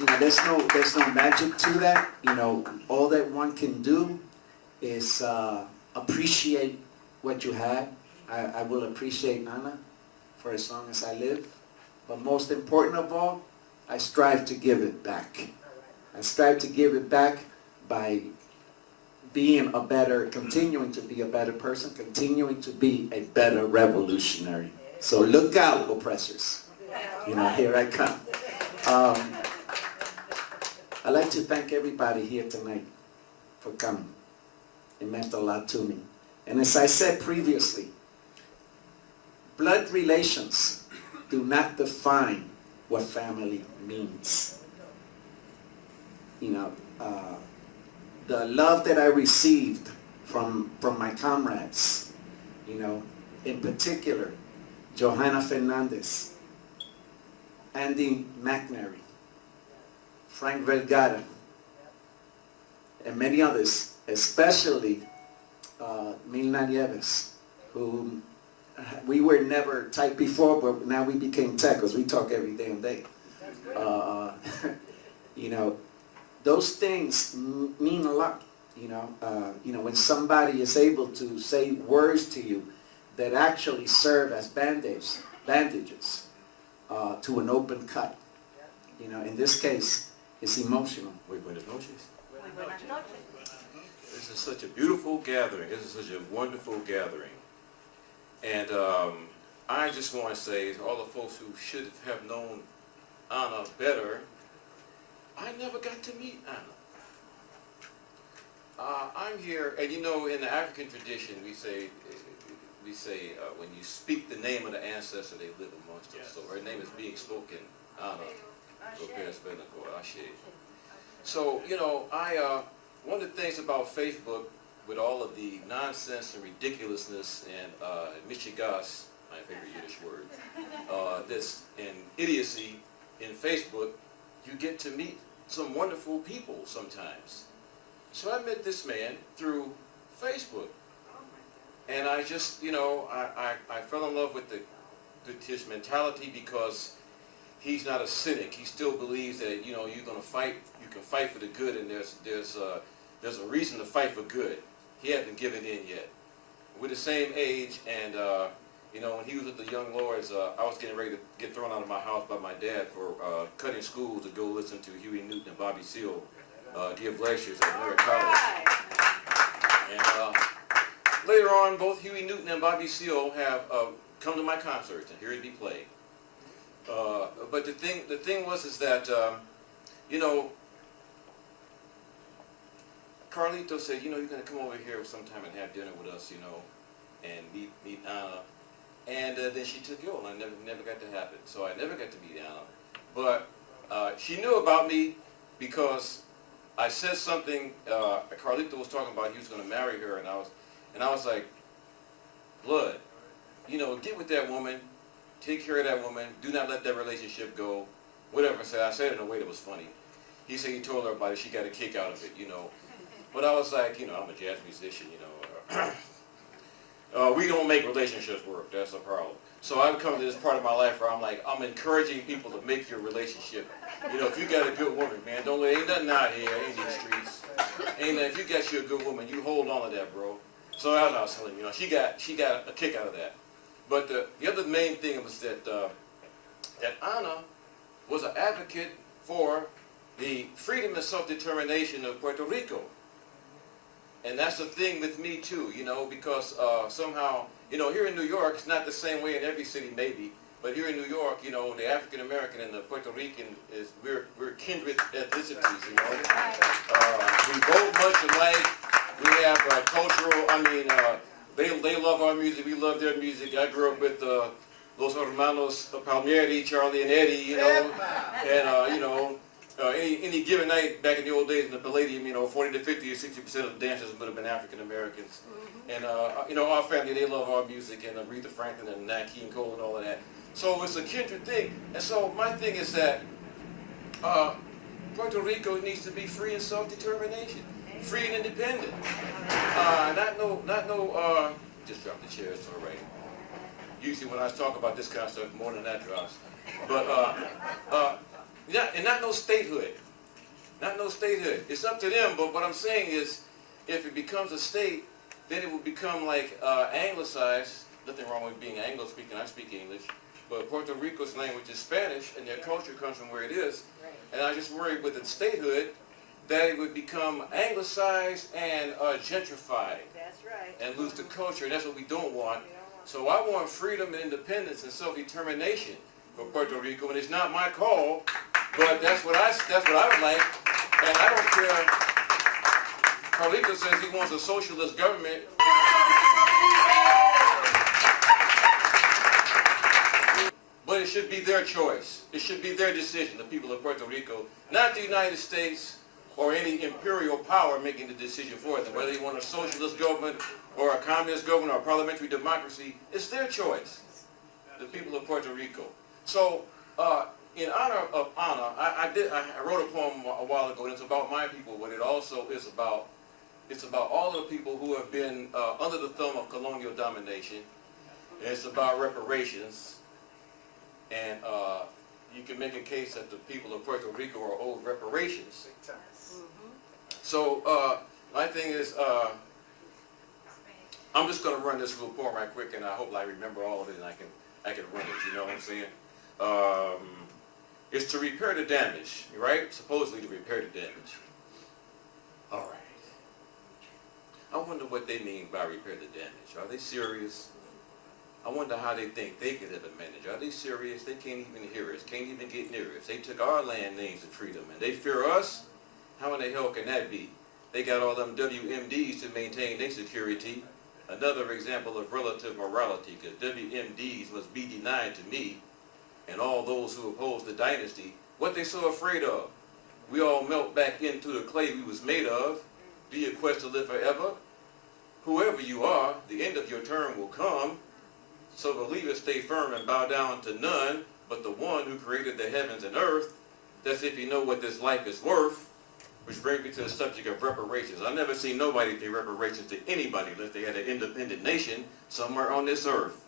You know, there's no magic to that. You know, all that one can do is appreciate what you had. I will appreciate Ana for as long as I live. But most important of all, I strive to give it back. I strive to give it back by being a better, continuing to be a better person, continuing to be a better revolutionary. So look out, oppressors. You know, here I come. I'd like to thank everybody here tonight for coming. It meant a lot to me. And as I said previously, blood relations do not define what family means. You know, the love that I received from my comrades, you know, in particular, Johanna Fernandez, Andy McNary, Frank Vergara, and many others, especially Milna Nieves, who we were never tight before, but now we became tight because we talk every damn day. You know, those things mean a lot. You know, when somebody is able to say words to you that actually serve as bandages to an open cut. You know, in this case, it's emotional. Muy buenas noches. This is such a beautiful gathering. This is such a wonderful gathering. And I just want to say to all the folks who should have known Ana better, I never got to meet Ana. I'm here, and you know, in the African tradition, we say when you speak the name of the ancestor, they live amongst us. So her name is being spoken, Ana López Betancourt, Ashe. So, you know, one of the things about Facebook, with all of the nonsense and ridiculousness and michigas, my favorite Yiddish word, this and idiocy in Facebook, you get to meet some wonderful people sometimes. So I met this man through Facebook. And I just, you know, I fell in love with his mentality because he's not a cynic. He still believes that, you know, you can fight for the good, and there's a reason to fight for good. He hasn't given in yet. We're the same age, and you know, when he was with the Young Lords, I was getting ready to get thrown out of my house by my dad for cutting school to go listen to Huey Newton and Bobby Seale give lectures at Mary College. And later on, both Huey Newton and Bobby Seale have come to my concerts, and here it be played. But the thing was that you know, Carlito said, you know, you're going to come over here sometime and have dinner with us, you know, and meet Ana. And then she took ill, and I never got to happen. So I never got to meet Ana. But she knew about me because I said something. Carlito was talking about he was going to marry her, and I was like, blood, you know, get with that woman, take care of that woman, do not let that relationship go, whatever. I said it in a way that was funny. He said he told everybody she got a kick out of it, you know. But I was like, you know, I'm a jazz musician, you know. We don't make relationships work, that's the problem. So I've come to this part of my life where I'm encouraging people to make your relationship. You know, if you got a good woman, man, ain't nothing out here in these streets. If you got you a good woman, you hold on to that, bro. So as I was telling you, she got a kick out of that. But the other main thing was that Ana was an advocate for the freedom and self-determination of Puerto Rico. And that's the thing with me too, you know, because somehow, you know, here in New York, it's not the same way in every city maybe, but here in New York, you know, the African American and the Puerto Rican we're kindred ethnicities, you know. We both much alike. We have cultural, they love our music, we love their music. I grew up with Los Hermanos Palmieri, Charlie and Eddie, you know, and you know, any given night back in the old days in the Palladium, you know, 40 to 50 or 60% of the dancers would have been African Americans. And you know, our family, they love our music, and Aretha Franklin and Nat King Cole and all of that. So it's a kindred thing. And so my thing is that Puerto Rico needs to be free and self-determination, free and independent. Just drop the chair, it's all right. Usually when I talk about this kind of stuff, more than that drops. But not no statehood. Not no statehood. It's up to them, but what I'm saying is, if it becomes a state, then it will become like anglicized. Nothing wrong with being Anglo-speaking, I speak English. But Puerto Rico's language is Spanish, and their culture comes from where it is. And I just worry with its statehood that it would become anglicized and gentrified. That's right. And lose the culture, and that's what we don't want. So I want freedom and independence and self-determination for Puerto Rico, and it's not my call, but that's what I would like, and I don't care. Carlito says he wants a socialist government. But it should be their choice. It should be their decision, the people of Puerto Rico, not the United States or any imperial power making the decision for them. Whether they want a socialist government or a communist government or a parliamentary democracy, it's their choice, the people of Puerto Rico. So, in honor of Ana, I wrote a poem a while ago, and it's about my people, but it also is about, it's about all of the people who have been under the thumb of colonial domination. And it's about reparations. And you can make a case that the people of Puerto Rico are owed reparations. So my thing is, I'm just going to run this little poem right quick, and I hope I remember all of it, and I can run it. You know what I'm saying? It's to repair the damage, right? Supposedly to repair the damage. All right. I wonder what they mean by repair the damage. Are they serious? I wonder how they think they could ever manage. Are they serious? They can't even hear us, can't even get near us. They took our land names and freedom, and they fear us? How in the hell can that be? They got all them WMDs to maintain their security. Another example of relative morality, because WMDs must be denied to me and all those who oppose the dynasty. What they so afraid of? We all melt back into the clay we was made of. Do you quest to live forever? Whoever you are, the end of your term will come. So believers stay firm and bow down to none but the one who created the heavens and earth. That's if you know what this life is worth. Which brings me to the subject of reparations. I've never seen nobody pay reparations to anybody unless they had an independent nation somewhere on this earth.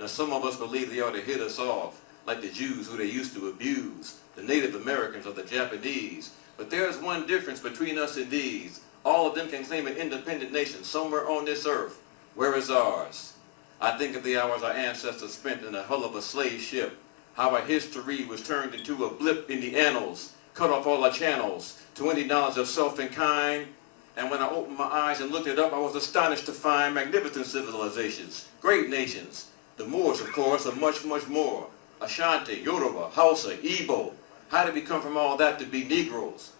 Now some of us believe they ought to hit us off, like the Jews who they used to abuse, the Native Americans or the Japanese. But there's one difference between us and these. All of them can claim an independent nation somewhere on this earth. Where is ours? I think of the hours our ancestors spent in a hull of a slave ship, how our history was turned into a blip in the annals, cut off all our channels to any knowledge of self and kind. And when I opened my eyes and looked it up, I was astonished to find magnificent civilizations, great nations. The Moors, of course, are much, much more. Ashanti, Yoruba, Hausa, Igbo. How did we come from all that to be Negroes?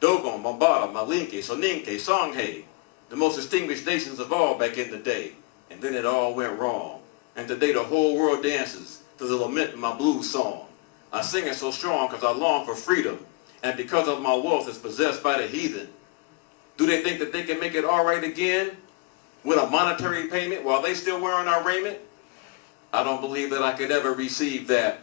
Dogon, Bambara, Malinke, Soninke, Songhay, the most distinguished nations of all back in the day. And then it all went wrong. And today the whole world dances to the lament in my blues song. I sing it so strong because I long for freedom. And because of my wealth is possessed by the heathen. Do they think that they can make it all right again with a monetary payment while they still wearing our raiment? I don't believe that I could ever receive that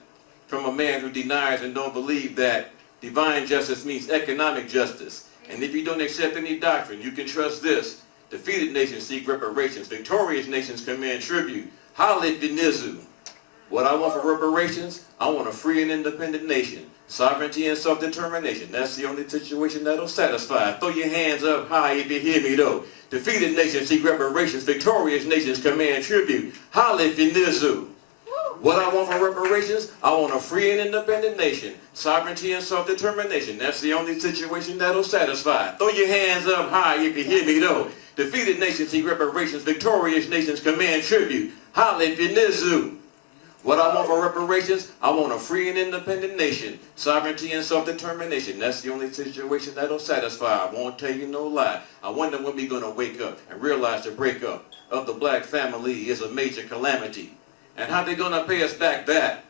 from a man who denies and don't believe that divine justice means economic justice. And if you don't accept any doctrine, you can trust this. Defeated nations seek reparations. Victorious nations command tribute. Haile Vinizu. What I want for reparations, I want a free and independent nation. Sovereignty and self-determination. That's the only situation that'll satisfy. Throw your hands up high if you hear me though. Defeated nations seek reparations. Victorious nations command tribute. Holla if you nizu. What I want for reparations, I want a free and independent nation. Sovereignty and self-determination. That's the only situation that'll satisfy. Throw your hands up high if you hear me though. Defeated nations seek reparations. Victorious nations command tribute. Holla if you nizu. What I want for reparations, I want a free and independent nation. Sovereignty and self-determination. That's the only situation that'll satisfy. I won't tell you no lie. I wonder when we're going to wake up and realize the breakup of the black family is a major calamity. And how they going to pay us back that?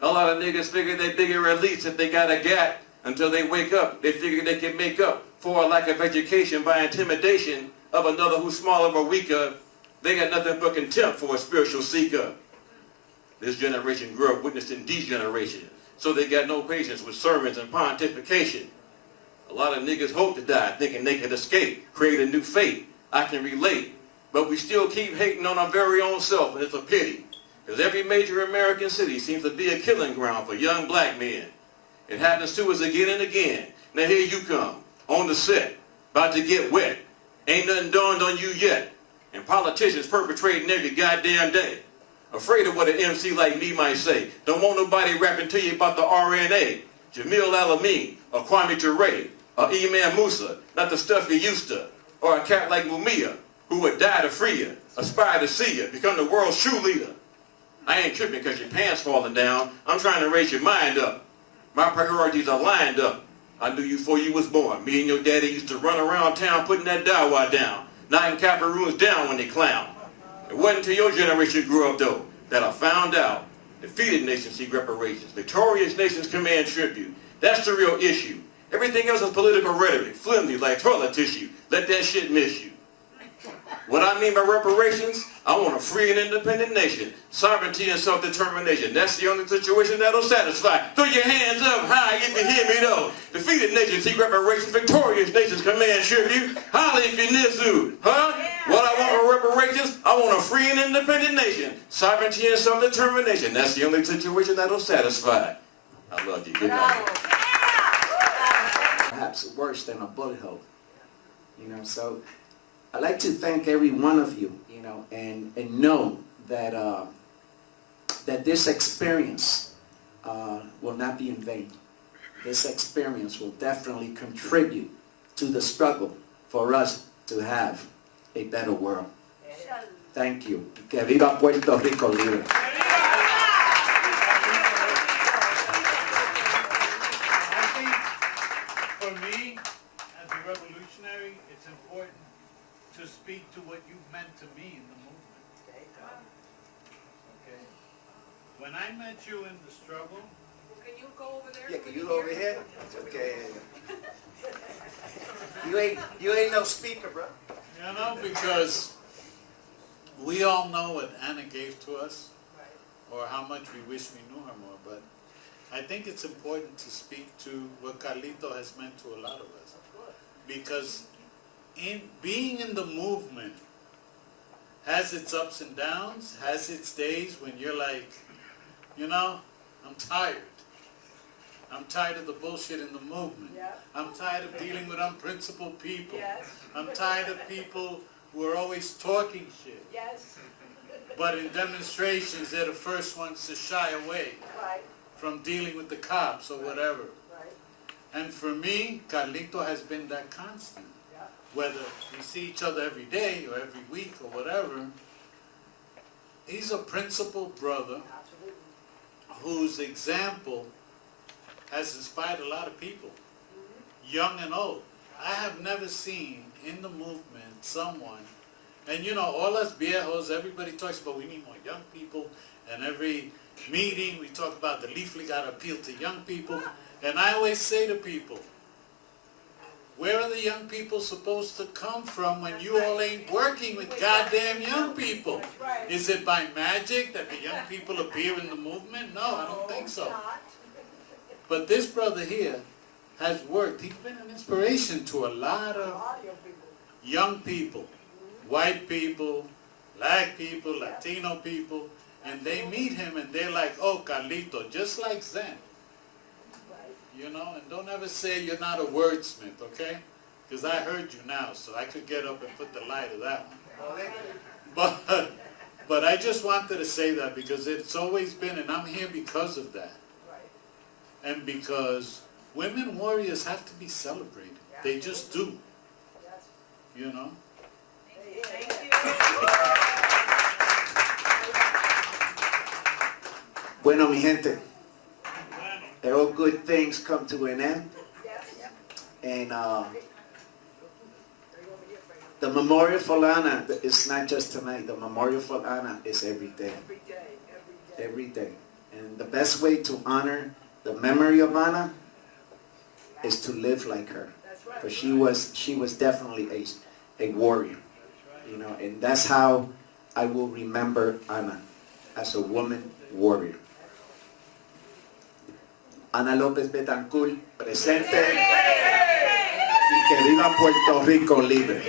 A lot of niggas figure they bigger elites if they got a gap. Until they wake up, they figure they can make up for a lack of education by intimidation of another who's smaller or weaker. They got nothing but contempt for a spiritual seeker. This generation grew up witnessing degeneration, so they got no patience with sermons and pontification. A lot of niggas hope to die thinking they could escape, create a new fate. I can relate, but we still keep hating on our very own self, and it's a pity. Because every major American city seems to be a killing ground for young black men. It happens to us again and again. Now here you come, on the set, about to get wet. Ain't nothing dawned on you yet. And politicians perpetrating every goddamn day. Afraid of what an MC like me might say. Don't want nobody rapping to you about the RNA. Jamil Alameen, or Kwame Ture, or Imam Musa, not the stuff you used to. Or a cat like Mumia, who would die to free you, aspire to see you, become the world's true leader. I ain't tripping because your pants falling down. I'm trying to raise your mind up. My priorities are lined up. I knew you before you was born. Me and your daddy used to run around town putting that dawa down, knocking Caparoons down when they clown. It wasn't until your generation grew up, though, that I found out. Defeated nations seek reparations. Victorious nations command tribute. That's the real issue. Everything else is political rhetoric, flimsy like toilet tissue. Let that shit miss you. What I mean by reparations, I want a free and independent nation. Sovereignty and self-determination. That's the only situation that'll satisfy. Throw your hands up high if you hear me though. Defeated nations seek reparations. Victorious nations command tribute. Holla if you nizu. Huh? What I want for reparations, I want a free and independent nation. Sovereignty and self-determination. That's the only situation that'll satisfy. I love you. Good night. Perhaps worse than a bullet hole. You know, so I'd like to thank every one of you, you know, and know that that this experience will not be in vain. This experience will definitely contribute to the struggle for us to have a better world. Thank you. Que viva Puerto Rico libre. For me, as a revolutionary, it's important to speak to what you've meant to me in the movement. Okay? When I met you in the struggle... Can you go over there? Yeah, can you go over here? It's okay. You ain't no speaker, bro. You know, because we all know what Anna gave to us, or how much we wish we knew her more, but I think it's important to speak to what Carlito has meant to a lot of us. Because being in the movement has its ups and downs, has its days when you're like, you know, I'm tired. I'm tired of the bullshit in the movement. Yeah. I'm tired of dealing with unprincipled people. Yes. I'm tired of people who are always talking shit. Yes. But in demonstrations, they're the first ones to shy away Right. from dealing with the cops or whatever. Right. And for me, Carlito has been that constant. Yeah. Whether we see each other every day or every week or whatever, he's a principled brother whose example has inspired a lot of people, young and old. I have never seen in the movement someone, and you know, all us viejos, everybody talks about we need more young people, and every meeting we talk about the leaflet got to appeal to young people, and I always say to people, where are the young people supposed to come from when you all ain't working with goddamn young people? Is it by magic that the young people appear in the movement? No, I don't think so. But this brother here has worked. He's been an inspiration to a lot of young people, white people, black people, Latino people, and they meet him and they're like, oh, Carlito, just like Zen. You know, and don't ever say you're not a wordsmith, okay? Because I heard you now, so I could get up and put the lie to that one. But I just wanted to say that because it's always been, and I'm here because of that. And because women warriors have to be celebrated. They just do. You know? Bueno, mi gente, all good things come to an end. And the memorial for Ana is not just tonight. The memorial for Ana is every day. Every day. And the best way to honor the memory of Ana is to live like her. Because she was definitely a warrior. You know, and that's how I will remember Ana, as a woman warrior. Ana López Betancourt, presente, y que viva Puerto Rico libre.